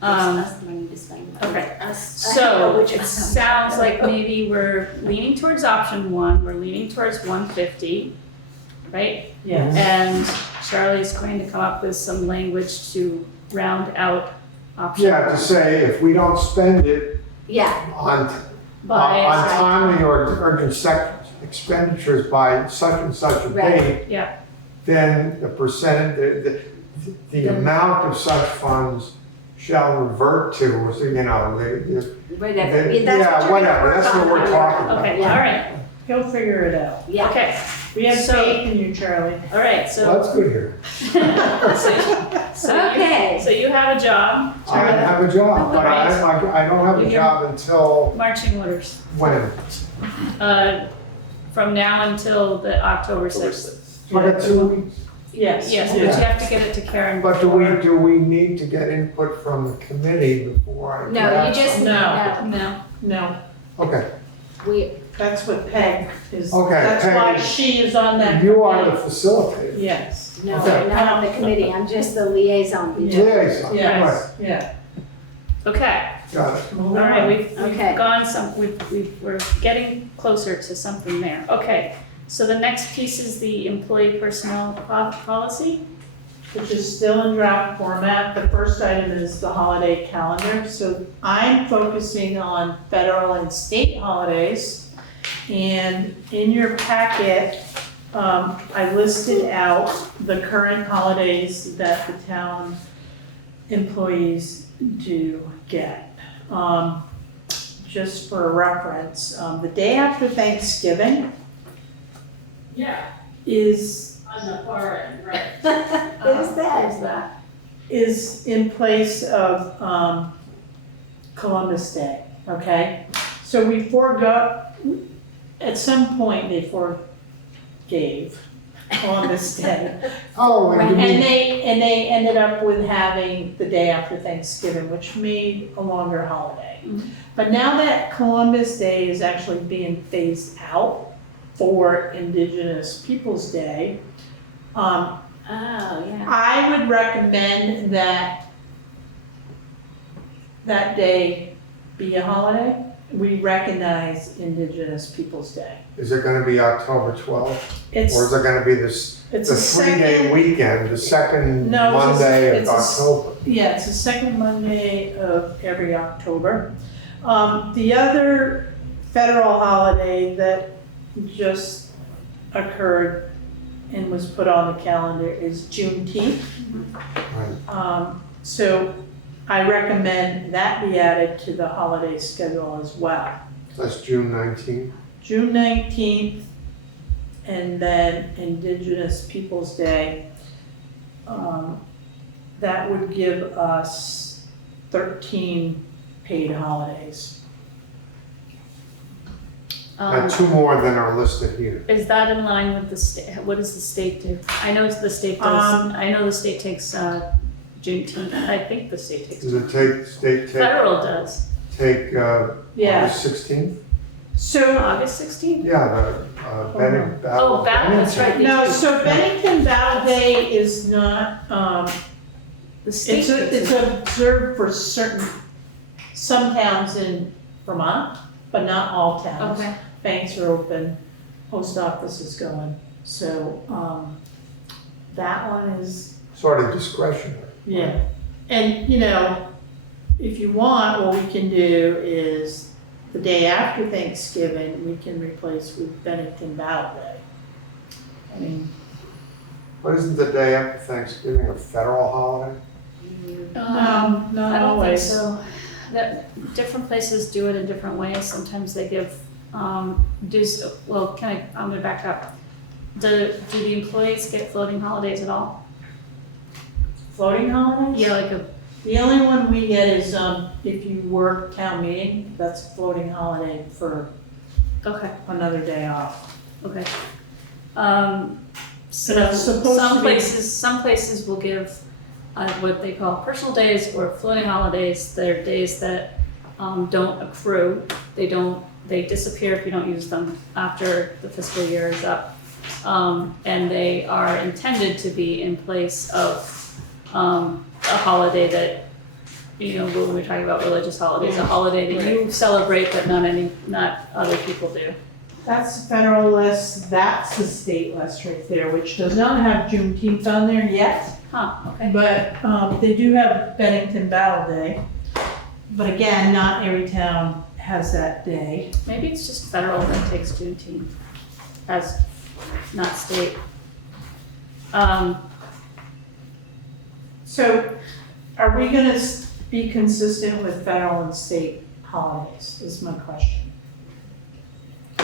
Um, us the money to spend. okay. Us, So which it is- sounds like maybe we're leaning towards option one, we're leaning towards 150, right? Yes. And Charlie's going to come up with some language to round out option Yeah, to one. say if we don't spend it Yeah, on By, on timely or urgent expenditures by such and such a Right. date, yeah, then the percent, the amount of such funds shall revert to, so, you know, whatever. yeah, That's what whatever, you're that's what gonna we're work on. talking about. okay, Yeah. all right, He'll figure it out. Yeah, okay, We have So- faith in you, Charlie. all right, Well, so. that's good here. Okay. So you have a job, I Charlie, have a job, but Right. I don't have a job until marching orders, when? from now until the October October 6th. 6th. I got 2 weeks. Yes. Yes, but you have to get it to Karen. But before- do we need to get input from the committee before I? no, you draft just, something? No. No, No, Okay, we, that's what Peg is, Okay, that's why Peg. she is on that. you are the committee. facilitator. Yes. no, Okay. we're not on the committee, I'm just the liaison. Yeah. Liaison, right, Yes, yeah. okay, got it. all right, we've Okay. gone we're getting closer to something there. Okay, so the next piece is the employee personnel policy. Which is still in draft format. The first item is the holiday calendar. So I'm focusing on federal and state holidays. And in your packet, I listed out the current holidays that the town employees do get. Just for reference, the day after Thanksgiving Yeah, is on the far end, right. What is that? Is that? is in place of Columbus Day, okay? So we at some point they forgave Columbus Day. Oh, and you And mean, they ended up with having the day after Thanksgiving, which made a longer holiday. Mhm. But now that Columbus Day is actually being phased out for Indigenous Peoples' Day, Oh, yeah. I would recommend that that day be a holiday. We recognize Indigenous Peoples' Day. is it gonna be October 12th? It's, Or is it gonna be this, it's the a 3-day second, weekend, the second No, it's a- Monday of it's a s- October? yeah, it's the second Monday of every October. The other federal holiday that just occurred and was put on the calendar is Juneteenth. Right. So I recommend that be added to the holiday schedule as well. That's June 19th. June 19th, and then Indigenous Peoples' Day. That would give us 13 paid holidays. And 2 more than are listed here. Is that in line with the state, what does the state do? I know the state does, I know the state takes Juneteenth, I think the state takes, Does it take, federal does. take Yeah, August 16th? So, August 16th? Yeah, the Bennett. Oh, Ballot, that's right. no, so Bennington Ballot Day is not, The state it's gets it. observed for some towns in Vermont, but not all towns. Okay, Banks are open, post office is going, so, that one is, Sort of discretionary. yeah. And, you know, if you want, what we can do is the day after Thanksgiving, we can replace with Bennington Ballot Day. I mean, What isn't the day after Thanksgiving a federal holiday? no, I not don't think always. so. That, different places do it in different ways. Sometimes they give, I'm gonna back up. Do the employees get floating holidays at all? Floating holidays? Yeah, like a, The only one we get is, if you work town meeting, that's a floating holiday for okay, another day off. okay. So So it's supposed to be- some places will give what they call personal days or floating holidays. They're days that don't accrue. They disappear if you don't use them after the fiscal year is up. And they are intended to be in place of a holiday that, you know, when we're talking about religious holidays, a holiday that you celebrate but not other people do. That's the federal list, that's the state list right there, which does not have Juneteenth on there yet. Huh, okay. But they do have Bennington Battle Day. But again, not every town has that day. Maybe it's just federal that takes Juneteenth as not state. So are we gonna be consistent with federal and state holidays, is my question.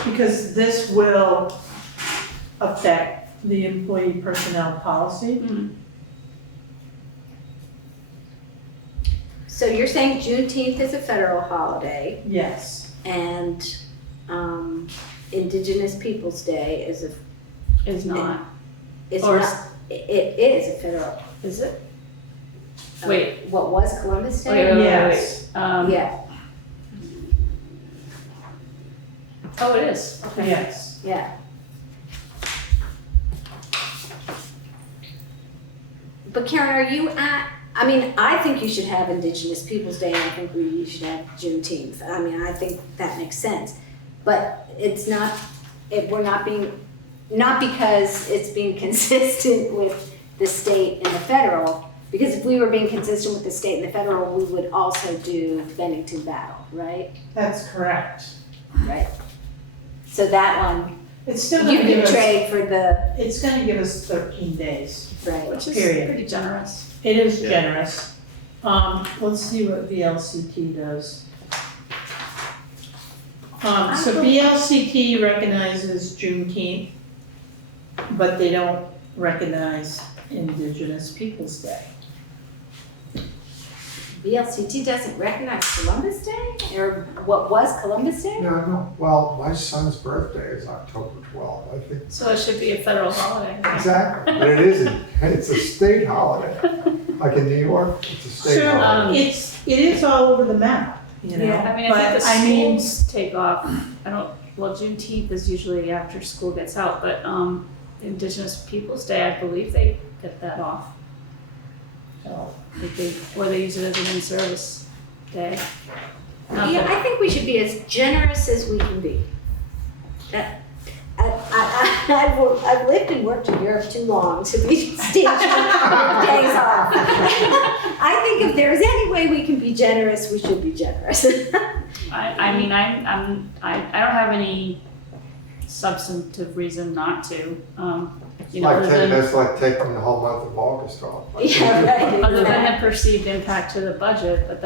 Because this will affect the employee personnel policy. Hmm. So you're saying Juneteenth is a federal holiday Yes. and Indigenous Peoples' Day is Is not, not, Or- it is a federal. is it? Wait. What was Columbus Wait, Day? wait, wait, Yes. wait. Yeah, Oh, it is, okay. Yes. yeah. But Karen, are you I mean, I think you should have Indigenous Peoples' Day, and I think you should have Juneteenth. I mean, I think that makes sense. But it's not, we're not because it's being consistent with the state and the federal, because if we were being consistent with the state and the federal, we would also do Bennington Battle, right? That's correct. Right. So that one, It's still you gonna give could us, trade for the, it's gonna give us 13 days. right. Which is Period. pretty generous. It is Yeah. generous. Let's see what VLCT does. So VLCT recognizes Juneteenth, but they don't recognize Indigenous Peoples' Day. VLCT doesn't recognize Columbus Day, or what was Columbus Day? Yeah, no, well, my son's birthday is October 12th, I think. So it should be a federal holiday. Exactly, but it isn't, it's a state holiday. Like in New York, it's a state So, holiday. it is all over the map, you know? Yeah, I mean, I But think the schools take off, Juneteenth is usually after school gets out, but, Indigenous Peoples' Day, I believe they get that off. So, or they use it as an in-service day. Not Yeah, that- I think we should be as generous as we can be. I've lived and worked in Europe too long to be staged days off. I think if there's any way we can be generous, we should be generous. I mean, I don't have any substantive reason not to, you know, That's like taking the whole month of August off. Yeah, right. other than the perceived impact to the budget, but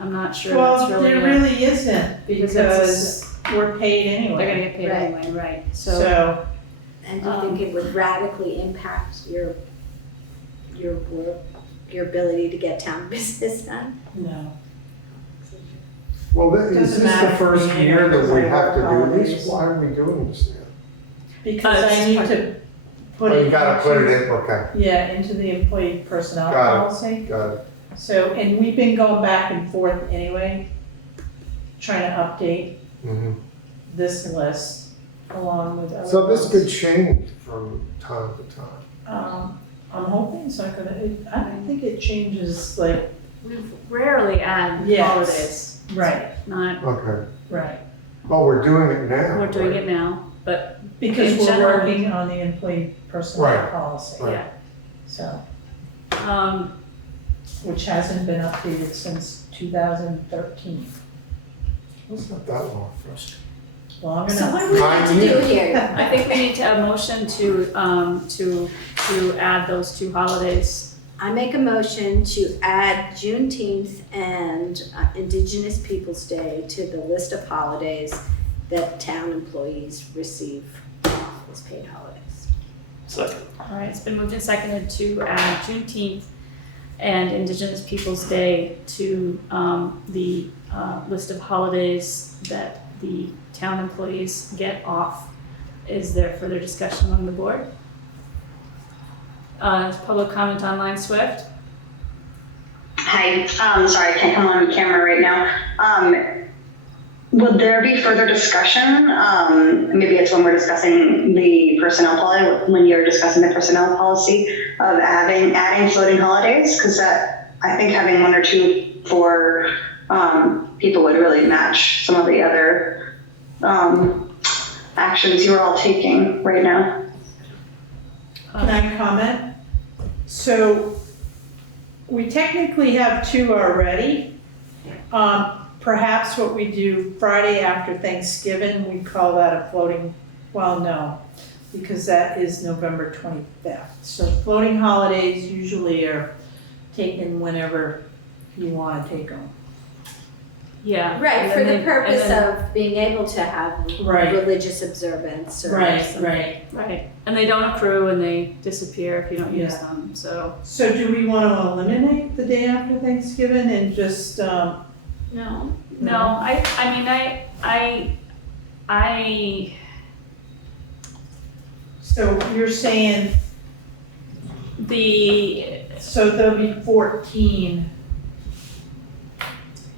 I'm not sure Well, that's really, there really isn't, Because because we're paid they're anyway. gonna get paid Right. anyway, right, so, So, And do you think it would radically impact your work, your ability to get town business done? no. Well, is Doesn't this matter the for first me year anyway, that we 'cause I have to work do holidays. these? Why are we doing this now? Because it's I need part- to put Oh, it. you gotta put into- it in, okay, Yeah, into the employee personnel Got it. policy. got it. So, and we've been going back and forth anyway, trying to update. Mhm. this list along with other So this ones. could change from time to time. I'm hoping it's not gonna, I don't think it changes like, We rarely add Yes. holidays, right, not, Okay. right. Well, we're doing it now. we're doing right? it now, but Because In we're general- working on the employee personnel Right. policy, Right. yeah. so, Um, which hasn't been updated since 2013. It's not that long. Long So enough. what do we want to do here? I think we need to have a motion to add those two holidays. I make a motion to add Juneteenth and Indigenous Peoples' Day to the list of holidays that town employees receive as paid holidays. Second. All right, it's been moved and seconded to add Juneteenth and Indigenous Peoples' Day to the list of holidays that the town employees get off. Is there further discussion among the board? Public comment online, Swift? Hi, sorry, I can't come on camera right now. Would there be further discussion? Maybe it's when we're discussing the personnel policy, when you're discussing the personnel policy of adding floating holidays, because that, I think having one or two for people would really match some of the other actions you're all taking right now. Can I comment? So, we technically have two already. Perhaps what we do Friday after Thanksgiving, we call that a floating, well, no, because that is November 25th. So floating holidays usually are taken whenever you want to take them. Yeah. Right, and for then the they- purpose and then- of being able to have Right. religious observance or Right, something. right. Right, and they don't accrue and they disappear if you don't use Yeah. them, so. So do we want to eliminate the day after Thanksgiving and just, No. No, I mean, so you're saying, the, so there'll be 14.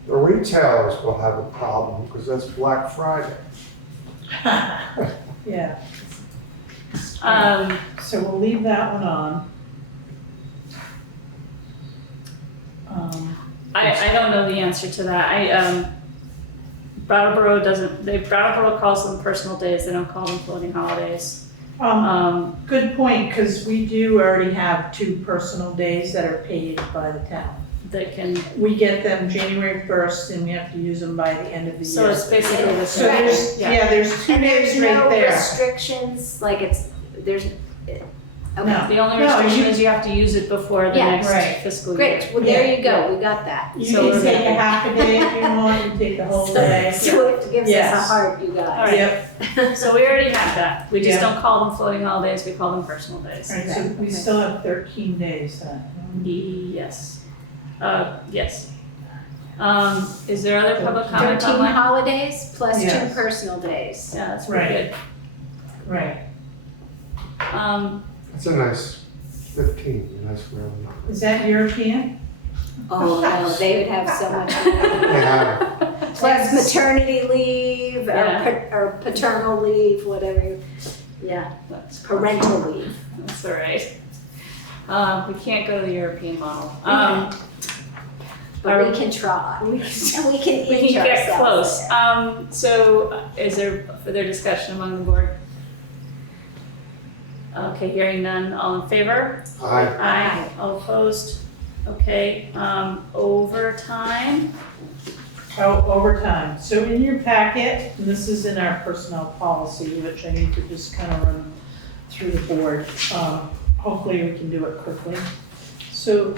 The retailers will have a problem because that's Black Friday. Yeah, um, so we'll leave that one on. I don't know the answer to that. Brattleboro Brattleboro calls them personal days, they don't call them floating holidays. Good point, because we do already have two personal days that are paid by the town. That can, We get them January 1st and we have to use them by the end of the so year. it's basically the So same. there's, Yeah. yeah, there's 2 And days there's no right there. restrictions, like there's, okay. No. The only No, restriction you- is you have to use it before the Yeah. next Right. fiscal year. Great, well, there Yeah, you go, we got that. You So can we're take gonna- a half a day if you want, you take the whole day. Swift gives us a Yes. heart, you All guys. right. Yep, So we already have that, we just Yeah. don't call them floating holidays, we call them personal days. all right, so we still have 13 days then. Yes. Yes. Is there other public comment 13 online? holidays plus 2 Yes. personal days. Yeah, that's pretty Right. good. Right. It's a nice 15, a nice round number. Is that European? Oh, no, they would have so much. Yeah, Plus maternity leave, Yeah. or paternal leave, whatever, yeah, That's parental leave. That's all right. We can't go to the European model. But we can try, and we can We inch can get ourselves close. there. So is there further discussion among the board? Okay, hearing none, all in favor? Aye. All opposed? Okay, overtime? Oh, overtime. So in your packet, and this is in our personnel policy, which I need to just kind of run through the board. Hopefully we can do it quickly. So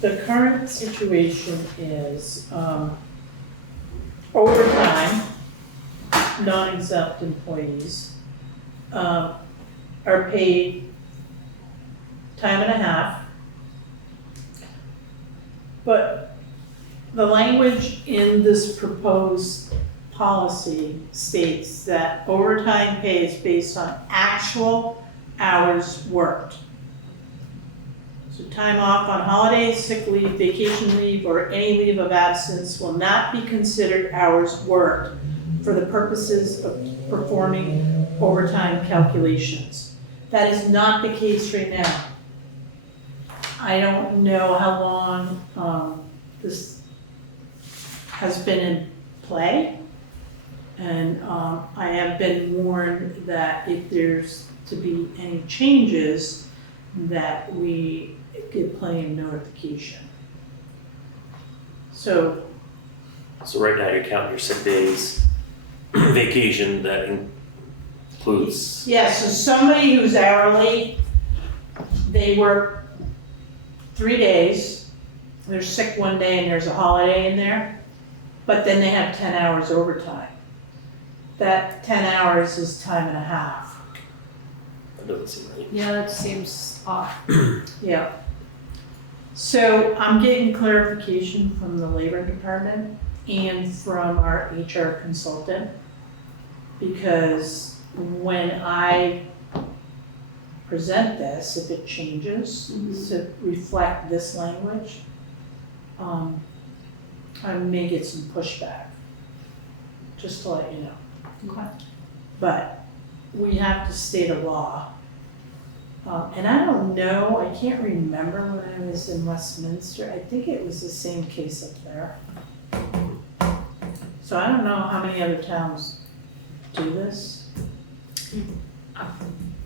the current situation is, overtime, non-exempt employees, are paid time and a half. But the language in this proposed policy states that overtime pay is based on actual hours worked. So time off on holidays, sick leave, vacation leave, or any leave of absence will not be considered hours worked for the purposes of performing overtime calculations. That is not the case right now. I don't know how long this has been in play. And I have been warned that if there's to be any changes, that we get plenty of notification. So, right now you're counting your sick days, vacation, that includes, yeah, so somebody who's hourly, they work 3 days, they're sick one day and there's a holiday in there, but then they have 10 hours overtime. That 10 hours is time and a half. that doesn't seem right. Yeah, that seems off. Yeah. So I'm getting clarification from the Labor Department and from our HR consultant, because when I present this, if it changes to reflect this language, I may get some pushback, just to let you know. Okay. But we have to state a law. And I don't know, I can't remember when I was in Westminster, I think it was the same case up there. So I don't know how many other towns do this.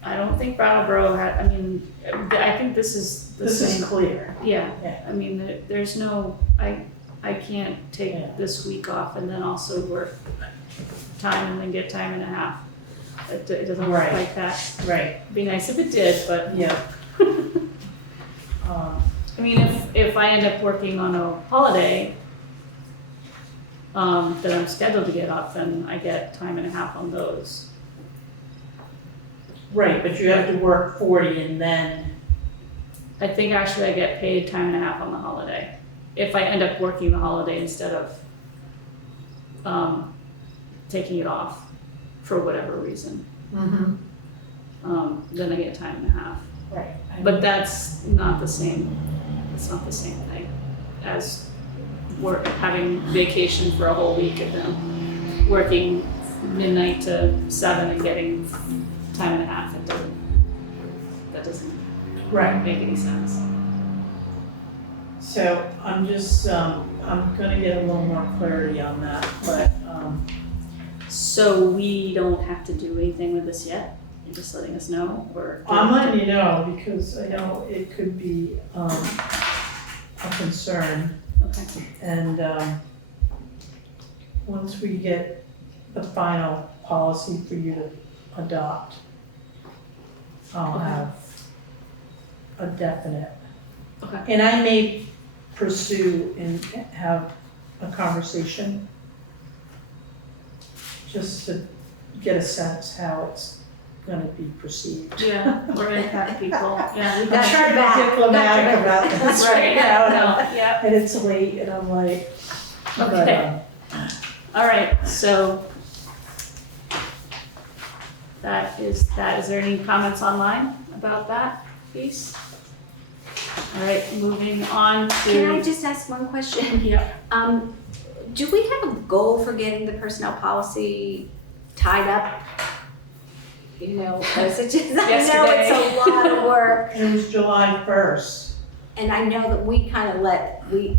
I don't think Brattleboro had, I mean, I think this is the This is same. clear. Yeah, Yeah. I mean, there's no, I can't take Yeah. this week off and then also work time and then get time and a half. It doesn't work Right. like that. Right. It'd be nice if it did, but, Yeah. I mean, if I end up working on a holiday, that I'm scheduled to get off, then I get time and a half on those. Right, but you have to work 40 and then, I think actually I get paid time and a half on the holiday, if I end up working the holiday instead of, taking it off for whatever reason. Then I get time and a half. right. But that's not the same, it's not the same thing as having vacation for a whole week and then working midnight to 7 and getting time and a half. That doesn't Right. make any sense. So I'm just, I'm gonna get a little more clarity on that, but, So we don't have to do anything with this yet? You're just letting us know, or? I'm letting you know because I know it could be, a concern. Okay. And once we get the final policy for you to adopt, I'll Okay. have a definite. Okay. And I may pursue and have a conversation just to get a sense how it's gonna be perceived. Yeah, or impact people, yeah. I'm Got your trying to back. be Got diplomatic your about this right Right, now, and no, yeah, and it's late, and I'm like, but, Okay. All right, so that. Is there any comments online about that piece? All right, moving on to. Can I just ask one question? Yeah. Do we have a goal for getting the personnel policy tied up? You know, because it just, I know Yesterday. it's a lot of work. it was July 1st. And I know that we kind of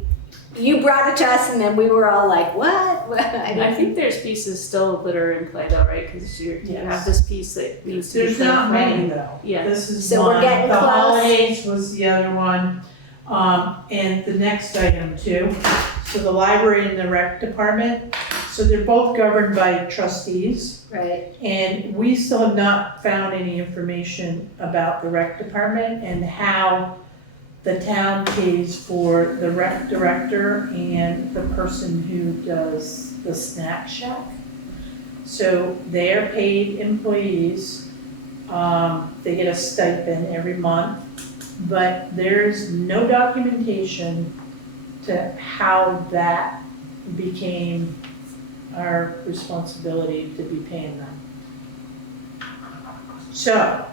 you brought it to us and then we were all like, what? I think there's pieces still that are in play though, right? Because you Yes. have this piece that needs to be. There's not clarified. many though. Yeah. This is So we're one. getting The close. holidays was the other one. And the next item too. So the library and the rec department, so they're both governed by trustees. Right. And we still have not found any information about the rec department and how the town pays for the rec director and the person who does the snack shack. So they're paid employees. They get a stipend every month, but there's no documentation to how that became our responsibility to be paying them. So,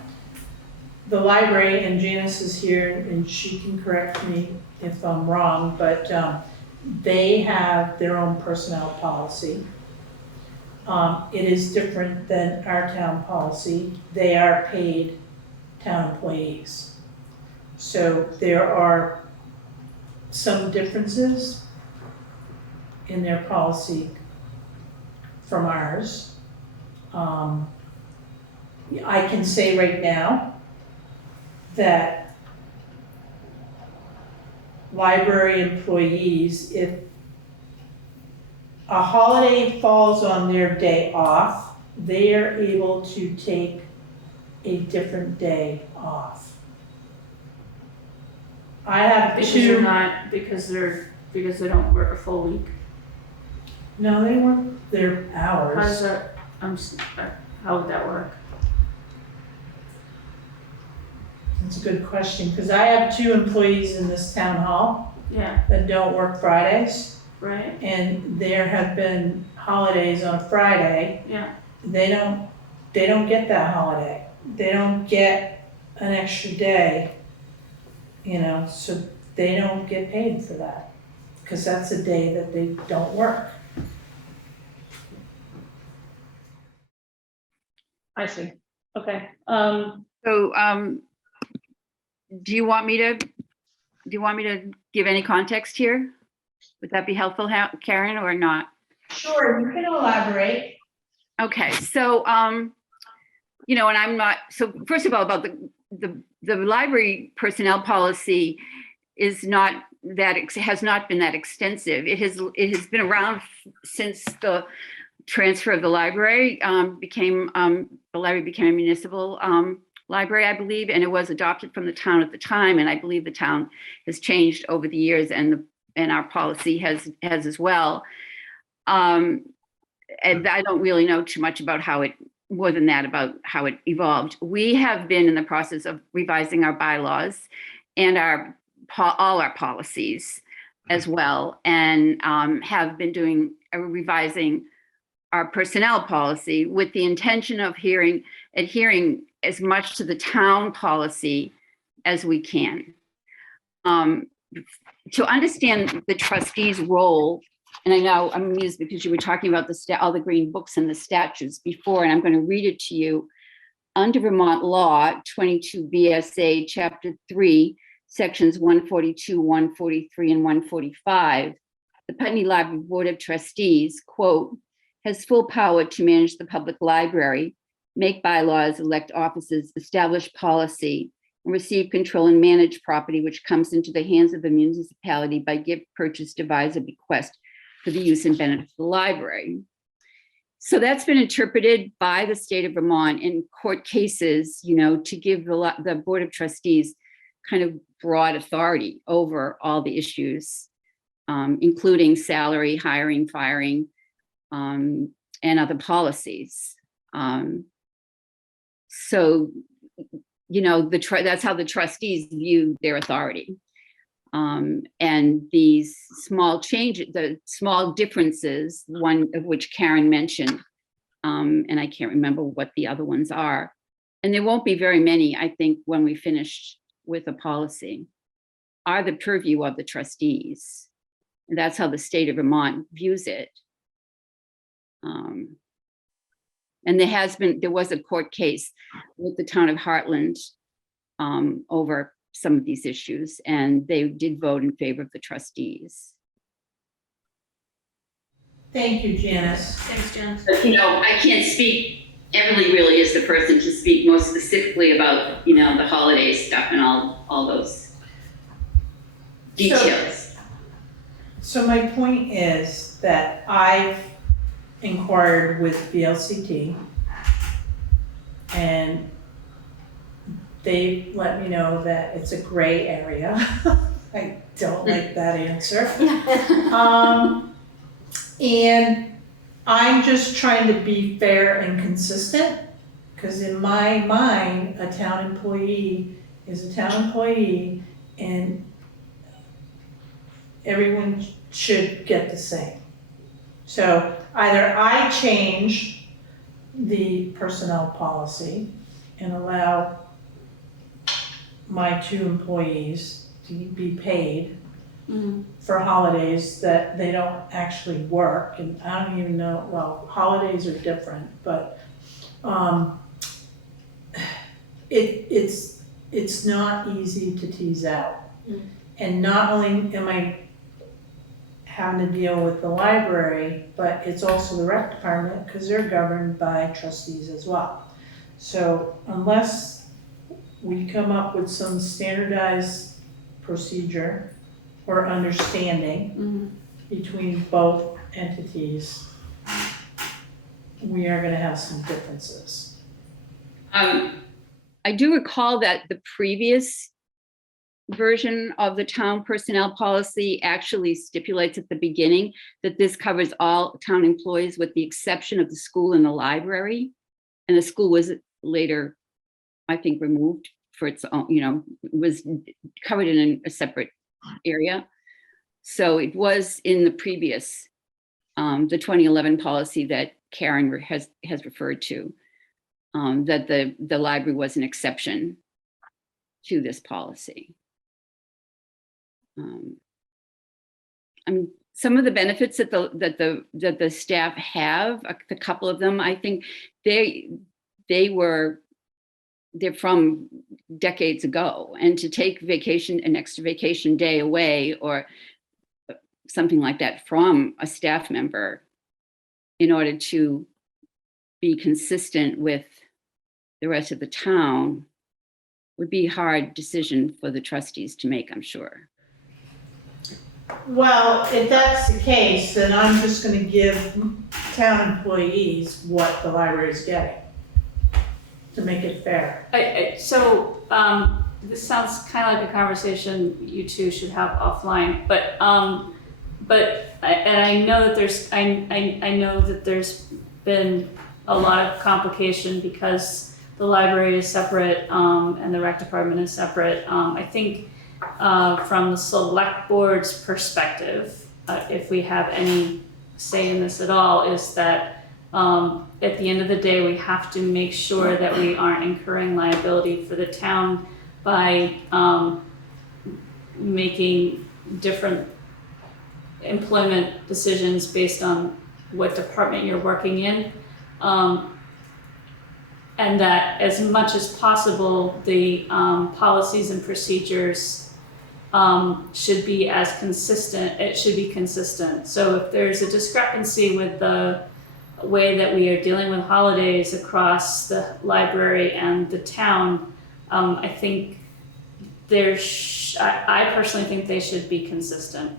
the library, and Janice is here, and she can correct me if I'm wrong, but they have their own personnel policy. It is different than our town policy. They are paid town employees. So there are some differences in their policy from ours. I can say right now that library employees, if a holiday falls on their day off, they are able to take a different day off. I have Because they're two, not, because they don't work a full week. no, they work their How does hours. that, how would that work? That's a good question, because I have 2 employees in this town hall Yeah, that don't work Fridays, right, and there have been holidays on Friday. yeah. They don't get that holiday. They don't get an extra day, so they don't get paid for that, because that's a day that they don't work. I see, okay. So, do you want me to give any context here? Would that be helpful, Karen, or not? Sure, you can elaborate. Okay, so, and I'm not, so first of all, about the library personnel policy is not that, has not been that extensive. It has been around since the transfer of the library, the library became a municipal library, I believe, and it was adopted from the town at the time, and I believe the town has changed over the years, and our policy has as well. And I don't really know too much about more than that, about how it evolved. We have been in the process of revising our bylaws and all our policies as well, and have been revising our personnel policy with the intention of adhering as much to the town policy as we can. To understand the trustee's role, and I know I'm amused because you were talking about all the green books and the statutes before, and I'm going to read it to you. Under Vermont law, 22 BSA, Chapter 3, Sections 142, 143, and 145, the Putney Library Board of Trustees, quote, has full power to manage the public library, make bylaws, elect officers, establish policy, and receive, control, and manage property which comes into the hands of the municipality by gift, purchase, devise, or bequest for the use and benefit of the library. So that's been interpreted by the state of Vermont in court cases, to give the Board of Trustees kind of broad authority over all the issues, including salary, hiring, firing, and other policies. So, that's how the trustees view their authority. And these small changes, the small differences, one of which Karen mentioned, and I can't remember what the other ones are. And there won't be very many, I think, when we finish with a policy, are the purview of the trustees. And that's how the state of Vermont views it. And there was a court case with the town of Heartland over some of these issues, and they did vote in favor of the trustees. Thank you, Janice. Thanks, Jen. But, I can't speak, Emily really is the person to speak most specifically about, the holiday stuff and all those details. So my point is that I've inquired with VLCT, and they let me know that it's a gray area. I don't like that answer. And I'm just trying to be fair and consistent, because in my mind, a town employee is a town employee, and everyone should get the same. So either I change the personnel policy and allow my 2 employees to be paid, for holidays that they don't actually work, and I don't even know, well, holidays are different, but, it's not easy to tease out. And not only am I having to deal with the library, but it's also the rec department, because they're governed by trustees as well. So unless we come up with some standardized procedure or understanding between both entities, we are gonna have some differences. I do recall that the previous version of the town personnel policy actually stipulates at the beginning that this covers all town employees with the exception of the school and the library. And the school was later, I think, removed for its own, was covered in a separate area. So it was in the previous, the 2011 policy that Karen has referred to, that the library was an exception to this policy. Some of the benefits that the staff have, a couple of them, I think they're from decades ago, and to take an extra vacation day away or something like that from a staff member in order to be consistent with the rest of the town would be a hard decision for the trustees to make, I'm sure. Well, if that's the case, then I'm just gonna give town employees what the library's getting, to make it fair. This sounds kind of like a conversation you two should have offline, but I know that there's been a lot of complication because the library is separate, and the rec department is separate. I think from the select board's perspective, if we have any say in this at all, is that at the end of the day, we have to make sure that we aren't incurring liability for the town by making different employment decisions based on what department you're working in. And that as much as possible, the policies and procedures should be as consistent, it should be consistent. So if there's a discrepancy with the way that we are dealing with holidays across the library and the town, I think I personally think they should be consistent.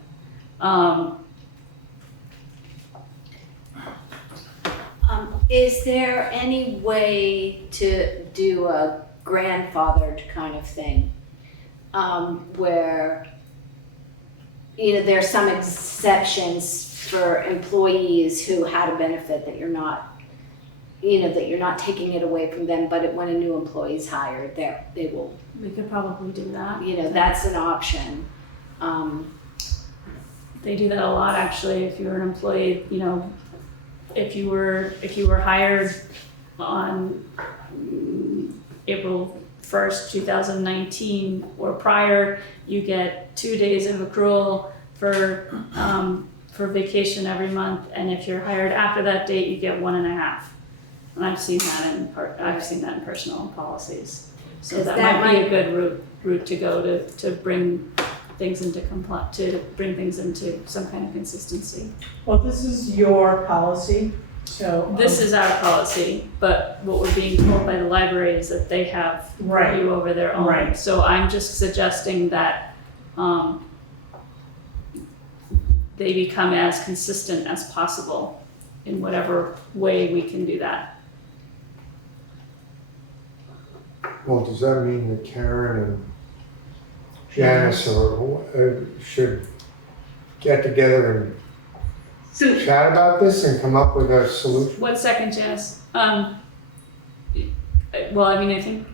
Is there any way to do a grandfathered kind of thing? Where, there's some exceptions for employees who had a benefit that you're not taking it away from them, but when a new employee is hired, they will. We could probably do that. That's an option. They do that a lot, actually. If you're an employee, if you were hired on April 1st, 2019 or prior, you get 2 days of accrual for vacation every month, and if you're hired after that date, you get 1.5. And I've seen that in personal policies. So that might be a good route to go to bring things into some kind of consistency. Well, this is your policy, so. This is our policy, but what we're being told by the library is that they have review over their own. Right. So I'm just suggesting that they become as consistent as possible in whatever way we can do that. Well, does that mean that Karen and Janice should get together and chat about this and come up with a solution? 1 second, Janice. Well, I think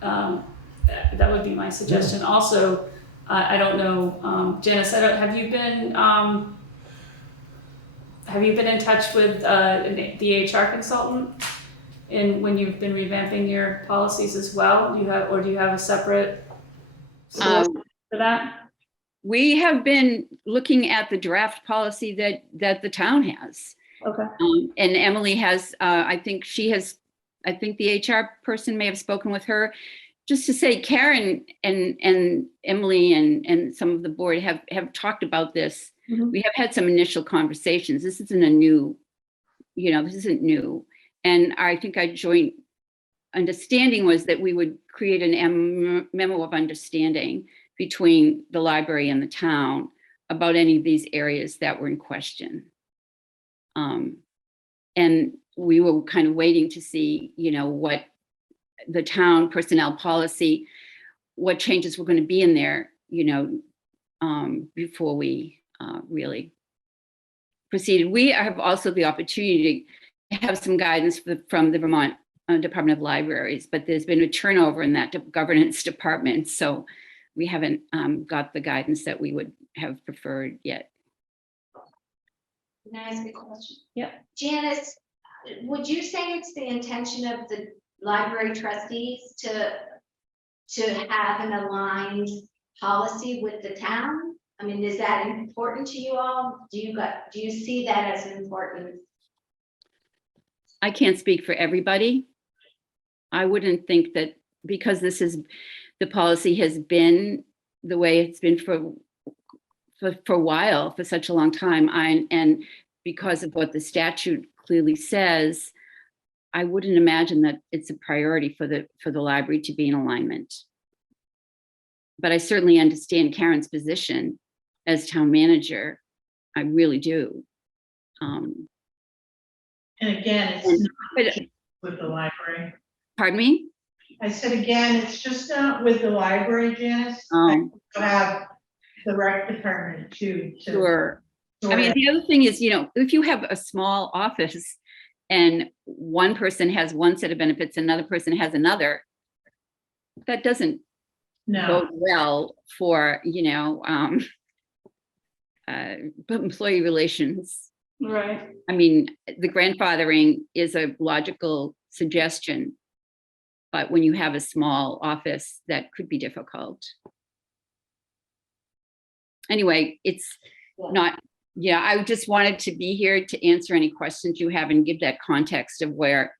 that would be my suggestion. Also, I don't know, Janice. Have you been in touch with the HR consultant when you've been revamping your policies as well? Do you have a separate source for that? We have been looking at the draft policy that the town has. Okay. And Emily has, I think the HR person may have spoken with her, just to say Karen and Emily and some of the board have talked about this. Mhm. We have had some initial conversations. This isn't a new, this isn't new. And I think our joint understanding was that we would create a memo of understanding between the library and the town about any of these areas that were in question. And we were kind of waiting to see, what the town personnel policy, what changes were going to be in there, before we really proceeded. We have also the opportunity to have some guidance from the Vermont Department of Libraries, but there's been a turnover in that governance department, so we haven't got the guidance that we would have preferred yet. Can I ask a question? Yeah. Janice, would you say it's the intention of the library trustees to have an aligned policy with the town? I mean, is that important to you all? Do you see that as important? I can't speak for everybody. I wouldn't think that because the policy has been the way it's been for a while, for such a long time, and because of what the statute clearly says, I wouldn't imagine that it's a priority for the library to be in alignment. But I certainly understand Karen's position as town manager. I really do. And again, it's not just with the library. Pardon me? I said again, it's just not with the library, Janice. Oh. I have the rec department too. Sure. I mean, the other thing is, if you have a small office and one person has one set of benefits, another person has another, that doesn't go well for, employee relations. Right. I mean, the grandfathering is a logical suggestion, but when you have a small office, that could be difficult. Anyway, it's not, I just wanted to be here to answer any questions you have and give that context of where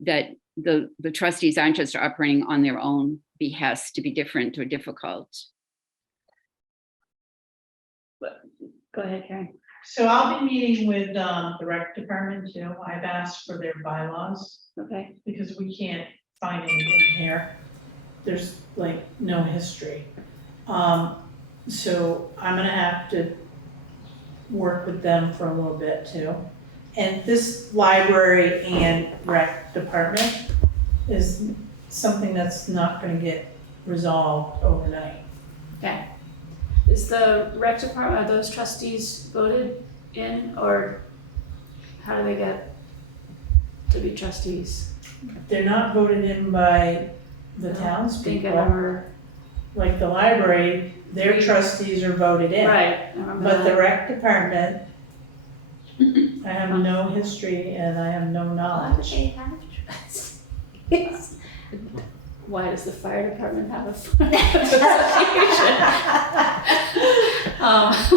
that the trustees aren't just operating on their own behest to be different or difficult. Go ahead, Karen. So I'll be meeting with the rec department too. I've asked for their bylaws Okay. because we can't find anything here. There's like no history. So I'm gonna have to work with them for a little bit too. And this library and rec department is something that's not gonna get resolved overnight. Okay. Is the rec department, are those trustees voted in, or how do they get to be trustees? They're not voted in by the I think I townspeople. remember. Like the library, their trustees are voted in. Right, I remember But the that. rec department, I have no history and I have no knowledge. They have trustees. Why does the fire department have a fire association?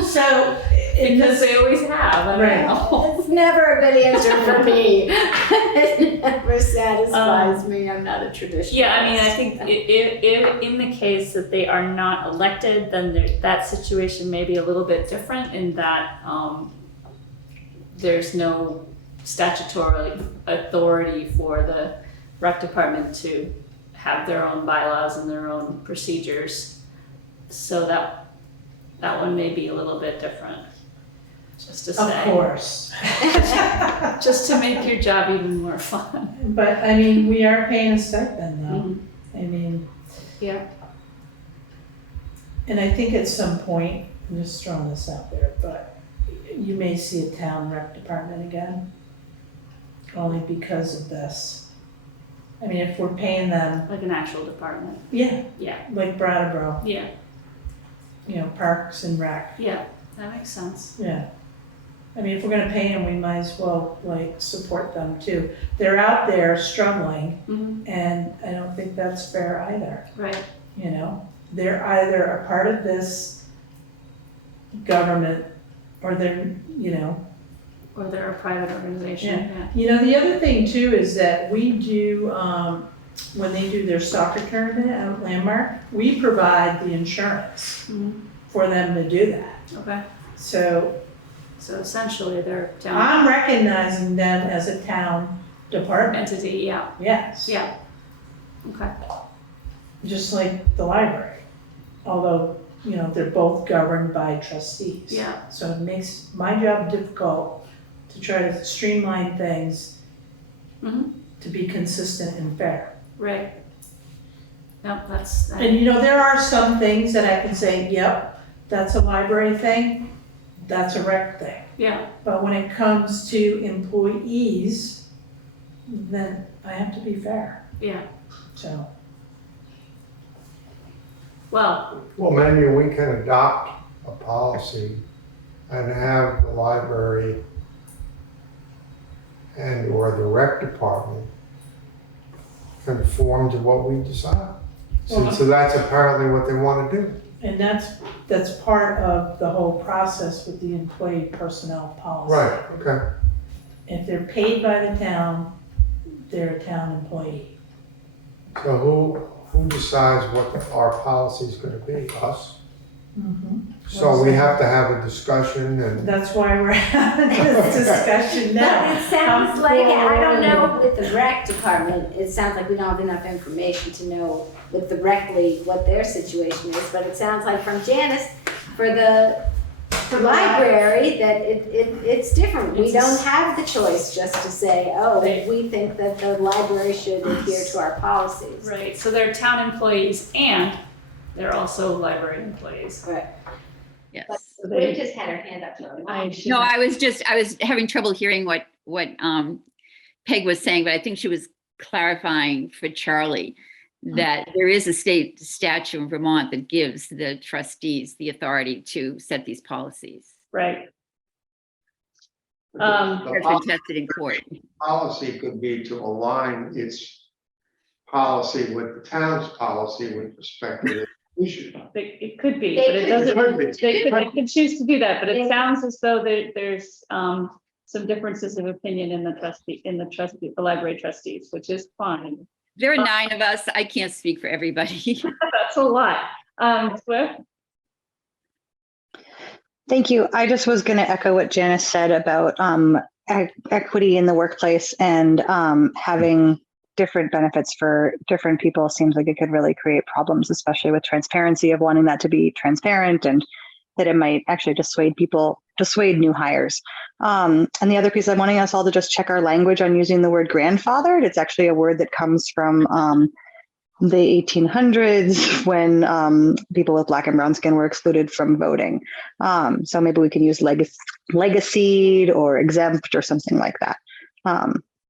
So, Because they always have, I Right. don't know. It's never a good answer for me. It never satisfies me. I'm not a traditionalist. Yeah, I mean, I think if in the case that they are not elected, then that situation may be a little bit different in that there's no statutory authority for the rec department to have their own bylaws and their own procedures. So that one may be a little bit different, just to say. of course. Just to make your job even more fun. But I mean, we are paying a stipend though. Mhm. I mean, Yeah. and I think at some point, I'm just throwing this out there, but you may see a town rec department again. Only because of this. I mean, if we're paying them, Like an actual department. yeah, Yeah, like Brattleboro, yeah, Parks and Rec, yeah, that makes sense. yeah. I mean, if we're gonna pay them, we might as well like support them too. They're out there struggling Mhm. and I don't think that's fair either, Right, They're either a part of this government or they're, Or they're a private organization, yeah. You know, the other thing too is that we do, when they do their soccer tournament at Landmark, we provide the insurance Mhm. for them to do that. Okay, So so essentially they're town I'm recognizing them as a town department, entity, yeah, yes. yeah. Okay, Just like the library, although, they're both governed by trustees. yeah, So it makes my job difficult to try to streamline things Mhm. to be consistent and fair. right. Nope, that's, And there are some things that I can say, yep, that's a library thing, that's a rec thing. yeah, But when it comes to employees, then I have to be fair, yeah. so. Well, Well, maybe we can adopt a policy and have the library and or the rec department conform to what we decide. So that's apparently what they want to do. And that's part of the whole process with the employee personnel policy. Right, okay. If they're paid by the town, they're a town employee. So who decides what our policy is going to be? Us? Mm-hmm. So we have to have a discussion and, That's why we're having this discussion now. But it sounds How like, I don't forward- know, with the rec department, it sounds like we don't have enough information to know with the rec league what their situation is, but it sounds like from Janice, for the library, that it's different. We It's a don't have the choice just to say, oh, we think that the library should adhere to our policies. right, so they're town employees and they're also library employees. Right. Yes. So they- just had her hand up. No, I was having trouble hearing what Peg was saying, but I think she was clarifying for Charlie that there is a state statute in Vermont that gives the trustees the authority to set these policies. Right. the It's been tested in court. policy could be to align its policy with the town's policy with respect to the issue. It could be, They but it could- doesn't, Could be. they could choose to do that, but They- it sounds as though there's some differences of opinion in the library trustees, which is fine. There are 9 of us. I can't speak for everybody. That's a lot. Swift? Thank you. I just was going to echo what Janice said about equity in the workplace and having different benefits for different people seems like it could really create problems, especially with transparency of wanting that to be transparent and that it might actually dissuade new hires. And the other piece, I'm wanting us all to just check our language on using the word grandfathered. It's actually a word that comes from the 1800s when people with black and brown skin were excluded from voting. So maybe we can use legacied or exempt or something like that.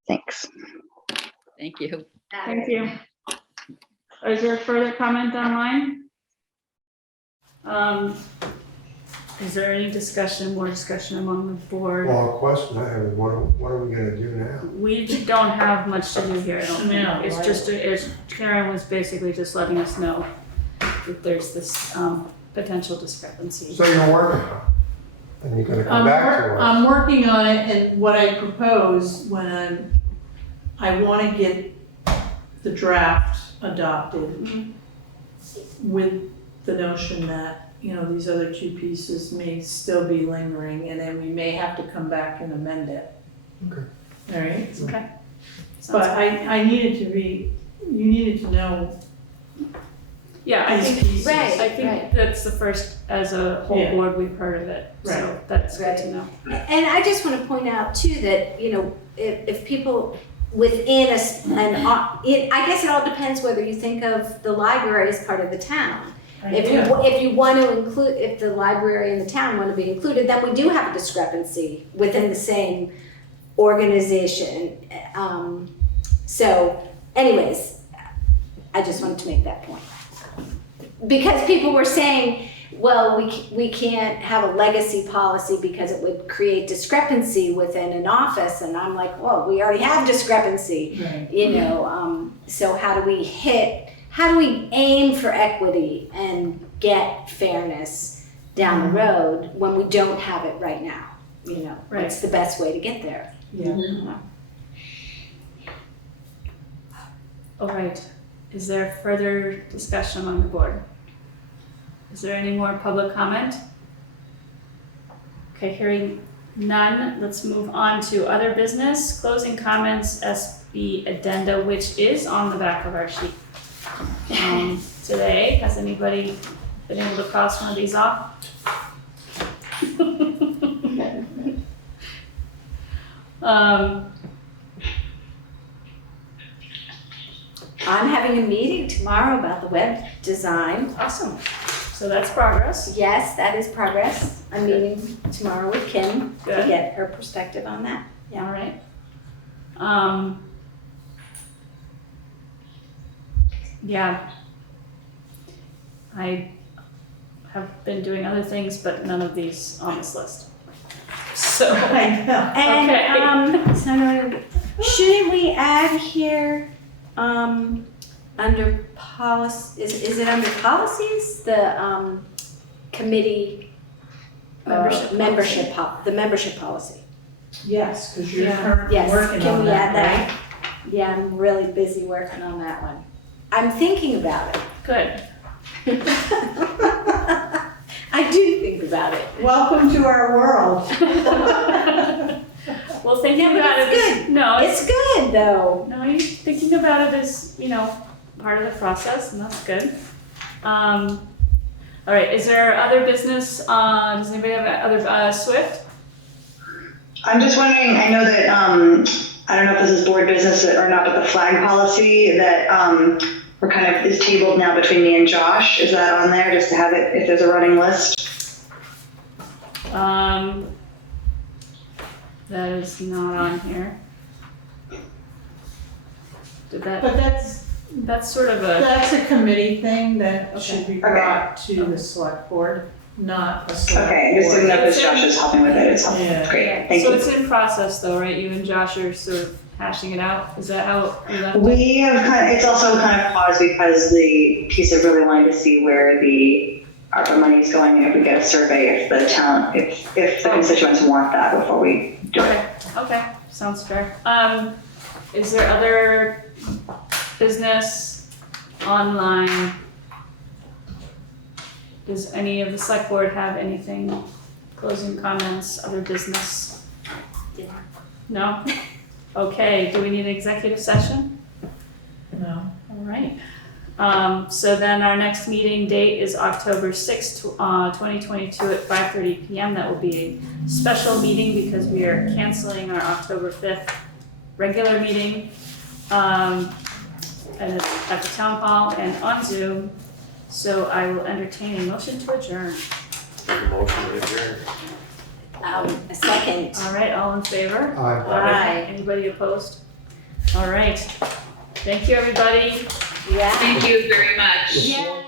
Thanks. Thank you. Thank you. Is there further comment online? Is there any more discussion among the board? Well, a question I have is what are we going to do now? We don't have much to do here, I don't think. No, It's right. just, Karen was basically just letting us know that there's this potential discrepancy. So you're working on it and you're going to come back to us. I'm working on it, and what I propose when I want to get the draft adopted Mhm. with the notion that, these other two pieces may still be lingering, and then we may have to come back and amend it. Okay. All right? Okay. But Sounds good. I you needed to know Yeah, I these think, pieces. Right. I think that's the first, as a whole Yeah. board, we've heard of it, so Right. that's good to know. And I just want to point out too that, if people within I guess it all depends whether you think of the library as part of the town. If you want to include, if the library and the town want to be included, then we do have a discrepancy within the same organization. So anyways, I just wanted to make that point. Because people were saying, well, we can't have a legacy policy because it would create discrepancy within an office. And I'm like, well, we already have discrepancy, Right. So how do we aim for equity and get fairness down the road when we don't have it right now. You know, Right. what's the best way to get there? Yeah. All right. Is there further discussion on the board? Is there any more public comment? Okay, hearing none, let's move on to other business. Closing comments, SB Addenda, which is on the back of our sheet. Today, has anybody been able to cross one of these off? I'm having a meeting tomorrow about the web design. Awesome. So that's progress. Yes, that is progress. I'm meeting tomorrow with Kim to Good. get her perspective on that. All right. Yeah. I have been doing other things, but none of these on this list. So, I know. And, so no, shouldn't we add here, under policy, is it under policies, the, committee? Membership The membership policy. Yes, because you're Yeah. currently Yes, working can on we add that, that? Yeah, I'm really busy working on that one. I'm thinking about it. good. I do think about it. right? Welcome to our world. Well, thinking Yeah, but about it's it is, no, It's good, though. no, you thinking about it is, part of the process, and that's good. All right, is there other business, does anybody have other, Swift? I'm just wondering, I know that, I don't know if this is board business or not, but the flag policy that, we're kind of, is tabled now between me and Josh, is that on there, just to have it, if there's a running list? That is not on here. Did But that, that's sort of a, that's a committee thing that should be Okay. brought to the select board, not a select board. Okay, just didn't know if Josh is helping with it, it's helpful. Yeah. Great, thank so you. it's in process though, right? You and Josh are sort of hashing it out? Is that how you left it? We have it's also kind of paused because the piece of really wanting to see where the ARPA money is going and if we get a survey, if the town, if the constituents want that before we do it. Okay, sounds fair. Is there other business online? Does any of the select board have anything, closing comments, other business? Yeah. No? Okay, do we need an executive session? No. All right. So then our next meeting date is October 6th, 2022 at 5:30 PM. That will be a special meeting because we are canceling our October 5th regular meeting at the town hall and on Zoom. So I will entertain a motion to adjourn. Make a motion to adjourn. A second. All right, all in favor? Aye. Aye. Anybody opposed? All right. Thank you, everybody. Yeah. Thank you very much. Yeah.